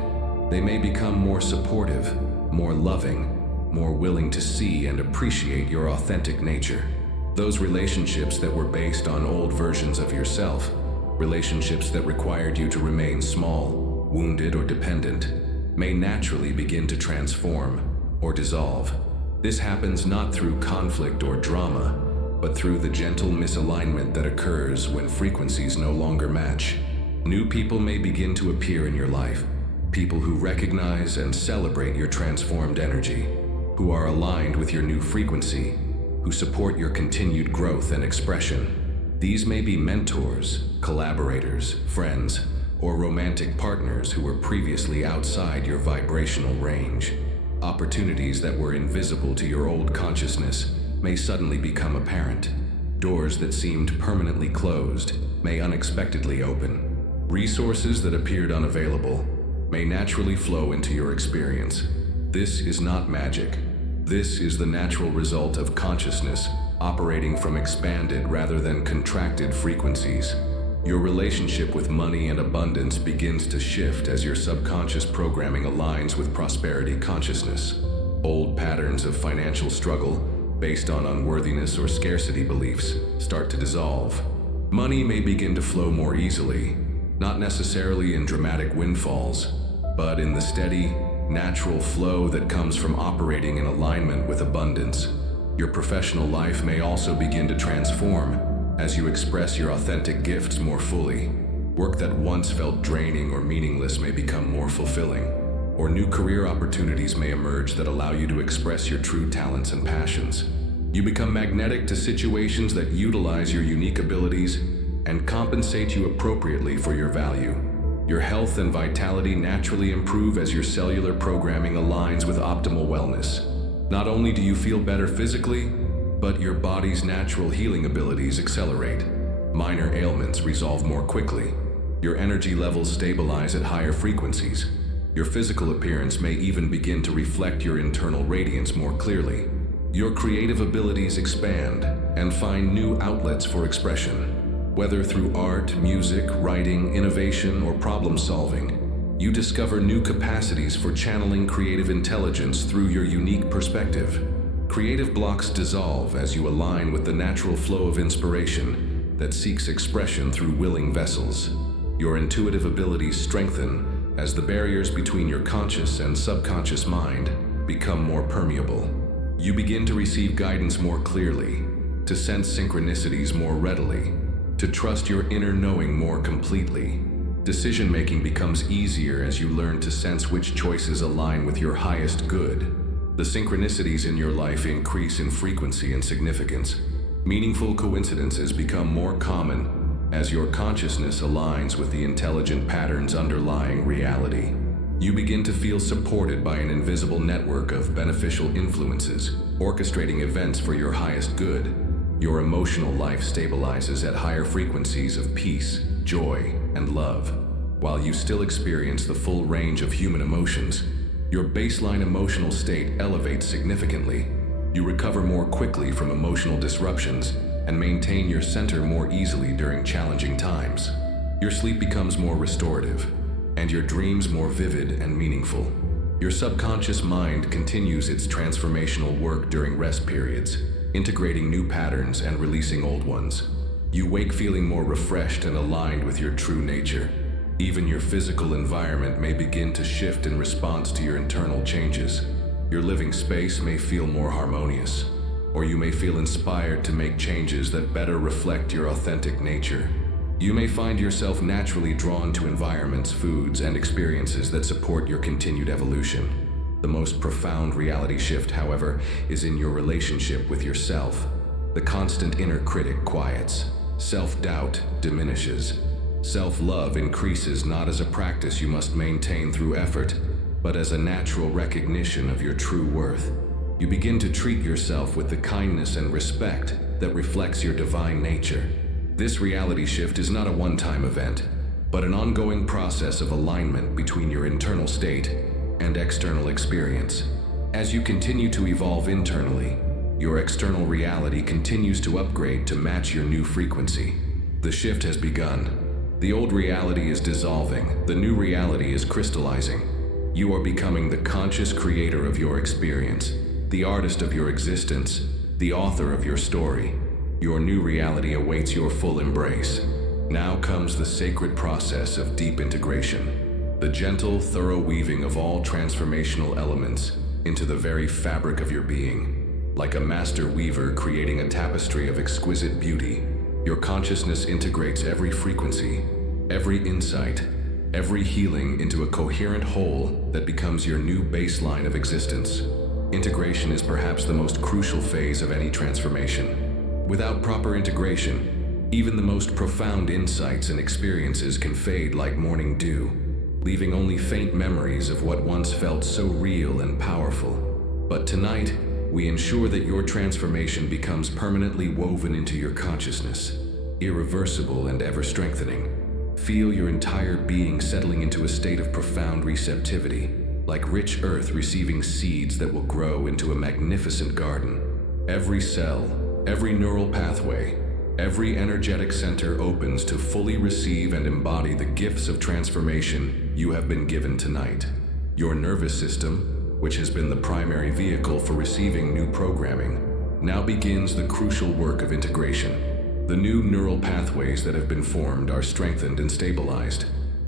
they may become more supportive, more loving, more willing to see and appreciate your authentic nature. Those relationships that were based on old versions of yourself, relationships that required you to remain small, wounded, or dependent, may naturally begin to transform or dissolve. This happens not through conflict or drama, but through the gentle misalignment that occurs when frequencies no longer match. New people may begin to appear in your life, people who recognize and celebrate your transformed energy, who are aligned with your new frequency, who support your continued growth and expression. These may be mentors, collaborators, friends, or romantic partners who were previously outside your vibrational range. Opportunities that were invisible to your old consciousness may suddenly become apparent. Doors that seemed permanently closed may unexpectedly open. Resources that appeared unavailable may naturally flow into your experience. This is not magic. This is the natural result of consciousness operating from expanded rather than contracted frequencies. Your relationship with money and abundance begins to shift as your subconscious programming aligns with prosperity consciousness. Old patterns of financial struggle based on unworthiness or scarcity beliefs start to dissolve. Money may begin to flow more easily, not necessarily in dramatic windfalls, but in the steady, natural flow that comes from operating in alignment with abundance. Your professional life may also begin to transform as you express your authentic gifts more fully. Work that once felt draining or meaningless may become more fulfilling, or new career opportunities may emerge that allow you to express your true talents and passions. You become magnetic to situations that utilize your unique abilities and compensate you appropriately for your value. Your health and vitality naturally improve as your cellular programming aligns with optimal wellness. Not only do you feel better physically, but your body's natural healing abilities accelerate. Minor ailments resolve more quickly. Your energy levels stabilize at higher frequencies. Your physical appearance may even begin to reflect your internal radiance more clearly. Your creative abilities expand and find new outlets for expression. Whether through art, music, writing, innovation, or problem solving, you discover new capacities for channeling creative intelligence through your unique perspective. Creative blocks dissolve as you align with the natural flow of inspiration that seeks expression through willing vessels. Your intuitive abilities strengthen as the barriers between your conscious and subconscious mind become more permeable. You begin to receive guidance more clearly, to sense synchronicities more readily, to trust your inner knowing more completely. Decision-making becomes easier as you learn to sense which choices align with your highest good. The synchronicities in your life increase in frequency and significance. Meaningful coincidences become more common as your consciousness aligns with the intelligent patterns underlying reality. You begin to feel supported by an invisible network of beneficial influences, orchestrating events for your highest good. Your emotional life stabilizes at higher frequencies of peace, joy, and love. While you still experience the full range of human emotions, your baseline emotional state elevates significantly. You recover more quickly from emotional disruptions and maintain your center more easily during challenging times. Your sleep becomes more restorative, and your dreams more vivid and meaningful. Your subconscious mind continues its transformational work during rest periods, integrating new patterns and releasing old ones. You wake feeling more refreshed and aligned with your true nature. Even your physical environment may begin to shift in response to your internal changes. Your living space may feel more harmonious, or you may feel inspired to make changes that better reflect your authentic nature. You may find yourself naturally drawn to environments, foods, and experiences that support your continued evolution. The most profound reality shift, however, is in your relationship with yourself. The constant inner critic quiets. Self-doubt diminishes. Self-love increases not as a practice you must maintain through effort, but as a natural recognition of your true worth. You begin to treat yourself with the kindness and respect that reflects your divine nature. This reality shift is not a one-time event, but an ongoing process of alignment between your internal state and external experience. As you continue to evolve internally, your external reality continues to upgrade to match your new frequency. The shift has begun. The old reality is dissolving. The new reality is crystallizing. You are becoming the conscious creator of your experience, the artist of your existence, the author of your story. Your new reality awaits your full embrace. Now comes the sacred process of deep integration, the gentle, thorough weaving of all transformational elements into the very fabric of your being. Like a master weaver creating a tapestry of exquisite beauty, your consciousness integrates every frequency, every insight, every healing into a coherent whole that becomes your new baseline of existence. Integration is perhaps the most crucial phase of any transformation. Without proper integration, even the most profound insights and experiences can fade like morning dew, leaving only faint memories of what once felt so real and powerful. But tonight, we ensure that your transformation becomes permanently woven into your consciousness, irreversible and ever-strengthening. Feel your entire being settling into a state of profound receptivity, like rich earth receiving seeds that will grow into a magnificent garden. Every cell, every neural pathway, every energetic center opens to fully receive and embody the gifts of transformation you have been given tonight. Your nervous system, which has been the primary vehicle for receiving new programming, now begins the crucial work of integration. The new neural pathways that have been formed are strengthened and stabilized.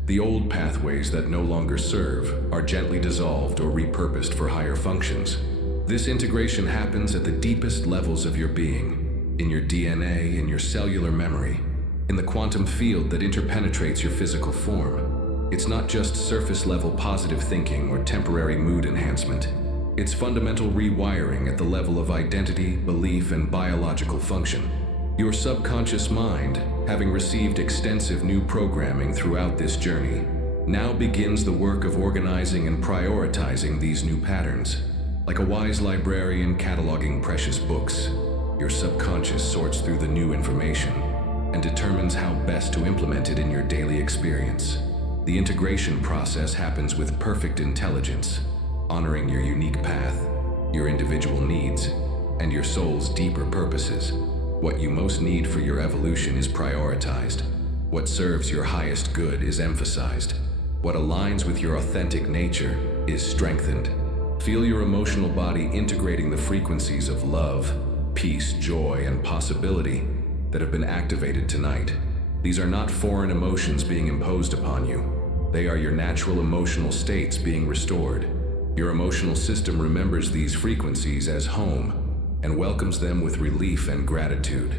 The old pathways that no longer serve are gently dissolved or repurposed for higher functions. This integration happens at the deepest levels of your being, in your DNA, in your cellular memory, in the quantum field that interpenetrates your physical form. It's not just surface-level positive thinking or temporary mood enhancement. It's fundamental rewiring at the level of identity, belief, and biological function. Your subconscious mind, having received extensive new programming throughout this journey, now begins the work of organizing and prioritizing these new patterns. Like a wise librarian cataloging precious books, your subconscious sorts through the new information and determines how best to implement it in your daily experience. The integration process happens with perfect intelligence, honoring your unique path, your individual needs, and your soul's deeper purposes. What you most need for your evolution is prioritized. What serves your highest good is emphasized. What aligns with your authentic nature is strengthened. Feel your emotional body integrating the frequencies of love, peace, joy, and possibility that have been activated tonight. These are not foreign emotions being imposed upon you. They are your natural emotional states being restored. Your emotional system remembers these frequencies as home and welcomes them with relief and gratitude.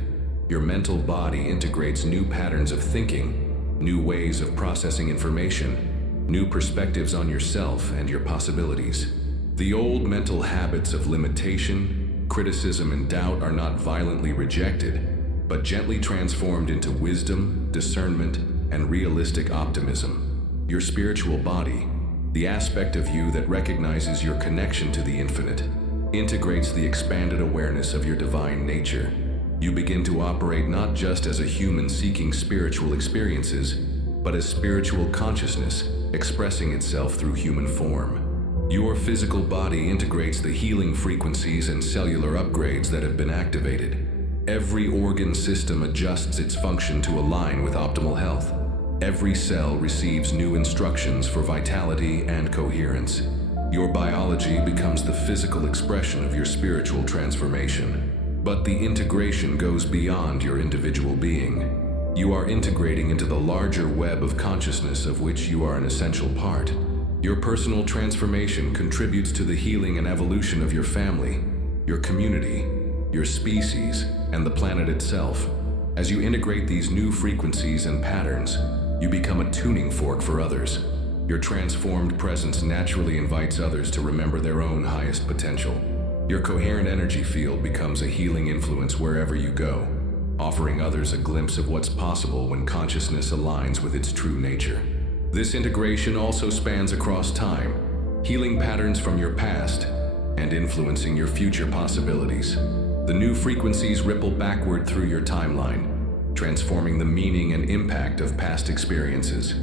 Your mental body integrates new patterns of thinking, new ways of processing information, new perspectives on yourself and your possibilities. The old mental habits of limitation, criticism, and doubt are not violently rejected, but gently transformed into wisdom, discernment, and realistic optimism. Your spiritual body, the aspect of you that recognizes your connection to the infinite, integrates the expanded awareness of your divine nature. You begin to operate not just as a human seeking spiritual experiences, but as spiritual consciousness expressing itself through human form. Your physical body integrates the healing frequencies and cellular upgrades that have been activated. Every organ system adjusts its function to align with optimal health. Every cell receives new instructions for vitality and coherence. Your biology becomes the physical expression of your spiritual transformation. But the integration goes beyond your individual being. You are integrating into the larger web of consciousness of which you are an essential part. Your personal transformation contributes to the healing and evolution of your family, your community, your species, and the planet itself. As you integrate these new frequencies and patterns, you become a tuning fork for others. Your transformed presence naturally invites others to remember their own highest potential. Your coherent energy field becomes a healing influence wherever you go, offering others a glimpse of what's possible when consciousness aligns with its true nature. This integration also spans across time, healing patterns from your past and influencing your future possibilities. The new frequencies ripple backward through your timeline, transforming the meaning and impact of past experiences.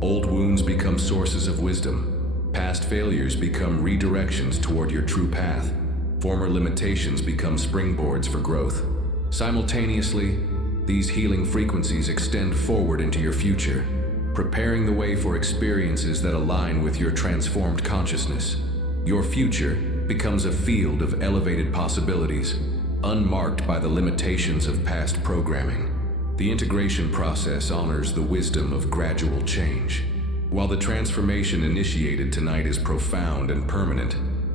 Old wounds become sources of wisdom. Past failures become redirections toward your true path. Former limitations become springboards for growth. Simultaneously, these healing frequencies extend forward into your future, preparing the way for experiences that align with your transformed consciousness. Your future becomes a field of elevated possibilities, unmarked by the limitations of past programming. The integration process honors the wisdom of gradual change. While the transformation initiated tonight is profound and permanent,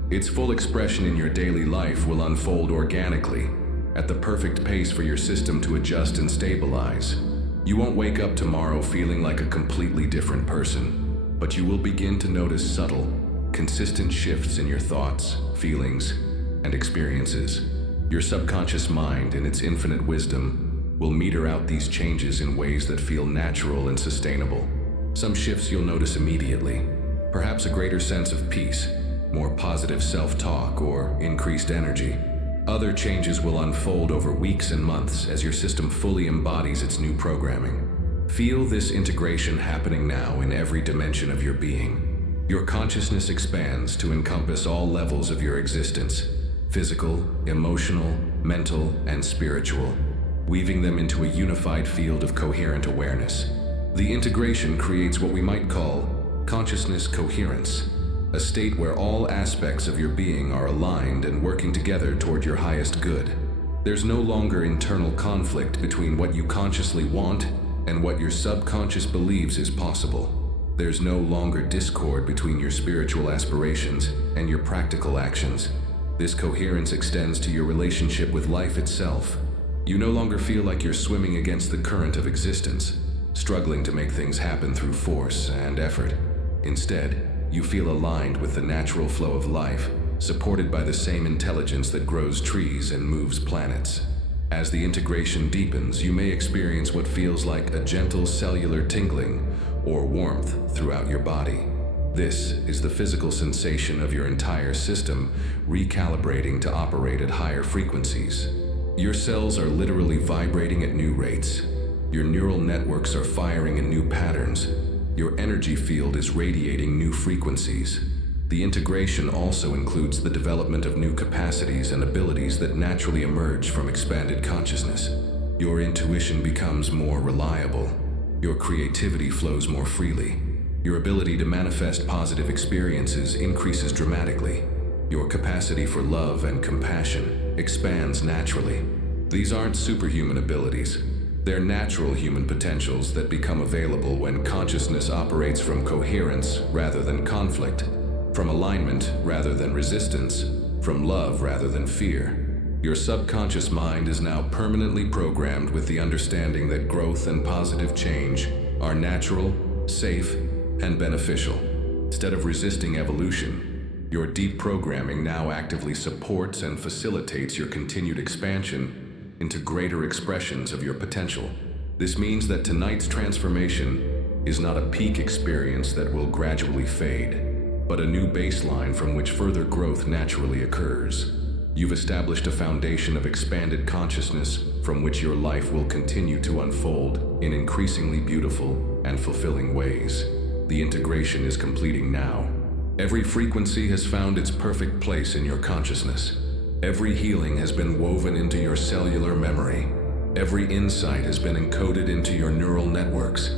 its full expression in your daily life will unfold organically, at the perfect pace for your system to adjust and stabilize. You won't wake up tomorrow feeling like a completely different person, but you will begin to notice subtle, consistent shifts in your thoughts, feelings, and experiences. Your subconscious mind, in its infinite wisdom, will meter out these changes in ways that feel natural and sustainable. Some shifts you'll notice immediately, perhaps a greater sense of peace, more positive self-talk, or increased energy. Other changes will unfold over weeks and months as your system fully embodies its new programming. Feel this integration happening now in every dimension of your being. Your consciousness expands to encompass all levels of your existence: physical, emotional, mental, and spiritual, weaving them into a unified field of coherent awareness. The integration creates what we might call consciousness coherence, a state where all aspects of your being are aligned and working together toward your highest good. There's no longer internal conflict between what you consciously want and what your subconscious believes is possible. There's no longer discord between your spiritual aspirations and your practical actions. This coherence extends to your relationship with life itself. You no longer feel like you're swimming against the current of existence, struggling to make things happen through force and effort. Instead, you feel aligned with the natural flow of life, supported by the same intelligence that grows trees and moves planets. As the integration deepens, you may experience what feels like a gentle cellular tingling or warmth throughout your body. This is the physical sensation of your entire system recalibrating to operate at higher frequencies. Your cells are literally vibrating at new rates. Your neural networks are firing in new patterns. Your energy field is radiating new frequencies. The integration also includes the development of new capacities and abilities that naturally emerge from expanded consciousness. Your intuition becomes more reliable. Your creativity flows more freely. Your ability to manifest positive experiences increases dramatically. Your capacity for love and compassion expands naturally. These aren't superhuman abilities. They're natural human potentials that become available when consciousness operates from coherence rather than conflict, from alignment rather than resistance, from love rather than fear. Your subconscious mind is now permanently programmed with the understanding that growth and positive change are natural, safe, and beneficial. Instead of resisting evolution, your deep programming now actively supports and facilitates your continued expansion into greater expressions of your potential. This means that tonight's transformation is not a peak experience that will gradually fade, but a new baseline from which further growth naturally occurs. You've established a foundation of expanded consciousness from which your life will continue to unfold in increasingly beautiful and fulfilling ways. The integration is completing now. Every frequency has found its perfect place in your consciousness. Every healing has been woven into your cellular memory. Every insight has been encoded into your neural networks.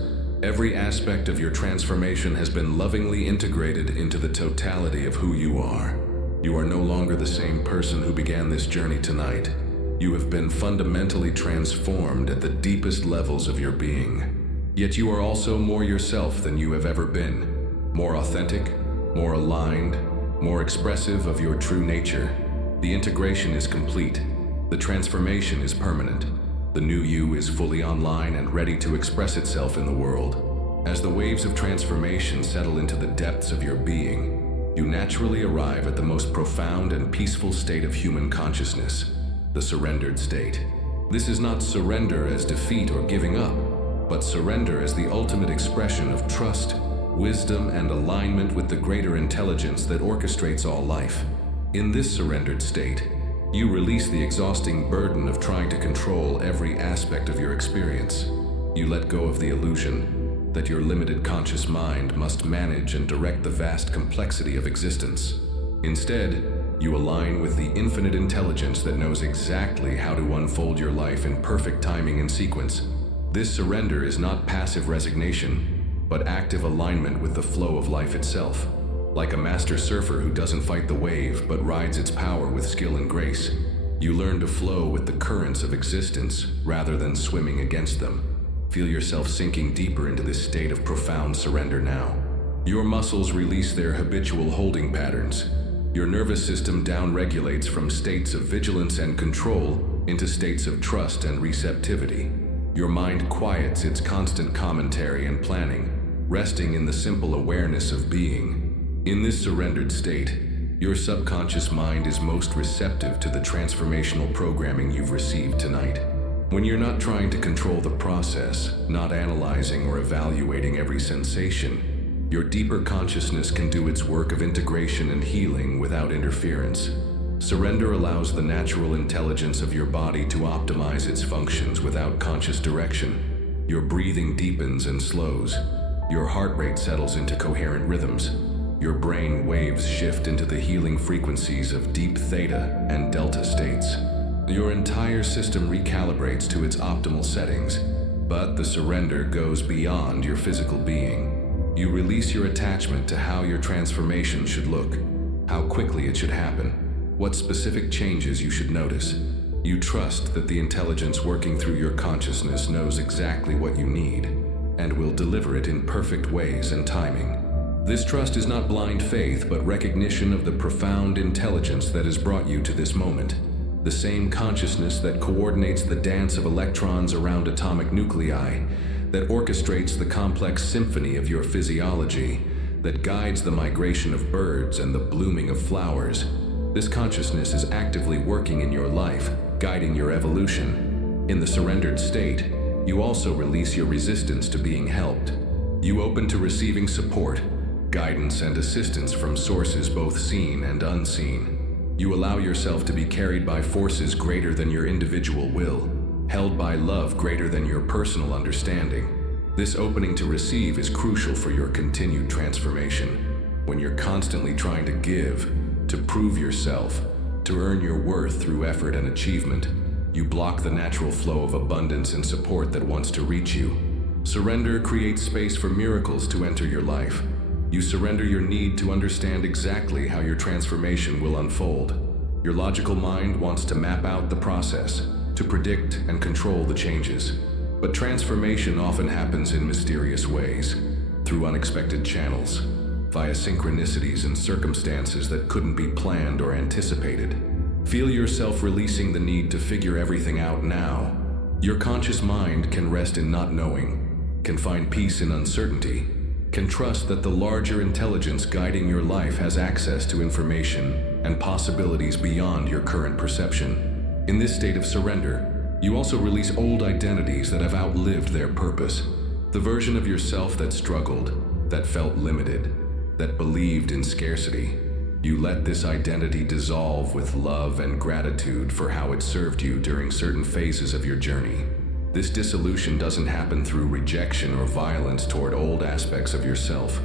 Every aspect of your transformation has been lovingly integrated into the totality of who you are. You are no longer the same person who began this journey tonight. You have been fundamentally transformed at the deepest levels of your being. Yet you are also more yourself than you have ever been. More authentic, more aligned, more expressive of your true nature. The integration is complete. The transformation is permanent. The new you is fully online and ready to express itself in the world. As the waves of transformation settle into the depths of your being, you naturally arrive at the most profound and peaceful state of human consciousness, the surrendered state. This is not surrender as defeat or giving up, but surrender as the ultimate expression of trust, wisdom, and alignment with the greater intelligence that orchestrates all life. In this surrendered state, you release the exhausting burden of trying to control every aspect of your experience. You let go of the illusion that your limited conscious mind must manage and direct the vast complexity of existence. Instead, you align with the infinite intelligence that knows exactly how to unfold your life in perfect timing and sequence. This surrender is not passive resignation, but active alignment with the flow of life itself. Like a master surfer who doesn't fight the wave but rides its power with skill and grace, you learn to flow with the currents of existence rather than swimming against them. Feel yourself sinking deeper into this state of profound surrender now. Your muscles release their habitual holding patterns. Your nervous system downregulates from states of vigilance and control into states of trust and receptivity. Your mind quiets its constant commentary and planning, resting in the simple awareness of being. In this surrendered state, your subconscious mind is most receptive to the transformational programming you've received tonight. When you're not trying to control the process, not analyzing or evaluating every sensation, your deeper consciousness can do its work of integration and healing without interference. Surrender allows the natural intelligence of your body to optimize its functions without conscious direction. Your breathing deepens and slows. Your heart rate settles into coherent rhythms. Your brain waves shift into the healing frequencies of deep theta and delta states. Your entire system recalibrates to its optimal settings, but the surrender goes beyond your physical being. You release your attachment to how your transformation should look, how quickly it should happen, what specific changes you should notice. You trust that the intelligence working through your consciousness knows exactly what you need and will deliver it in perfect ways and timing. This trust is not blind faith, but recognition of the profound intelligence that has brought you to this moment. The same consciousness that coordinates the dance of electrons around atomic nuclei, that orchestrates the complex symphony of your physiology, that guides the migration of birds and the blooming of flowers. This consciousness is actively working in your life, guiding your evolution. In the surrendered state, you also release your resistance to being helped. You open to receiving support, guidance, and assistance from sources both seen and unseen. You allow yourself to be carried by forces greater than your individual will, held by love greater than your personal understanding. This opening to receive is crucial for your continued transformation. When you're constantly trying to give, to prove yourself, to earn your worth through effort and achievement, you block the natural flow of abundance and support that wants to reach you. Surrender creates space for miracles to enter your life. You surrender your need to understand exactly how your transformation will unfold. Your logical mind wants to map out the process, to predict and control the changes. But transformation often happens in mysterious ways, through unexpected channels, via synchronicities and circumstances that couldn't be planned or anticipated. Feel yourself releasing the need to figure everything out now. Your conscious mind can rest in not knowing, can find peace in uncertainty, can trust that the larger intelligence guiding your life has access to information and possibilities beyond your current perception. In this state of surrender, you also release old identities that have outlived their purpose. The version of yourself that struggled, that felt limited, that believed in scarcity. You let this identity dissolve with love and gratitude for how it served you during certain phases of your journey. This dissolution doesn't happen through rejection or violence toward old aspects of yourself,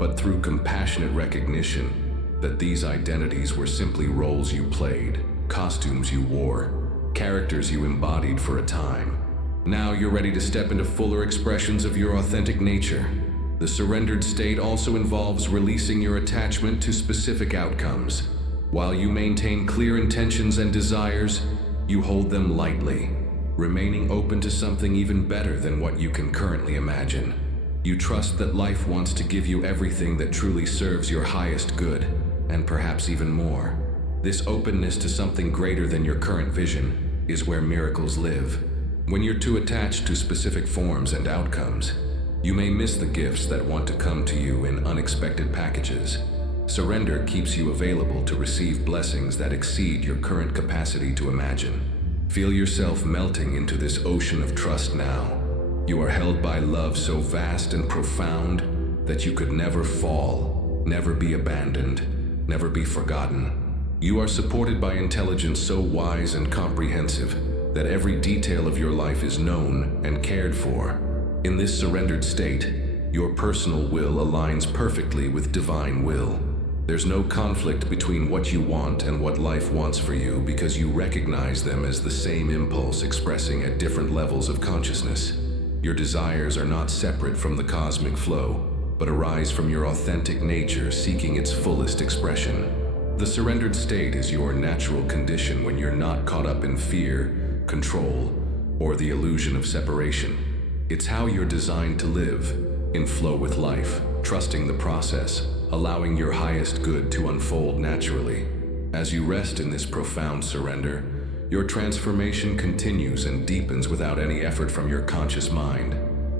but through compassionate recognition that these identities were simply roles you played, costumes you wore, characters you embodied for a time. Now you're ready to step into fuller expressions of your authentic nature. The surrendered state also involves releasing your attachment to specific outcomes. While you maintain clear intentions and desires, you hold them lightly, remaining open to something even better than what you can currently imagine. You trust that life wants to give you everything that truly serves your highest good, and perhaps even more. This openness to something greater than your current vision is where miracles live. When you're too attached to specific forms and outcomes, you may miss the gifts that want to come to you in unexpected packages. Surrender keeps you available to receive blessings that exceed your current capacity to imagine. Feel yourself melting into this ocean of trust now. You are held by love so vast and profound that you could never fall, never be abandoned, never be forgotten. You are supported by intelligence so wise and comprehensive that every detail of your life is known and cared for. In this surrendered state, your personal will aligns perfectly with divine will. There's no conflict between what you want and what life wants for you because you recognize them as the same impulse expressing at different levels of consciousness. Your desires are not separate from the cosmic flow, but arise from your authentic nature seeking its fullest expression. The surrendered state is your natural condition when you're not caught up in fear, control, or the illusion of separation. It's how you're designed to live, in flow with life, trusting the process, allowing your highest good to unfold naturally. As you rest in this profound surrender, your transformation continues and deepens without any effort from your conscious mind.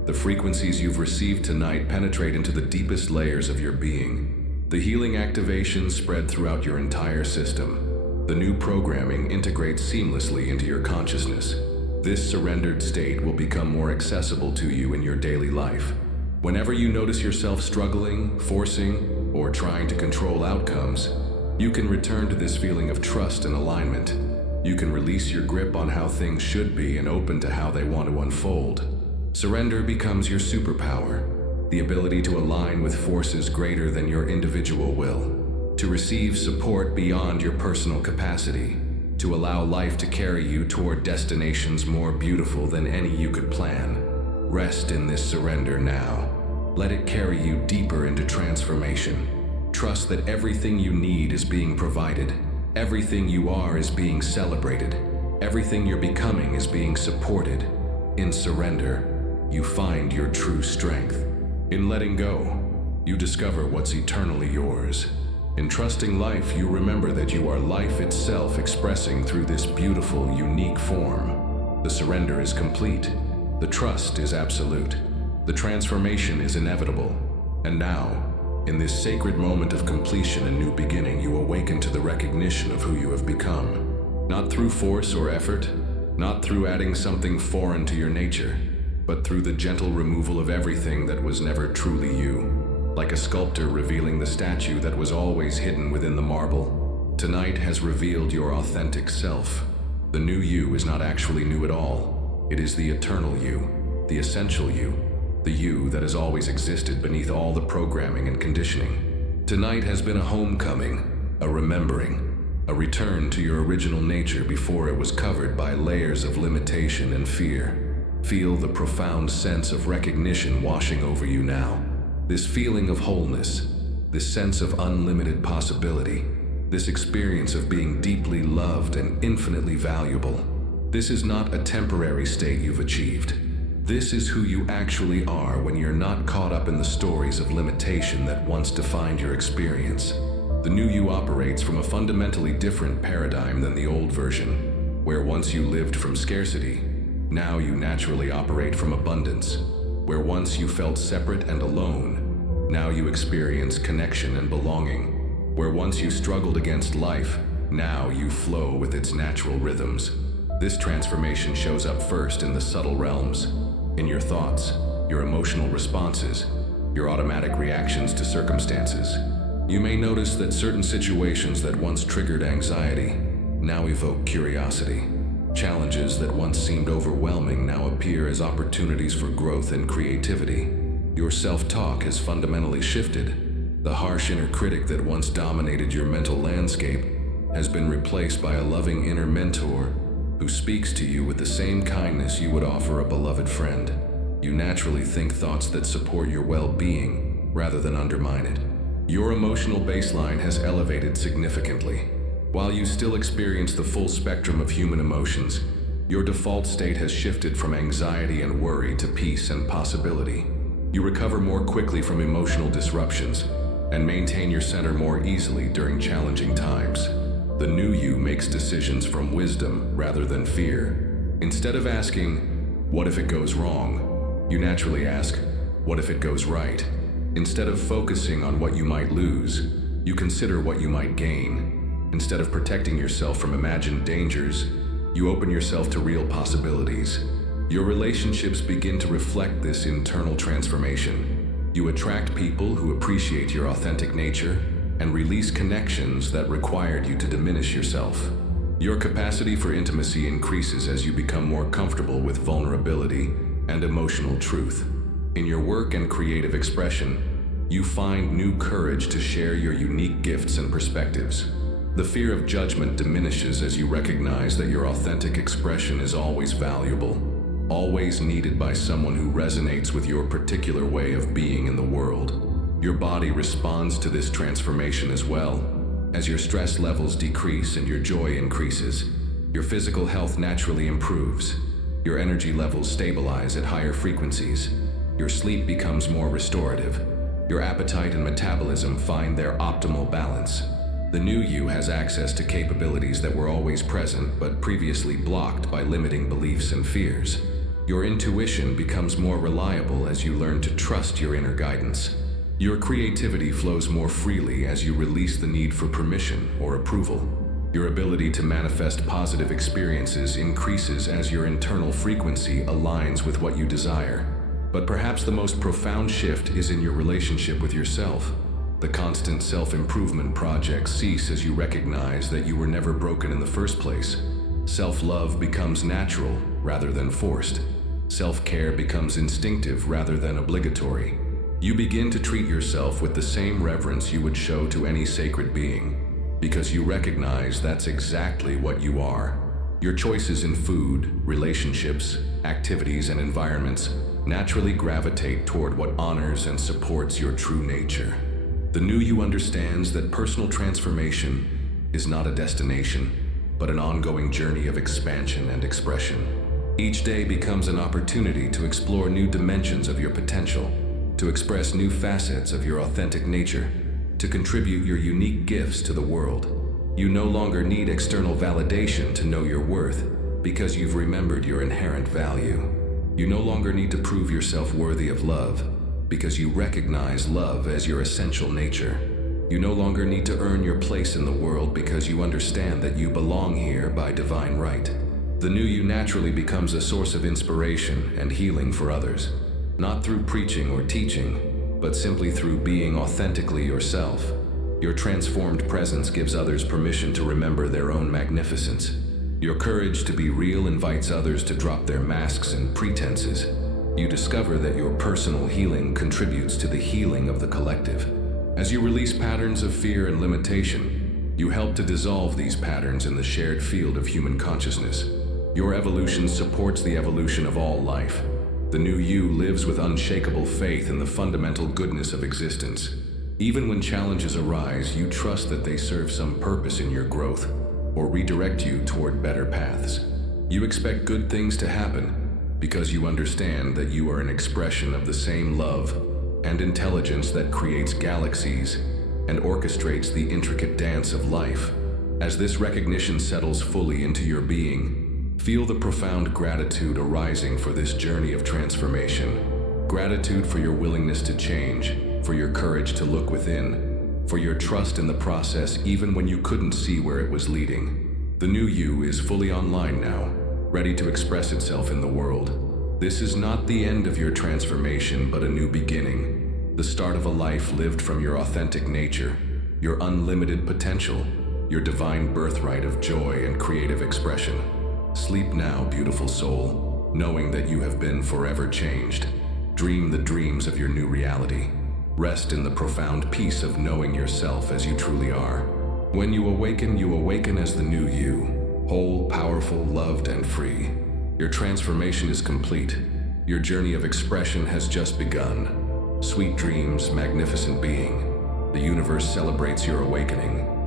The frequencies you've received tonight penetrate into the deepest layers of your being. The healing activations spread throughout your entire system. The new programming integrates seamlessly into your consciousness. This surrendered state will become more accessible to you in your daily life. Whenever you notice yourself struggling, forcing, or trying to control outcomes, you can return to this feeling of trust and alignment. You can release your grip on how things should be and open to how they want to unfold. Surrender becomes your superpower, the ability to align with forces greater than your individual will, to receive support beyond your personal capacity, to allow life to carry you toward destinations more beautiful than any you could plan. Rest in this surrender now. Let it carry you deeper into transformation. Trust that everything you need is being provided. Everything you are is being celebrated. Everything you're becoming is being supported. In surrender, you find your true strength. In letting go, you discover what's eternally yours. In trusting life, you remember that you are life itself expressing through this beautiful, unique form. The surrender is complete. The trust is absolute. The transformation is inevitable. And now, in this sacred moment of completion and new beginning, you awaken to the recognition of who you have become. Not through force or effort, not through adding something foreign to your nature, but through the gentle removal of everything that was never truly you. Like a sculptor revealing the statue that was always hidden within the marble, tonight has revealed your authentic self. The new you is not actually new at all. It is the eternal you, the essential you, the you that has always existed beneath all the programming and conditioning. Tonight has been a homecoming, a remembering, a return to your original nature before it was covered by layers of limitation and fear. Feel the profound sense of recognition washing over you now. This feeling of wholeness, this sense of unlimited possibility, this experience of being deeply loved and infinitely valuable. This is not a temporary state you've achieved. This is who you actually are when you're not caught up in the stories of limitation that once defined your experience. The new you operates from a fundamentally different paradigm than the old version, where once you lived from scarcity, now you naturally operate from abundance. Where once you felt separate and alone, now you experience connection and belonging. Where once you struggled against life, now you flow with its natural rhythms. This transformation shows up first in the subtle realms, in your thoughts, your emotional responses, your automatic reactions to circumstances. You may notice that certain situations that once triggered anxiety now evoke curiosity. Challenges that once seemed overwhelming now appear as opportunities for growth and creativity. Your self-talk has fundamentally shifted. The harsh inner critic that once dominated your mental landscape has been replaced by a loving inner mentor who speaks to you with the same kindness you would offer a beloved friend. You naturally think thoughts that support your well-being rather than undermine it. Your emotional baseline has elevated significantly. While you still experience the full spectrum of human emotions, your default state has shifted from anxiety and worry to peace and possibility. You recover more quickly from emotional disruptions and maintain your center more easily during challenging times. The new you makes decisions from wisdom rather than fear. Instead of asking, "What if it goes wrong?" you naturally ask, "What if it goes right?" Instead of focusing on what you might lose, you consider what you might gain. Instead of protecting yourself from imagined dangers, you open yourself to real possibilities. Your relationships begin to reflect this internal transformation. You attract people who appreciate your authentic nature and release connections that required you to diminish yourself. Your capacity for intimacy increases as you become more comfortable with vulnerability and emotional truth. In your work and creative expression, you find new courage to share your unique gifts and perspectives. The fear of judgment diminishes as you recognize that your authentic expression is always valuable, always needed by someone who resonates with your particular way of being in the world. Your body responds to this transformation as well. As your stress levels decrease and your joy increases, your physical health naturally improves. Your energy levels stabilize at higher frequencies. Your sleep becomes more restorative. Your appetite and metabolism find their optimal balance. The new you has access to capabilities that were always present but previously blocked by limiting beliefs and fears. Your intuition becomes more reliable as you learn to trust your inner guidance. Your creativity flows more freely as you release the need for permission or approval. Your ability to manifest positive experiences increases as your internal frequency aligns with what you desire. But perhaps the most profound shift is in your relationship with yourself. The constant self-improvement projects cease as you recognize that you were never broken in the first place. Self-love becomes natural rather than forced. Self-care becomes instinctive rather than obligatory. You begin to treat yourself with the same reverence you would show to any sacred being, because you recognize that's exactly what you are. Your choices in food, relationships, activities, and environments naturally gravitate toward what honors and supports your true nature. The new you understands that personal transformation is not a destination, but an ongoing journey of expansion and expression. Each day becomes an opportunity to explore new dimensions of your potential, to express new facets of your authentic nature, to contribute your unique gifts to the world. You no longer need external validation to know your worth, because you've remembered your inherent value. You no longer need to prove yourself worthy of love, because you recognize love as your essential nature. You no longer need to earn your place in the world because you understand that you belong here by divine right. The new you naturally becomes a source of inspiration and healing for others, not through preaching or teaching, but simply through being authentically yourself. Your transformed presence gives others permission to remember their own magnificence. Your courage to be real invites others to drop their masks and pretenses. You discover that your personal healing contributes to the healing of the collective. As you release patterns of fear and limitation, you help to dissolve these patterns in the shared field of human consciousness. Your evolution supports the evolution of all life. The new you lives with unshakable faith in the fundamental goodness of existence. Even when challenges arise, you trust that they serve some purpose in your growth or redirect you toward better paths. You expect good things to happen because you understand that you are an expression of the same love and intelligence that creates galaxies and orchestrates the intricate dance of life. As this recognition settles fully into your being, feel the profound gratitude arising for this journey of transformation. Gratitude for your willingness to change, for your courage to look within, for your trust in the process even when you couldn't see where it was leading. The new you is fully online now, ready to express itself in the world. This is not the end of your transformation, but a new beginning, the start of a life lived from your authentic nature, your unlimited potential, your divine birthright of joy and creative expression. Sleep now, beautiful soul, knowing that you have been forever changed. Dream the dreams of your new reality. Rest in the profound peace of knowing yourself as you truly are. When you awaken as the new you, whole, powerful, loved, and free. Your transformation is complete. Your journey of expression has just begun. Sweet dreams, magnificent being. The universe celebrates your awakening.